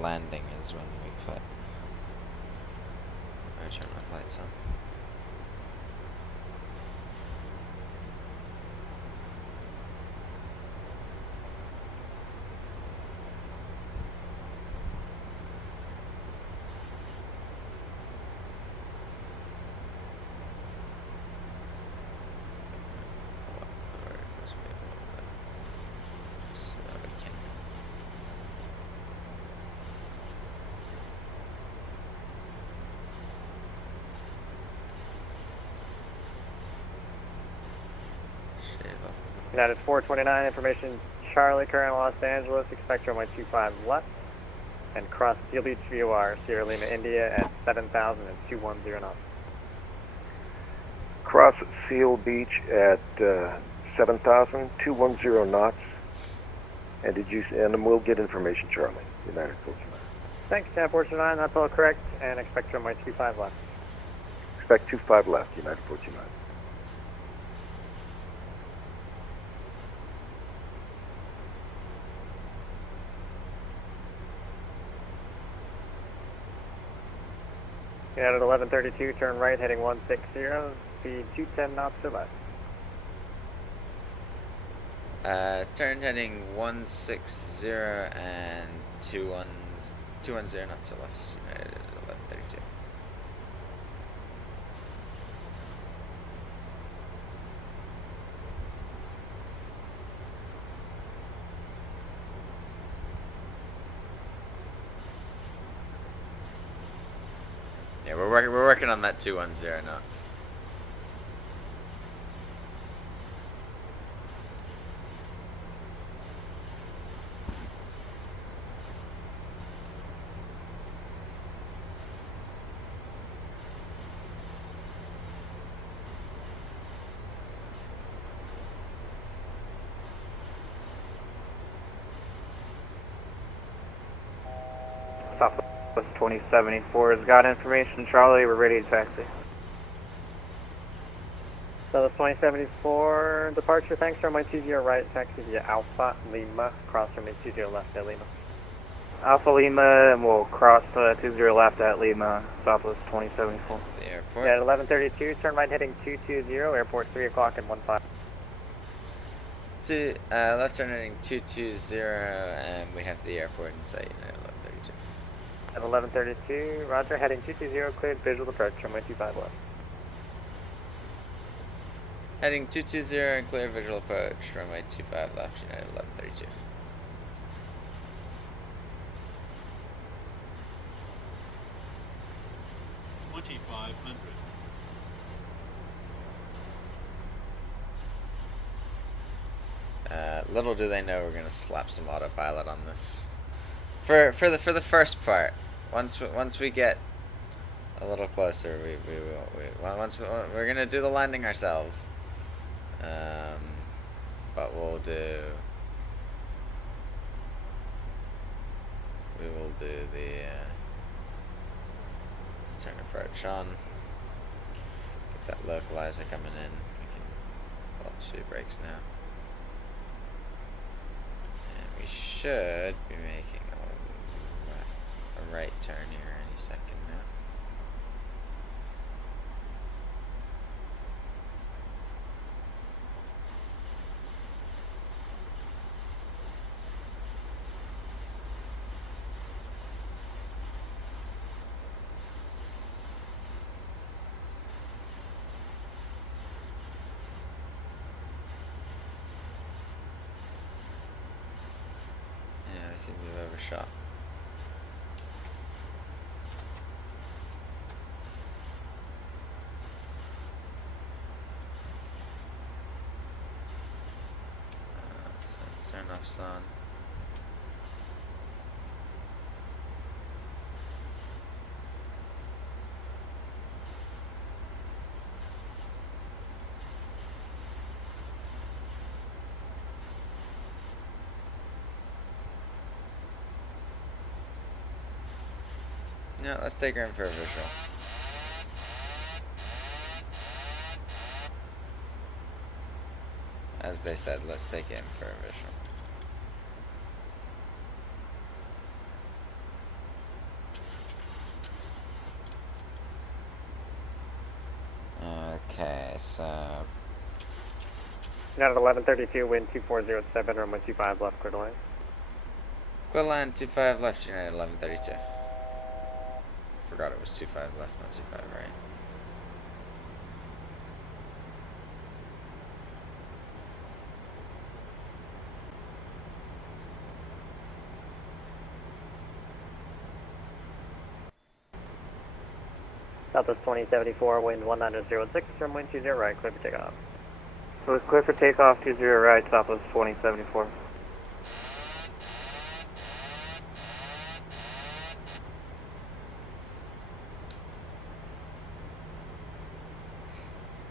Landing is when we put our turn off lights on. United 429, information Charlie, current Los Angeles, expect runway 25 left, and cross Seal Beach VOR, Sierra Lima, India at 7,000 and 210 knots. Cross Seal Beach at 7,000, 210 knots. And we'll get information, Charlie. United 429. Thanks, 1049, that's all correct, and expect runway 25 left. Expect 25 left, United 429. United 1132, turn right, heading 160, speed 210 knots to left. Turn heading 160 and 210 knots or less. United 1132. Yeah, we're working on that 210 knots. Southwest 2074 has got information. Charlie, we're ready to taxi. So the 2074 departure, thanks, runway 20 right, taxi via Alpha Lima, cross runway 20 left at Lima. Alpha Lima, and we'll cross 20 left at Lima, Southwest 2074. That's the airport. Yeah, at 11:32, turn right heading 220, airport 3 o'clock and 15. Left turn heading 220, and we have the airport in sight at 11:32. At 11:32, roger, heading 220, cleared, visual approach, runway 25 left. Heading 220 and clear visual approach, runway 25 left, United 11:32. Little do they know we're gonna slap some autopilot on this. For the first part, once we get a little closer, we're gonna do the landing ourselves. But we will do the let's turn approach on. Get that localizer coming in. We can pull up the brakes now. And we should be making a right turn here any second now. Yeah, I seem to have overshot. Turn off sun. No, let's take her in for a visual. As they said, let's take it in for a visual. Okay, so Now at 11:32, wind 2407, runway 25 left, clear to line. clear line 25 left, United 11:32. Forgot it was 25 left, not 25 right. Southwest 2074, wind 1906, runway 20 right, clear for takeoff. So it's clear for takeoff, 20 right, Southwest 2074.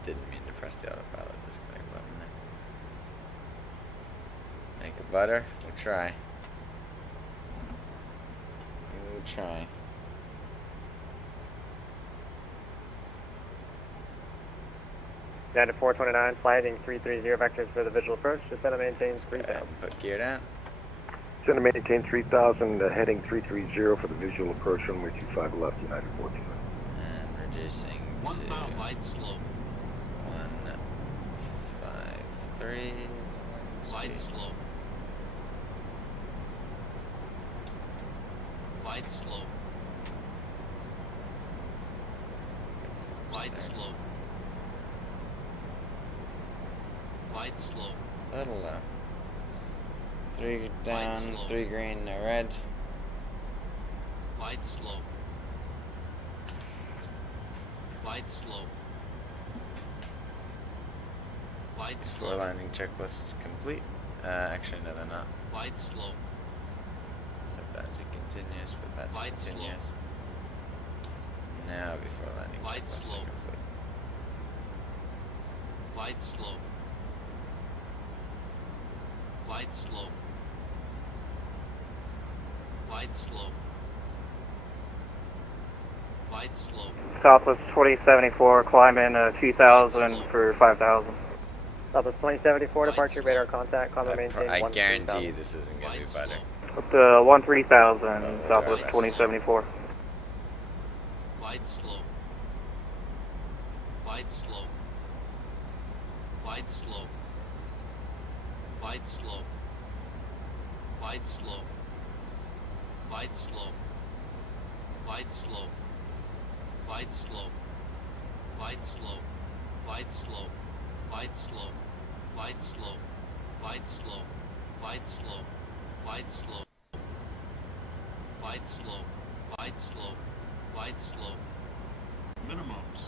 Didn't mean to press the autopilot disconnect button there. Make a butter, we'll try. We'll try. United 429, flighting 330 vectors for the visual approach, descend and maintain 3000. Put gear down. Send and maintain 3000, heading 330 for the visual approach, runway 25 left, United 14. And reducing to 1 mile light slope. 153. Light slope. Light slope. Light slope. Light slope. Little low. 3 down, 3 green, no red. Light slope. Wide slope. Wide Before slope. landing checklists complete. Actually, no, they're not. Wide slope. Put that to continuous. Put that to Wide continuous. Now, before landing Wide checklists slope. are complete. Wide slope. Wide slope. Wide slope. Wide slope. Southwest 2074, climb in 2000 for 5000. Southwest 2074, departure, radar contact, climb and maintain I 1 guarantee you this isn't going to be better. Up to 13000, Southwest 2074. Wide slope. Wide slope. Wide slope. Wide slope. Wide slope. Wide slope. Wide slope. Wide slope. Wide slope. Wide slope. Wide slope. Wide slope. Wide slope. Wide slope. Wide slope. Wide slope. Wide slope. Wide slope. Minimums.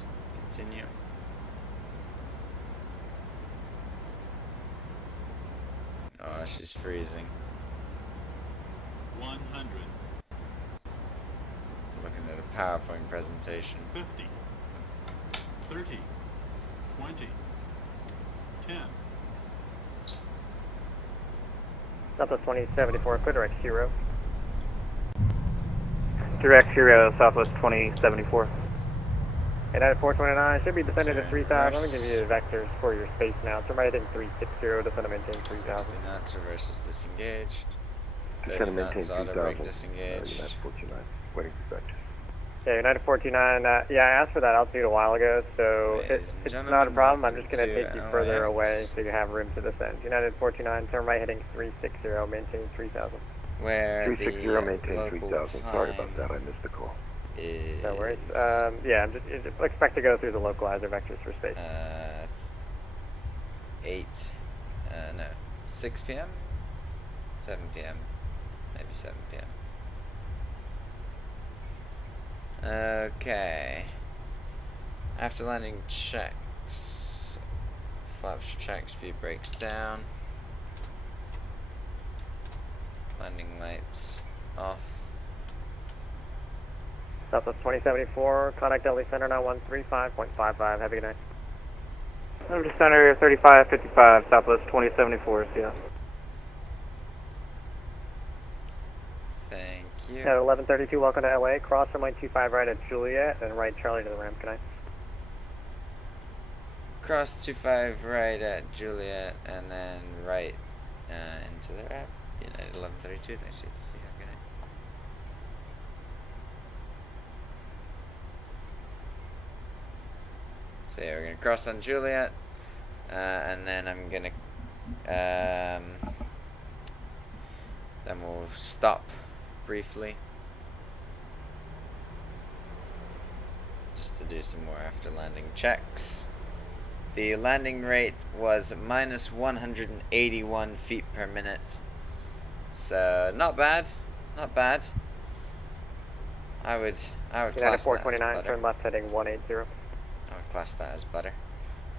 Continue. Oh, she's freezing. 100. Looking at a PowerPoint presentation. 50. 30. 20. 10. Southwest 2074, clear direct 0. Direct 0, Southwest 2074. United 429 should be descending to 3000. I'm going to give you the vectors for your space now. So right heading 360, descend and maintain 3000. 60 knots, reverse is disengaged. Just 30 gonna maintain knots, auto brake 3000. disengaged. United 429, waiting for vectors. Yeah, United 429, yeah, I asked for that altitude a while ago, so it's not a problem. I'm just going to take you further away so you have room to descend. United 429, turn right heading 360, maintain 3000. Where 360, the maintain local 3000. Sorry about that, I missed the call. Is no worries. Yeah, I'm just expect to go through the localizer vectors for space. 6 p.m. 7 p.m. Maybe 7 p.m. Okay. After landing checks, flaps check, speed brakes down. Landing lights off. Southwest 2074, contact Delhi Center now 135.55. Have a good night. I'm just center 3555, Southwest 2074, yeah. Thank you. At 1132, welcome to LA. Cross runway 25 right at Juliet, and right Charlie to the ramp. Good night. Cross 25 right at Juliet, and then right into the ramp. United 1132. Thanks, see you. Have a good night. So yeah, we're gonna cross on Juliet, and then I'm gonna, then we'll stop briefly, just to do some more after landing checks. The landing rate was minus 181 feet per minute, so not bad, not bad. I would United class 429, that as butter. turn left heading 180. I would class that as butter.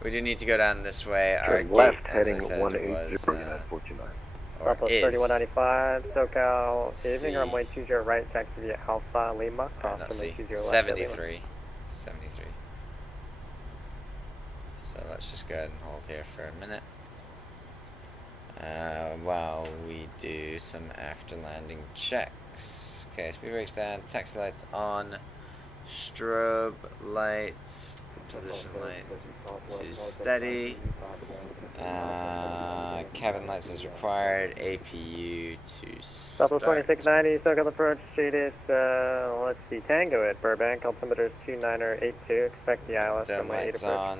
We do need to go down this way. Our Turn gate, left, as I heading said, 180, was, United 429. or Southwest is, 3195, SoCal, C. evening runway 20 right, taxi via Alpha Lima, cross not runway C, 20 left. 73. 73. So let's just go ahead and hold here for a minute. While we do some after landing checks. Okay, speed brakes down, taxi lights on, strobe lights, position light to steady, cabin lights as required, APU to start. Southwest 2690, SoCal approach, shaded, let's see, Tango at Burbank, altimeter 2982, expect the ILS Dome runway 8 lights approach. on.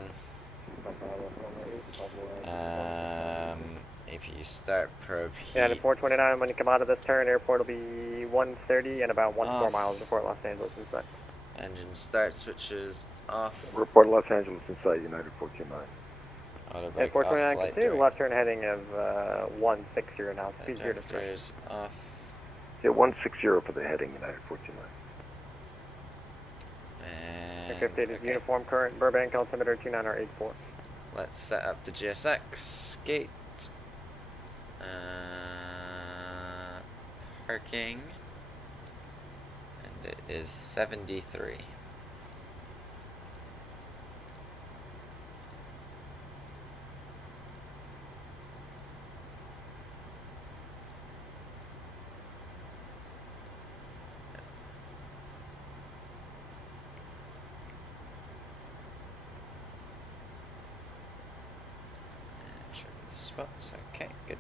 APU start, probe heat. Yeah, at 429, when you come out of this turn, airport will be 130 and about 14 miles before Los Angeles inside. Engine start switches off. Report Los Angeles inside, United 429. Auto At brake 429, off, light continue direct. left turn heading of 160 now, speed 0 to Directors off. Yeah, 160 for the heading, United 429. And 50 is uniform current, Burbank, altimeter 29R84. Let's set up the GSX gate. Parking. And it is 73. Spots, okay, good.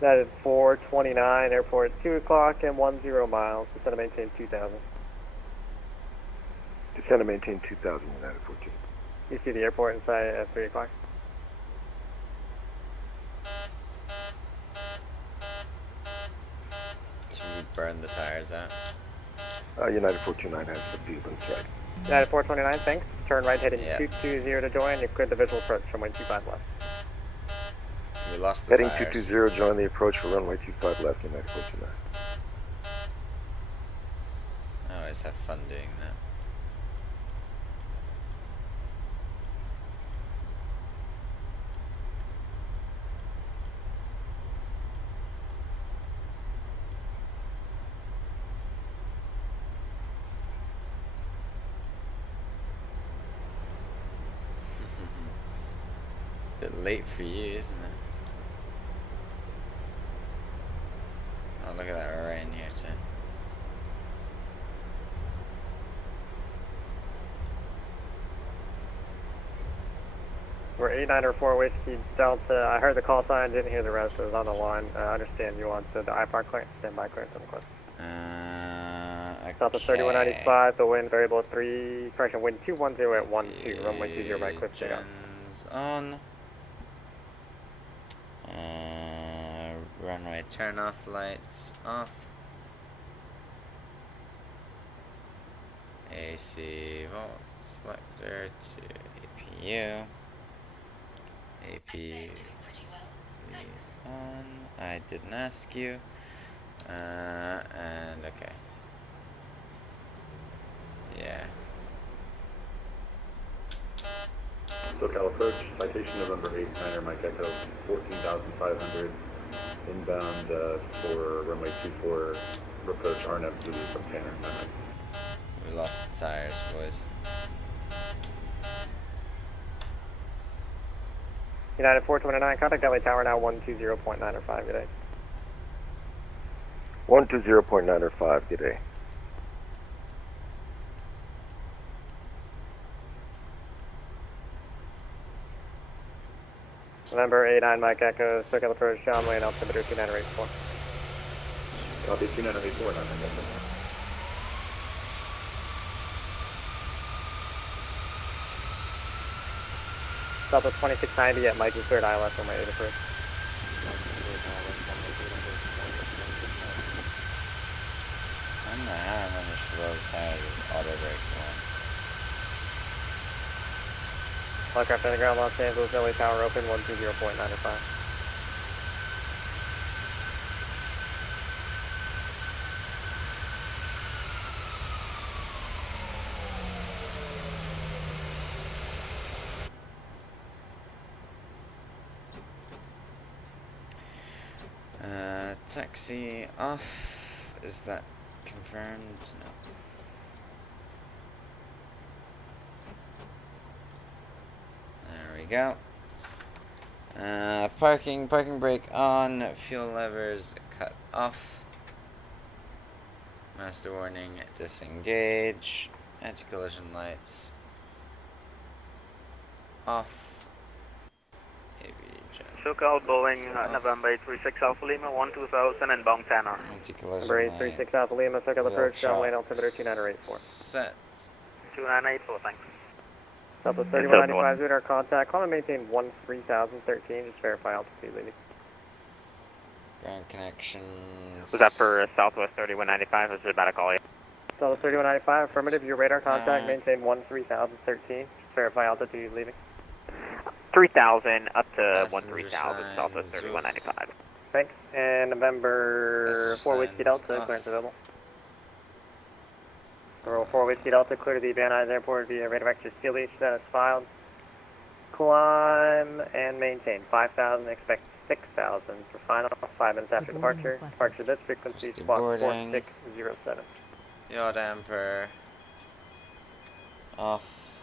That is 429, airport 2 o'clock and 10 miles. Descend and maintain 2000. Descend and maintain 2000, United 14. You see the airport inside at 3 o'clock? So we burn the tires out. United 429 has the view inside. United 429, thanks. Turn right heading 220 to join. You cleared the visual approach from runway 25 left. We lost the Heading tires. 220, join the approach for runway 25 left, United 429. I always have fun doing that. Bit late for you, isn't it? Oh, look at that, we're right in here too. We're 8904 Whiskey Delta. I heard the call sign, didn't hear the rest. It was on the line. I understand you want the IFR clearance. Stand by clearance on the course. Okay. Southwest 3195, the wind variable 3, correction, wind 210 at 12, runway 20 right, cliff stay on. On. Runway turn off lights off. AC volt selector to APU. AP on. I didn't ask you. And okay. Yeah. SoCal approach, citation November 8, 9er Mike Echo, 14,500 inbound for runway 24, approach RNF Zulu from Tanner. We lost the tires, boys. United 429, contact LA Tower now 120.905, good day. 120.905, good day. November 89 Mike Echo, circular approach, John Wayne, altimeter 2984. Copy 2984, 9 Mike Echo. Southwest 2690 at Mikey 3rd ILS on my 8 approach. I don't know how I'm under slow tires with auto brakes on. Aircraft underground Los Angeles, LA Tower open 120.905. Taxi off. Is that confirmed? No. There we go. Parking brake on. Fuel levers cut off. Master warning, disengage. Anti-collision lights off. SoCal Boeing November 836 Alpha Lima 12000 and bound Tanner. Number 836 Alpha Lima, circle approach, John Wayne, altimeter 2984. Set. 2984, thanks. Southwest 3195, radar contact. Call and maintain 3013, just verify altitude leading. Ground connections. Was that for Southwest 3195? Was it about to call you? Southwest 3195, affirmative, your radar contact, maintain 3013, just verify altitude leaving. 3000 up to 13,000, Southwest 3195. Thanks. And November 4 Whiskey Delta, clearance available. Roll 4 Whiskey Delta, clear to the Van Nuys Airport via radar vector seal leash status filed. Climb and maintain 5,000, expect 6,000 for final, 5 minutes after departure. Departure this frequency, squawk 4607. Yaw damper. Off.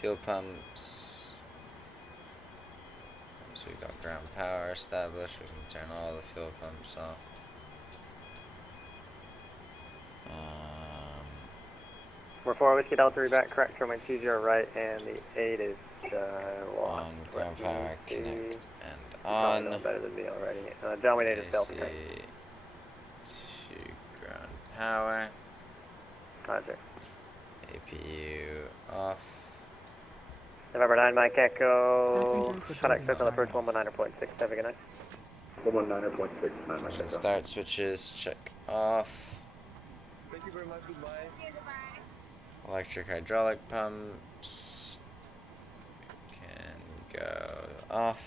Fuel pumps. So we got ground power established, we can turn all the fuel pumps off. We're 4 Whiskey Delta, reback correct, runway 20 right, and the 8 is on ground power, connect, and you on. know better than me already. John, we need is Delta. To ground power. Roger. APU off. November 9, Mike Echo. Contact system approach 119.6. Have a good night. 119.6, 9 Mike Echo. Start switches, check off. Thank you very much, goodbye. Electric hydraulic pumps can go off.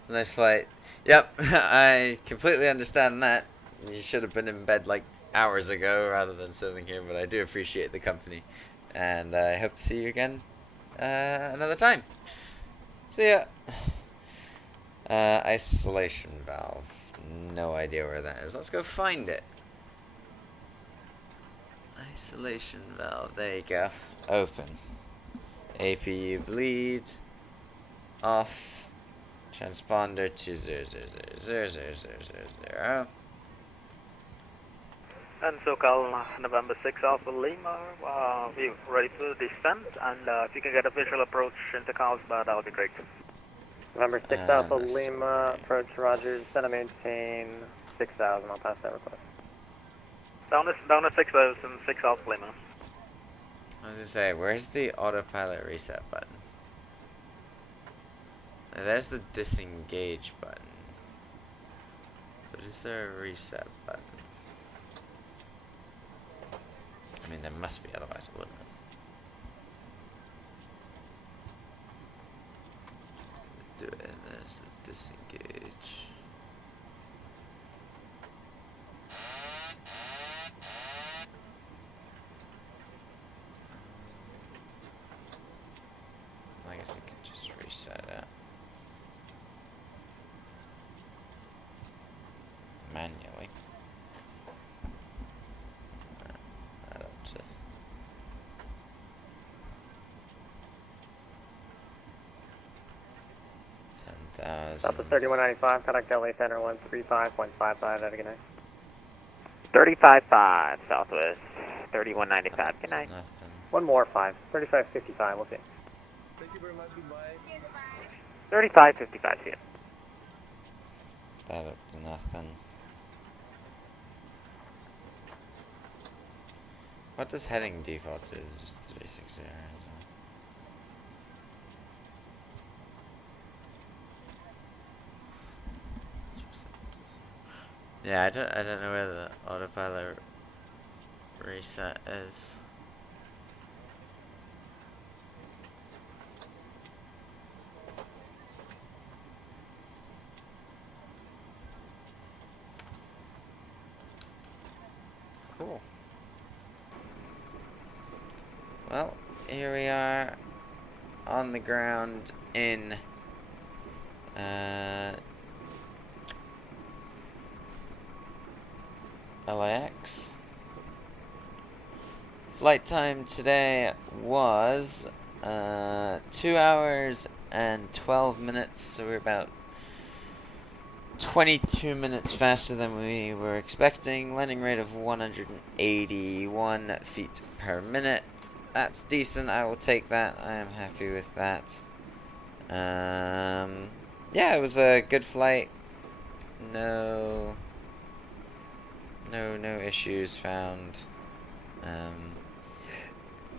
It's a nice flight. Yep, I completely understand that. You should have been in bed like hours ago rather than sitting here, but I do appreciate the company. And I hope to see you again another time. See ya. Isolation valve. No idea where that is. Let's go find it. Isolation valve, there you go. Open. APU bleed. Off. Transponder to 0000000. And SoCal November 6 Alpha Lima, we're ready to descend, and if you can get a visual approach into Carlsbad, that would be great. November 6 Alpha Lima, approach Rogers, send and maintain 6,000, I'll pass that request. Down to 6,000, 6 Alpha Lima. I was gonna say, where's the autopilot reset button? Now, there's the disengage button. But is there a reset button? I mean, there must be, otherwise it wouldn't. Do it, and there's the disengage. I guess I can just reset it manually. Add up to 10,000. Delta 3195, contact LA Center 135.55, have a good night. 35.5, Southwest, 3195, good night. Nothing. One more 5, 3555, we'll see. Thank you very much, goodbye. 35.55, see you. That up to nothing. What does heading default to? Is just 360 as well. Yeah, I don't know where the autopilot reset is. Cool. Well, here we are on the ground in LAX. Flight time today was 2 hours and 12 minutes, so we're about 22 minutes faster than we were expecting. Landing rate of 181 feet per minute. That's decent, I will take that. I am happy with that. Yeah, it was a good flight. No issues found.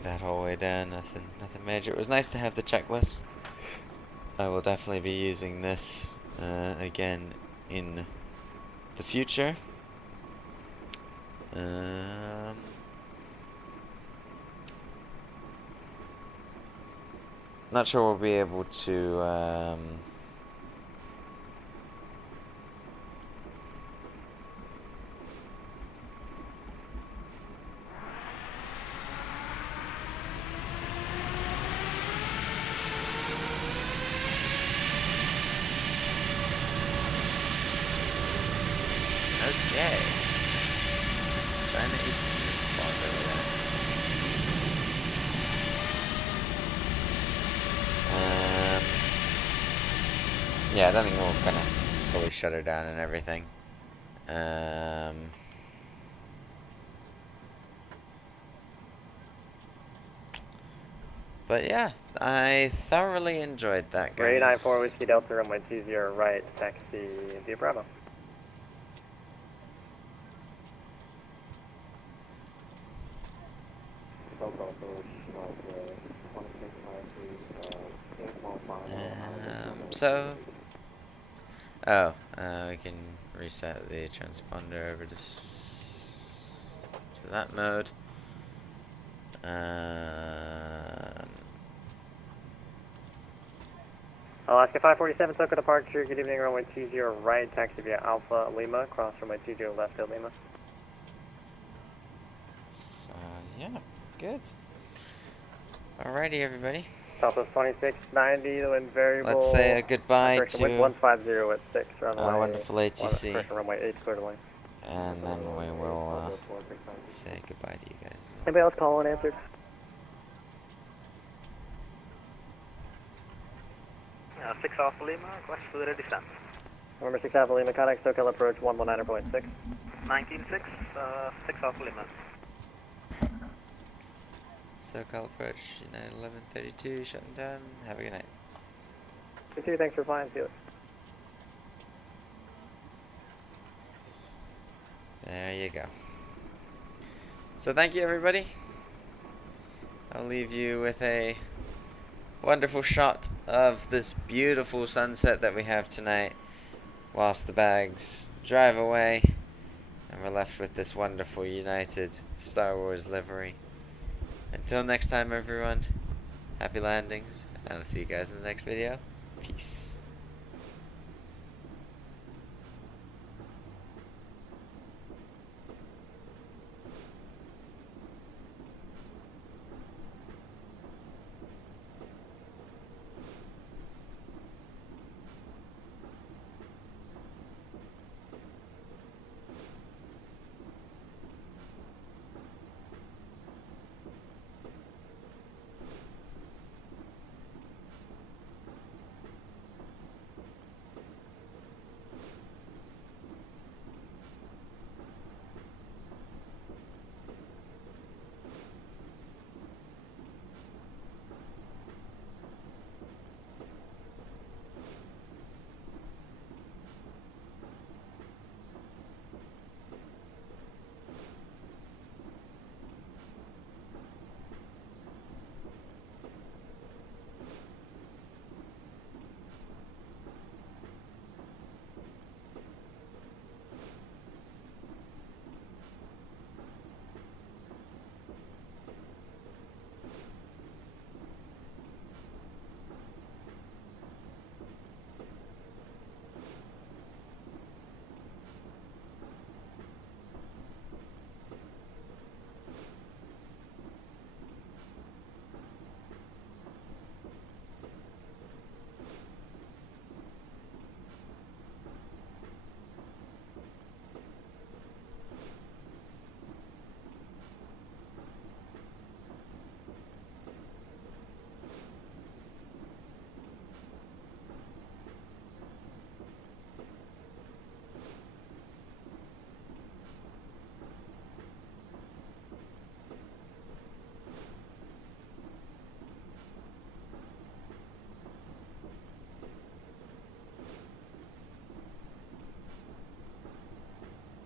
That whole way down, nothing major. It was nice to have the checklist. I will definitely be using this again in the future. Not sure we'll be able to least just spawned over there. Yeah, I don't think we're gonna fully shut her down and everything. But yeah, I thoroughly enjoyed that, guys. Ray 94 Whiskey Delta, runway 20 right, taxi via Bravo. We can reset the transponder over to that mode. Alaska 547, Soka departure, good evening, runway 20 right, taxi via Alpha Lima, cross runway 20 left at Lima. So, yeah, good. Alrighty, everybody. Southwest 2690, the wind variable. Let's say a goodbye to wind 150 at 6, runway. our wonderful ATC. Runway 8, clear to lane. And then we will say goodbye to you guys. Anybody else call unanswered? 6 Alpha Lima, request for the descent. Number 6 Alpha Lima, contact SoCal approach 119.6. 19.6, 6 Alpha Lima. SoCal approach, United 1132, shutting down. Have a good night. You too, thanks for flying, Felix. There you go. So thank you, everybody. I'll leave you with a wonderful shot of this beautiful sunset that we have tonight whilst the bags drive away and we're left with this wonderful United Star Wars livery. Until next time, everyone, happy landings, and I'll see you guys in the next video.